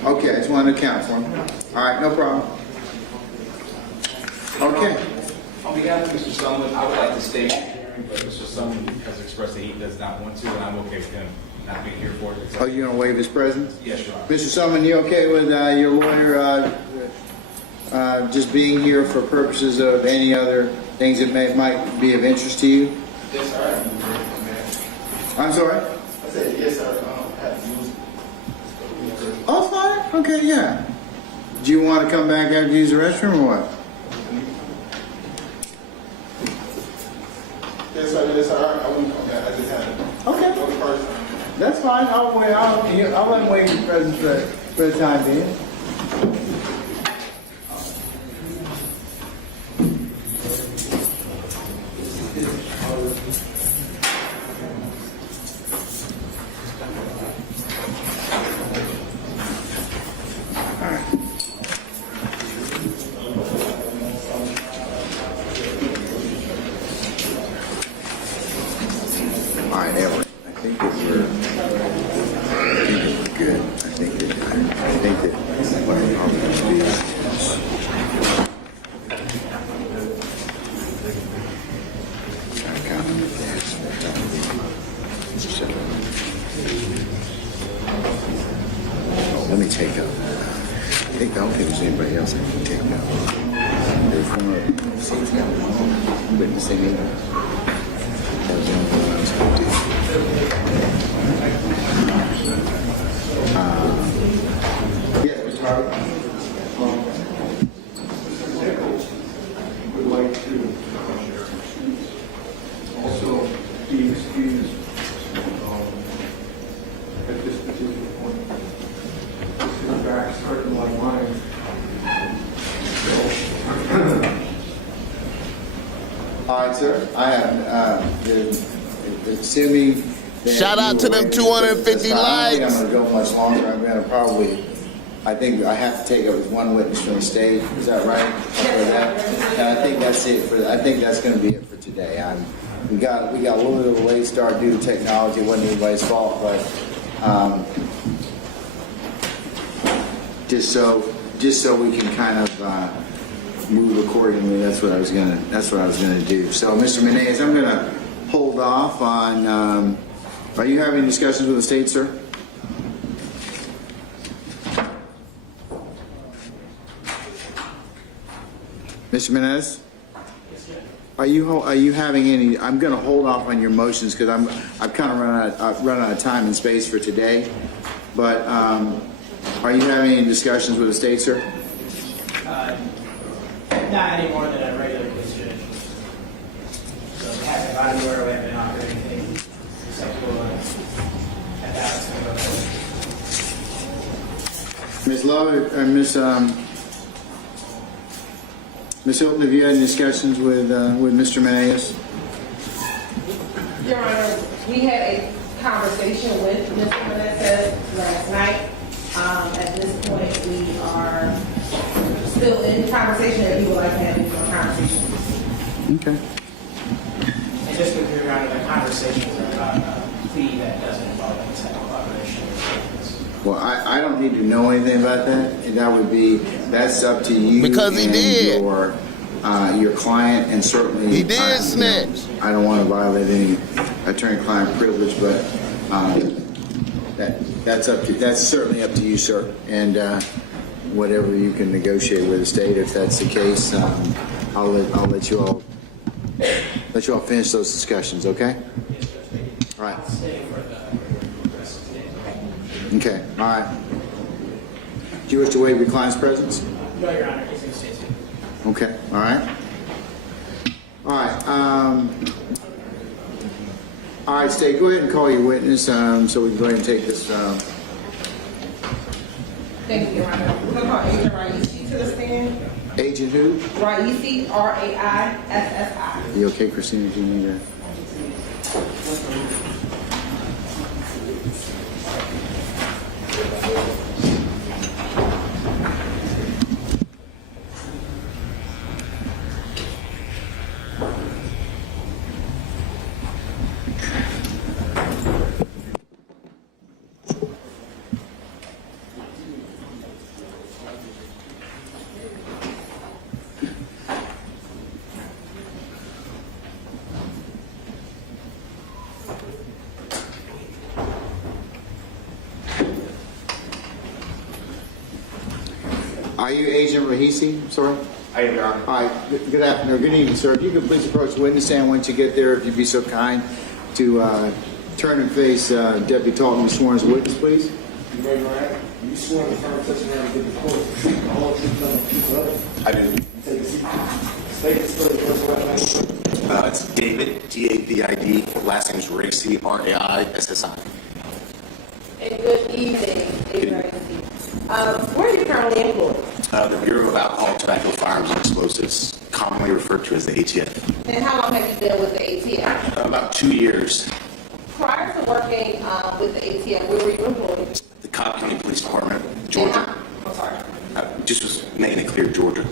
Okay, I just wanted to account for him. All right, no problem. Okay. On behalf of Mr. Sumlin, I would like to stay in the hearing, but Mr. Sumlin has expressed that he does not want to, and I'm okay with him not being here for it. Are you going to waive his presence? Yes, Your Honor. Mr. Sullivan, you okay with your lawyer just being here for purposes of any other things that might be of interest to you? Yes, sir. I'm sorry? I said, yes, sir. I have to use it. Oh, fine. Okay, yeah. Do you want to come back after you use the restroom or what? Yes, sir. Yes, sir. I wouldn't come back. I just had it. Okay. For the first time. That's fine. I'll let him waive his presence for the time being. All right, Edward. I think that we're good. I think that what I'm probably going to do is let me take up. I don't think there's anybody else I can take up. There's one of seats got one witnessing it. That was the only one I was going to do. Yes, Mr. Harvey. Would like to also be excused at this particular point. This is back starting like mine. All right, sir. I have assuming. Shout out to them 250 I don't think I'm likes. going to go much longer. I'm going to probably. I think I have to take up with one witness from the state. Is that right? And I think that's it for. I think that's going to be it for today. We got a little bit of a late start due to technology. It wasn't anybody's fault, but just so we can kind of move accordingly. That's what I was gonna do. So, Mr. Menez, I'm gonna hold off on. Are you having discussions with the state, sir? Mr. Menez? Are you having any? I'm going to hold off on your motions because I've kind of run out of time and space for today. But are you having any discussions with the state, sir? Not any more than a regular case judge. So we haven't gone anywhere, we haven't offered anything except we'll have that. Ms. Love or Ms. Hilton, have you had any discussions with Mr. Menez? Your Honor, we had a conversation with Mr. Menez last night. At this point, we are still in conversation, and we would like to have any more conversations. Okay. And just with your Honor, the conversations are about a plea that doesn't involve any type of collaboration. Well, I don't need to know anything about that. That's up to you. Because he and did. Your client, and certainly He did snitch. I don't want to violate any attorney-client privilege, but that's certainly up to you, sir. And whatever you can negotiate with the state, if that's the case, I'll let you all finish those discussions. Okay. All right. Okay. All right. Do you wish to waive your client's presence? No, Your Honor, he's going to stay tuned. Okay. All right. All right. All right, State, go ahead and call your witness so we can go ahead and take this. Thank you, Your Honor. We're going to call Agent Raisi to the stand. Agent who? Raisi, Raissi. You okay, Christina? Do you need that? Are you Agent Rahisi? Sorry. I am, Your Honor. Hi. Good afternoon. Good evening, sir. If you could please approach the witness stand once you get there, if you'd be so kind to turn and face Deputy Talton, who's sworn as a witness, please. You ready, Ryan? You sworn to firm testimony to the court, the whole truth, nothing but the truth. I do. Take a seat. State the story. What's the right name? It's David, D-A-V-I-D. Last name is Racy, R-A-I-S-S-I. And good evening, Agent. Where are you currently employed? The Bureau of Alcohol, Tobacco, Firearms, and Explosives, commonly referred to as the ATF. And how long have you been with the ATF? About 2 years. Prior to working with the ATF, where were you employed? The Cobb County Police Department, Georgia. I'm sorry. Just was making it clear, Georgia.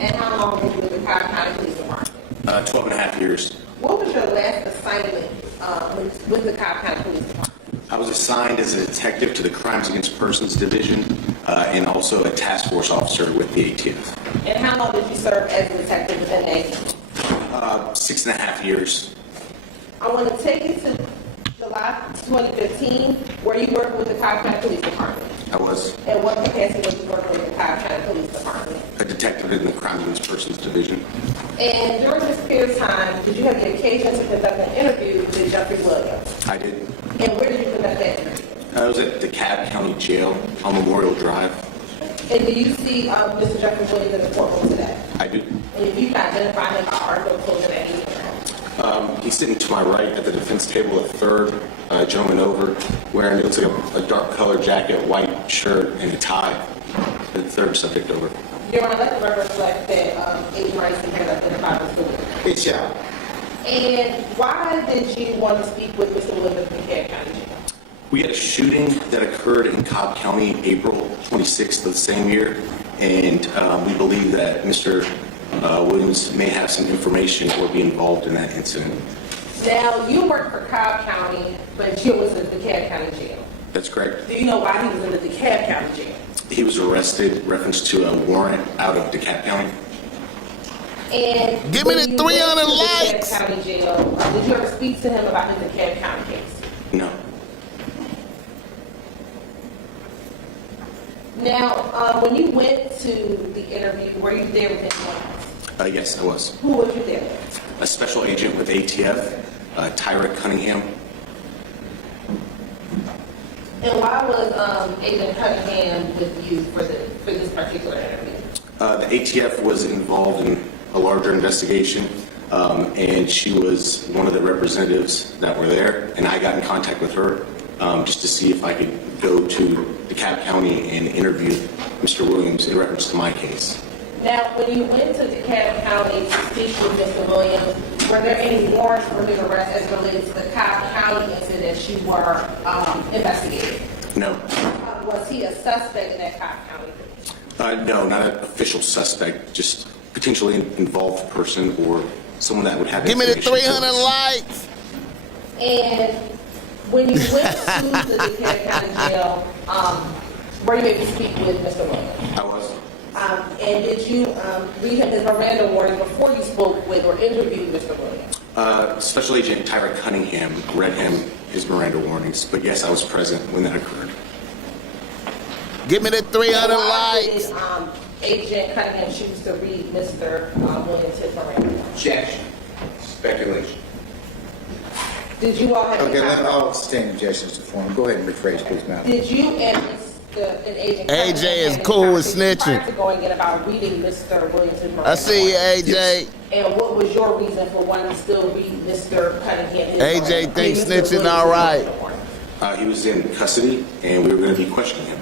And how long were you with the Cobb County Police Department? 12 and a half years. What was your last assignment with the Cobb County Police Department? I was assigned as a detective to the Crimes Against Persons Division and also a task force officer with the ATF. And how long did you serve as a detective within the ATF? 6.5 years. I want to take you to July 2015, where you worked with the Cobb County Police Department. I was And what capacity was you working with the Cobb County Police Department? a detective in the Crimes Against Persons Division. And during this period of time, did you have the occasion to conduct an interview with Jeffrey Williams? I did. And where did you conduct that interview? I was at DeKalb County Jail on Memorial Drive. And do you see Mr. Jeffrey Williams in the courtroom today? I do. And if you can identify him by article closing that he's He's sitting to my right at the defense table, a third gentleman over, wearing, it looks like a dark colored jacket, white shirt, and a tie. The third subject over. Your Honor, let the record reflect that Agent Rice has identified Mr. Williams. It's yeah. And why did you want to speak with Mr. Williams in DeKalb County Jail? We had a shooting that occurred in Cobb County April 26th of the same year, and we believe that Mr. Williams may have some information or be involved in that incident. Now, you work for Cobb County, but you was in DeKalb County Jail. That's correct. Do you know why he was in the DeKalb County Jail? He was arrested in reference to a warrant out of DeKalb County. And Give me the 300 likes. DeKalb County Jail, did you ever speak to him about his DeKalb County case? No. Now, when you went to the interview, were you there with anyone else? Yes, I was. Who was you there with? A special agent with ATF, Tyra Cunningham. And why was Agent Cunningham with you for this particular interview? The ATF was involved in a larger investigation, and she was one of the representatives that were there, and I got in contact with her just to see if I could go to DeKalb County and interview Mr. Williams in reference to my case. Now, when you went to DeKalb County to speak with Mr. Williams, were there any warrants for his arrest as related to the Cobb County incident that you were investigating? No. Was he a suspect in that Cobb County? No, not an official suspect, just potentially involved person or someone that would have Give me the information 300 likes. And when you went to the DeKalb County Jail, were you able to speak with Mr. Williams? I was. And did you read him his Miranda warning before you spoke with or interviewed Mr. Williams? Special Agent Tyra Cunningham read him his Miranda warnings, but yes, I was present when that occurred. Give me the 300 Why likes. did Agent Cunningham choose to read Mr. Williams his Miranda? Objection. Speculation. Did you all have Okay, I'll sustain objections to form. Go ahead and rephrase, please, madam. Did you and Agent AJ is cool with snitching. prior to going in about reading Mr. Williams' Miranda I see you, warnings? AJ. And what was your reason for wanting to still read Mr. Cunningham? AJ thinks snitching all right. He was in custody, and we were going to be questioning him.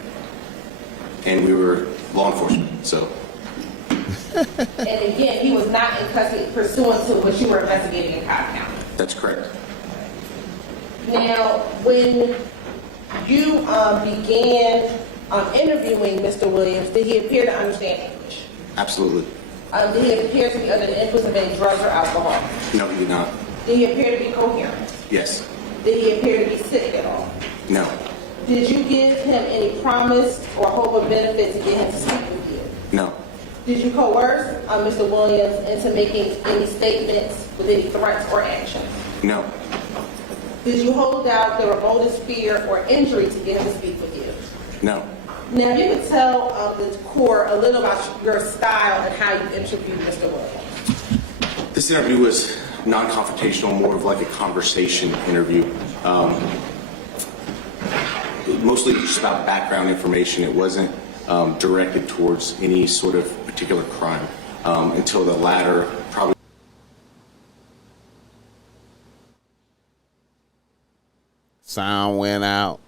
And we were law enforcement, so. And again, he was not in custody pursuant to what you were investigating in Cobb County. That's correct. Now, when you began interviewing Mr. Williams, did he appear to understand English? Absolutely. Did he appear to be under the influence of any drugs or alcohol? No, he did not. Did he appear to be coherent? Yes. Did he appear to be sick at all? No. Did you give him any promise or hope of benefit to get him to speak with you? No. Did you coerce Mr. Williams into making any statements with any threats or actions? No. Did you hold out the remotest fear or injury to get him to speak with you? No. Now, you could tell the court a little about your style and how you interviewed Mr. Williams. This interview was non-confrontational, more of like a conversation interview. Mostly just about background information. It wasn't directed towards any sort of particular crime until the latter probably. Sound went out.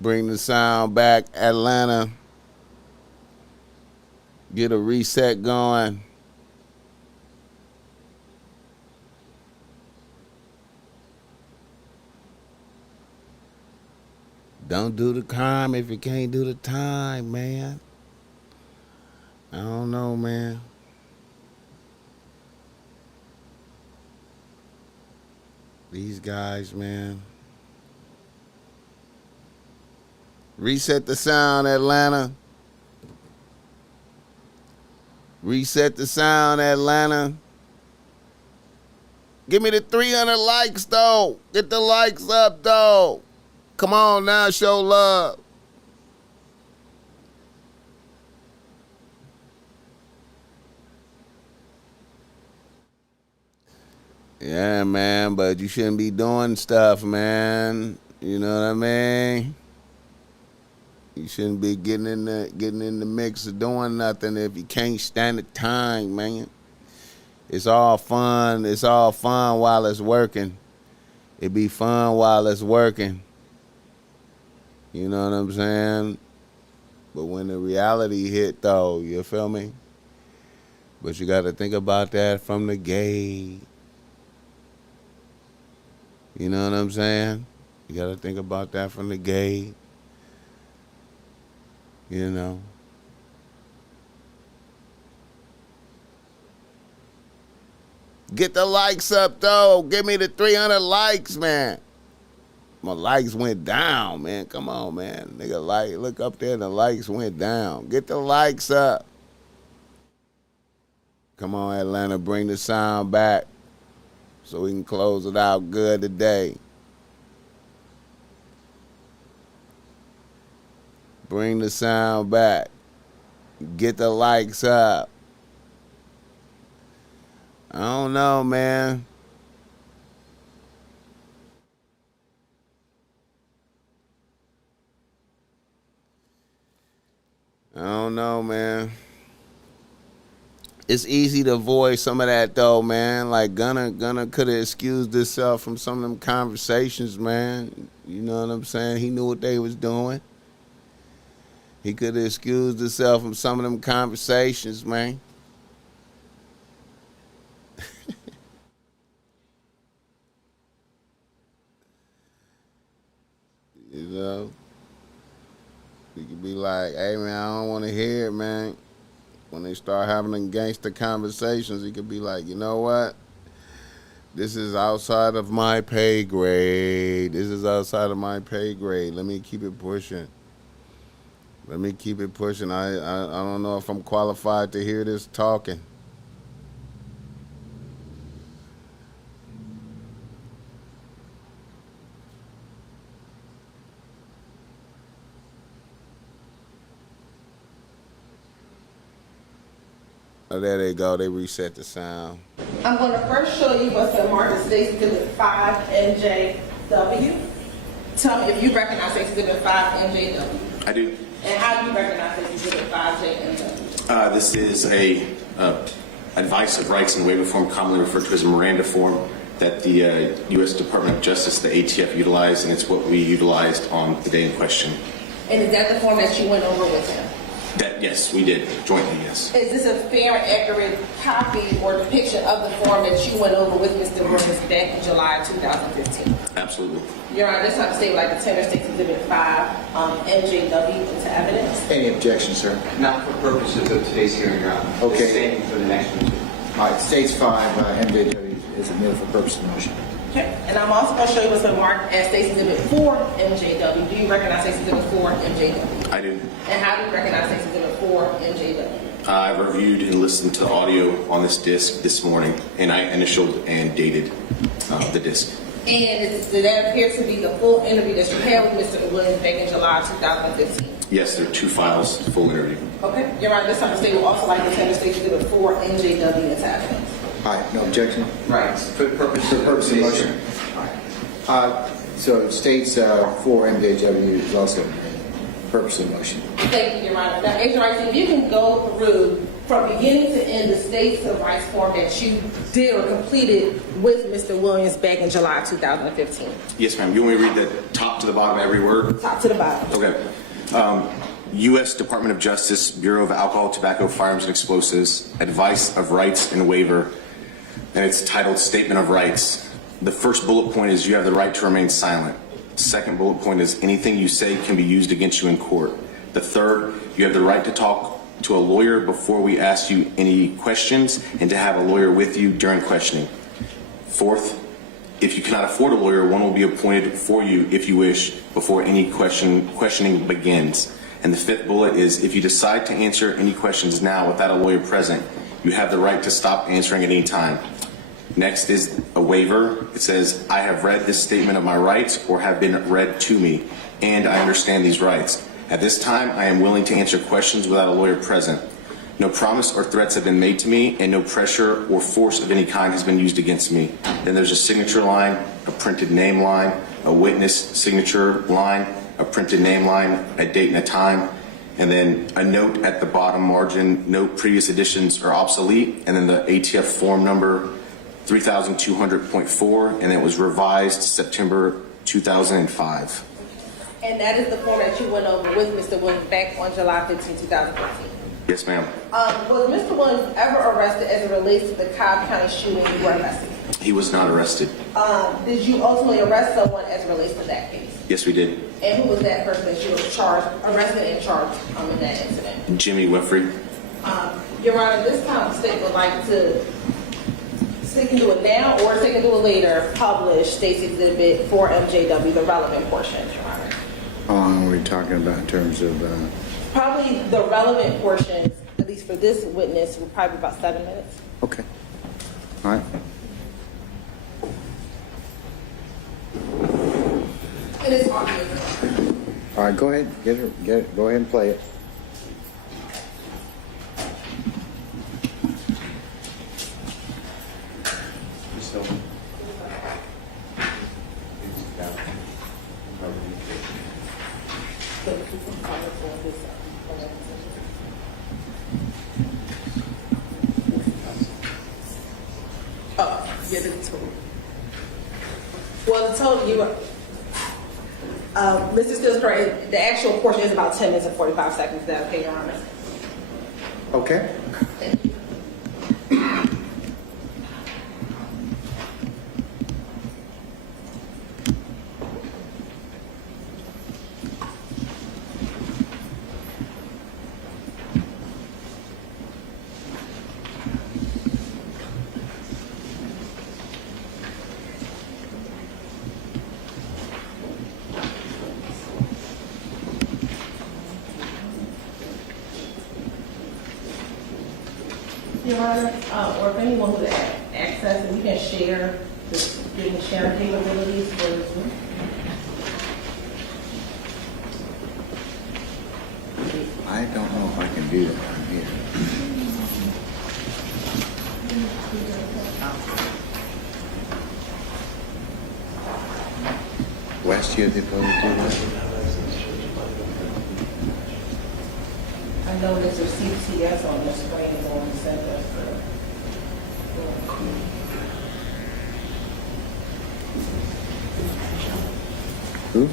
Bring the sound back, Atlanta. Get a reset going. Don't do the crime if you can't do the time, man. I don't know, man. These guys, man. Reset the sound, Atlanta. Reset the sound, Atlanta. Give me the 300 likes, though. Get the likes up, though. Come on now, show love. Yeah, man, but you shouldn't be doing stuff, man. You know what I mean? You shouldn't be getting in the mix of doing nothing if you can't stand the time, man. It's all fun. It's all fun while it's working. It be fun while it's working. You know what I'm saying? But when the reality hit, though, you feel me? But you got to think about that from the gate. You know what I'm saying? You got to think about that from the gate. You know. Get the likes up, though. Give me the 300 likes, man. My likes went down, man. Come on, man. Nigga, look up there and the likes went down. Get the likes up. Come on, Atlanta. Bring the sound back so we can close it out good today. Bring the sound back. Get the likes up. I don't know, man. I don't know, man. It's easy to avoid some of that, though, man. Like, Gunna could have excused himself from some of them conversations, man. You know what I'm saying? He knew what they was doing. He could have excused himself from some of them conversations, man. You know? You could be like, hey, man, I don't want to hear it, man. When they start having them gangster conversations, he could be like, you know what? This is outside of my pay grade. This is outside of my pay grade. Let me keep it pushing. Let me keep it pushing. I don't know if I'm qualified to hear this talking. Oh, there they go. They reset the sound. I'm going to first show you what's in Mark States Exhibit 5 NJW. Tell me if you recognize States Exhibit 5 NJW. I do. And how do you recognize States Exhibit 5 JNW? This is a advice of rights and waiver form, commonly referred to as a Miranda form, that the U.S. Department of Justice, the ATF, utilized, and it's what we utilized on the day in question. And is that the form that you went over with him? Yes, we did, jointly, yes. Is this a fair and accurate copy or depiction of the form that you went over with Mr. Williams back in July 2015? Absolutely. Your Honor, this time to say like the Tender States Exhibit 5 NJW into evidence. Any objection, sir? Not for purposes of today's hearing, Your Honor. Okay. Just standing for the next one. All right, States 5 MJW is admitted for purpose of the motion. Okay. And I'm also going to show you what's been marked as States Exhibit 4 MJW. Do you recognize States Exhibit 4 MJW? I do. And how do you recognize States Exhibit 4 MJW? I reviewed and listened to audio on this disc this morning, and I initialed and dated the disc. And that appears to be the full interview that you had with Mr. Williams back in July 2015. Yes, there are 2 files, full interview. Okay. Your Honor, this time the state will also like to attend the state to do with 4 NJW attachments. All right, no objection? Right, for the purpose of Purpose of the today's motion? hearing. All right. So it states 4 MJW is also purpose of the motion. Thank you, Your Honor. Now, Agent Rice, if you can go through from beginning to end the state's civil rights form that you did or completed with Mr. Williams back in July 2015. Yes, ma'am. You want me to read the top to the bottom of every word? Top to the bottom. Okay. U.S. Department of Justice, Bureau of Alcohol, Tobacco, Firearms, and Explosives, Advice of Rights and Waiver, and it's titled Statement of Rights. The first bullet point is you have the right to remain silent. The second bullet point is anything you say can be used against you in court. The third, you have the right to talk to a lawyer before we ask you any questions and to have a lawyer with you during questioning. Fourth, if you cannot afford a lawyer, one will be appointed for you if you wish before any questioning begins. And the fifth bullet is if you decide to answer any questions now without a lawyer present, you have the right to stop answering at any time. Next is a waiver. It says, I have read this statement of my rights or have been read to me, and I understand these rights. At this time, I am willing to answer questions without a lawyer present. No promise or threats have been made to me, and no pressure or force of any kind has been used against me. Then there's a signature line, a printed name line, a witness signature line, a printed name line, a date and a time, and then a note at the bottom margin, note previous editions are obsolete, and then the ATF form number 3200.4, and it was revised September 2005. And that is the form that you went over with Mr. Williams back on July 15, 2015. Yes, ma'am. Was Mr. Williams ever arrested as it relates to the Cobb County shooting you were arrested? He was not arrested. Did you ultimately arrest someone as it relates to that case? Yes, we did. And who was that person that you were arrested and charged in that incident? Jimmy Winfrey. Your Honor, this time the state would like to, state can do it now or state can do it later, publish State's Exhibit 4 MJW, the relevant portion, Your Honor. How long are we talking about in terms of... Probably the relevant portions, at least for this witness, would probably be about 7 minutes. Okay. All right. It is obvious. All right, go ahead. Get it. Go ahead and play it. Yeah, the total. Well, the total, Mr. Steele's correct. The actual portion is about 10 minutes and 45 seconds. Is that okay, Your Honor? Okay. Thank you. Your Honor, or if anyone would have access, and we can share the sharing capabilities for Zoom. I don't know if I can do that from here. West, you have the ability to do that? I know there's a CTS on the screen going to send us Who?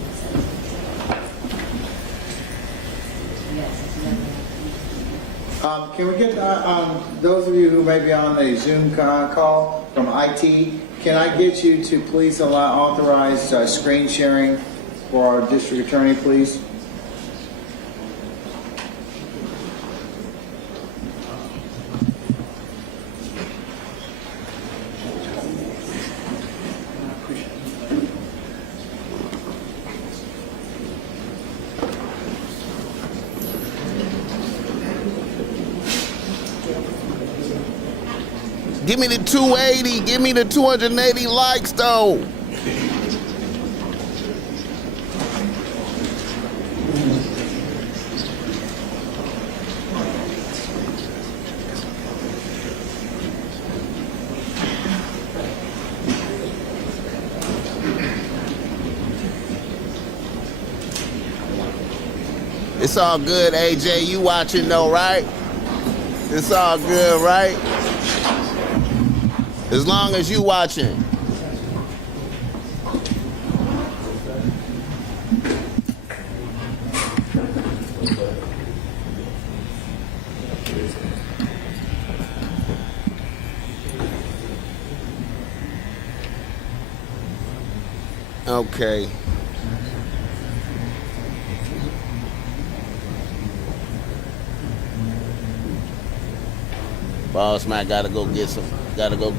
Can we get those of you who may be on a Zoom call from IT, can I get you to please authorize screen sharing for our district attorney, please? Give me the 280. Give me the 280 likes, though. It's all good, AJ. You watching though, right? It's all good, right? As long as you watching. Okay. BossMack gotta go get some, gotta go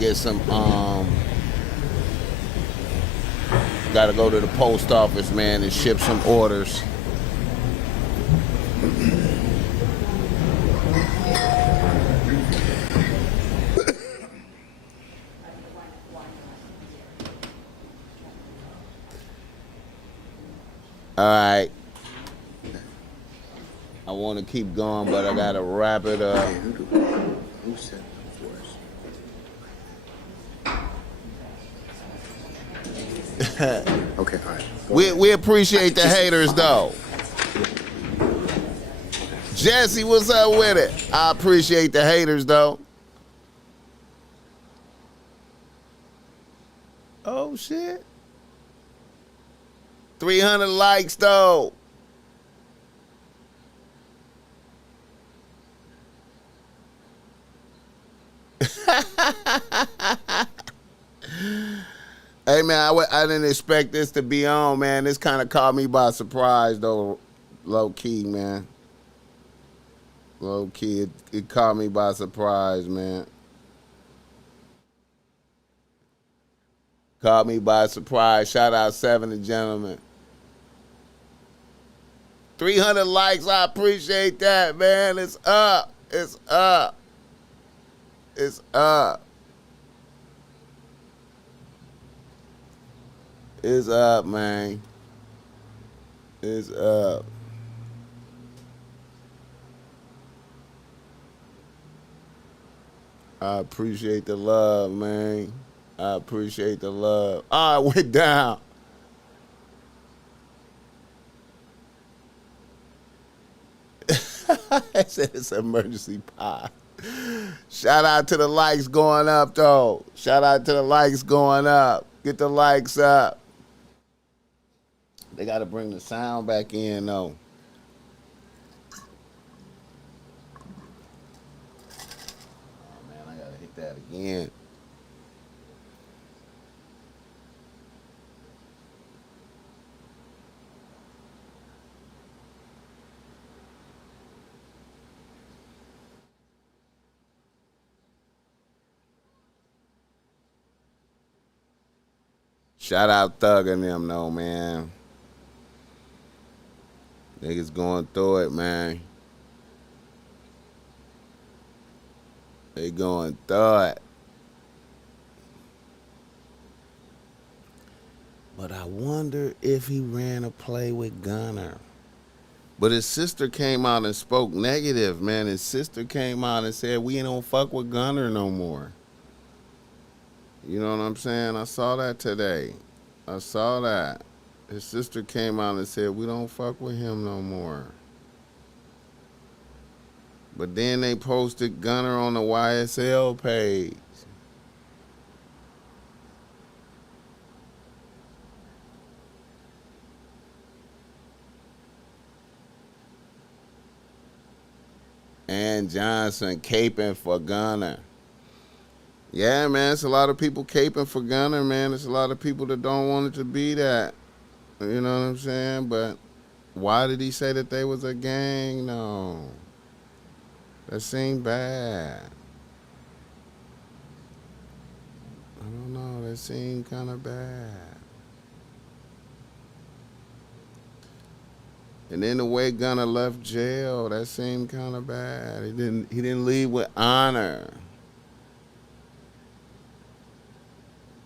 to the post office, man, and ship some orders. All right. I want to keep going, but I gotta wrap it up. Who said that for us? Okay, all right. We appreciate the haters though. Jesse, what's up with it? I appreciate the haters though. Oh shit. 300 likes though. Hey man, I didn't expect this to be on, man. This kind of caught me by surprise though, low key, man. Low key, it caught me by surprise, man. Caught me by surprise. Shout out 7 gentlemen. 300 likes, I appreciate that, man. It's up. It's up. It's up. It's up, man. It's up. I appreciate the love, man. I appreciate the love. I went down. I said it's an emergency pie. Shout out to the likes going up, though. Shout out to the likes going up. Get the likes up. They got to bring the sound back in, though. Oh, man, I got to hit that again. Shout out Thug and them, though, man. Niggas going through it, man. They going through it. But I wonder if he ran a play with Gunner. But his sister came out and spoke negative, man. His sister came out and said, we don't fuck with Gunner no more. You know what I'm saying? I saw that today. I saw that. His sister came out and said, we don't fuck with him no more. But then they posted Gunner on the YSL page. And Johnson caping for Gunner. Yeah, man, it's a lot of people caping for Gunner, man. It's a lot of people that don't want it to be that. You know what I'm saying? But why did he say that they was a gang? No. That seemed bad. I don't know. That seemed kind of bad. And then the way Gunner left jail, that seemed kind of bad. He didn't leave with honor.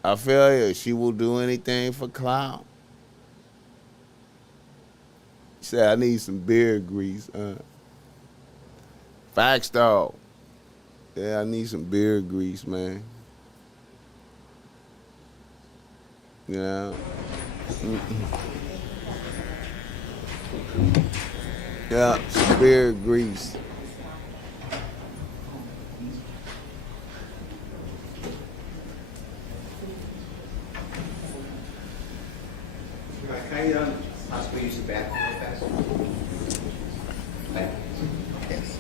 I feel you. She will do anything for clout. She said, I need some beard grease. Facts, though. Yeah, I need some beard grease, man. Yeah. Yeah, severe grease. Can I possibly use the bathroom real fast? Yes.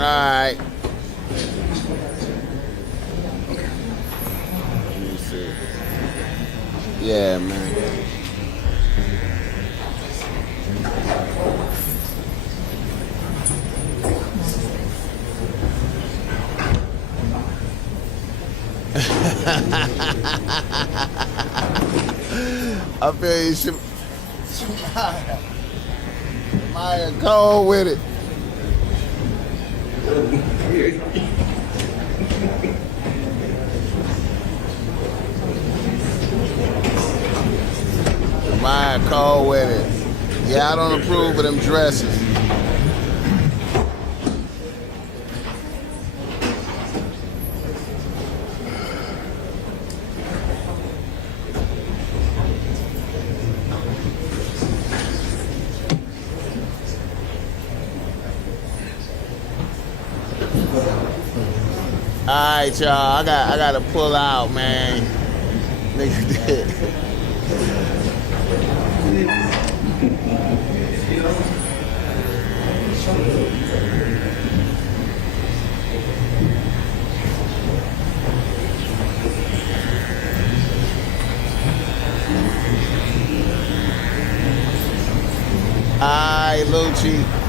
All right. Let me see. Yeah, man. I feel you should. Maya, go with it. Maya, cold with it. Yeah, I don't approve of them dresses. Alright, y'all. I gotta pull out, man. Nigga did. Alright, Lucci.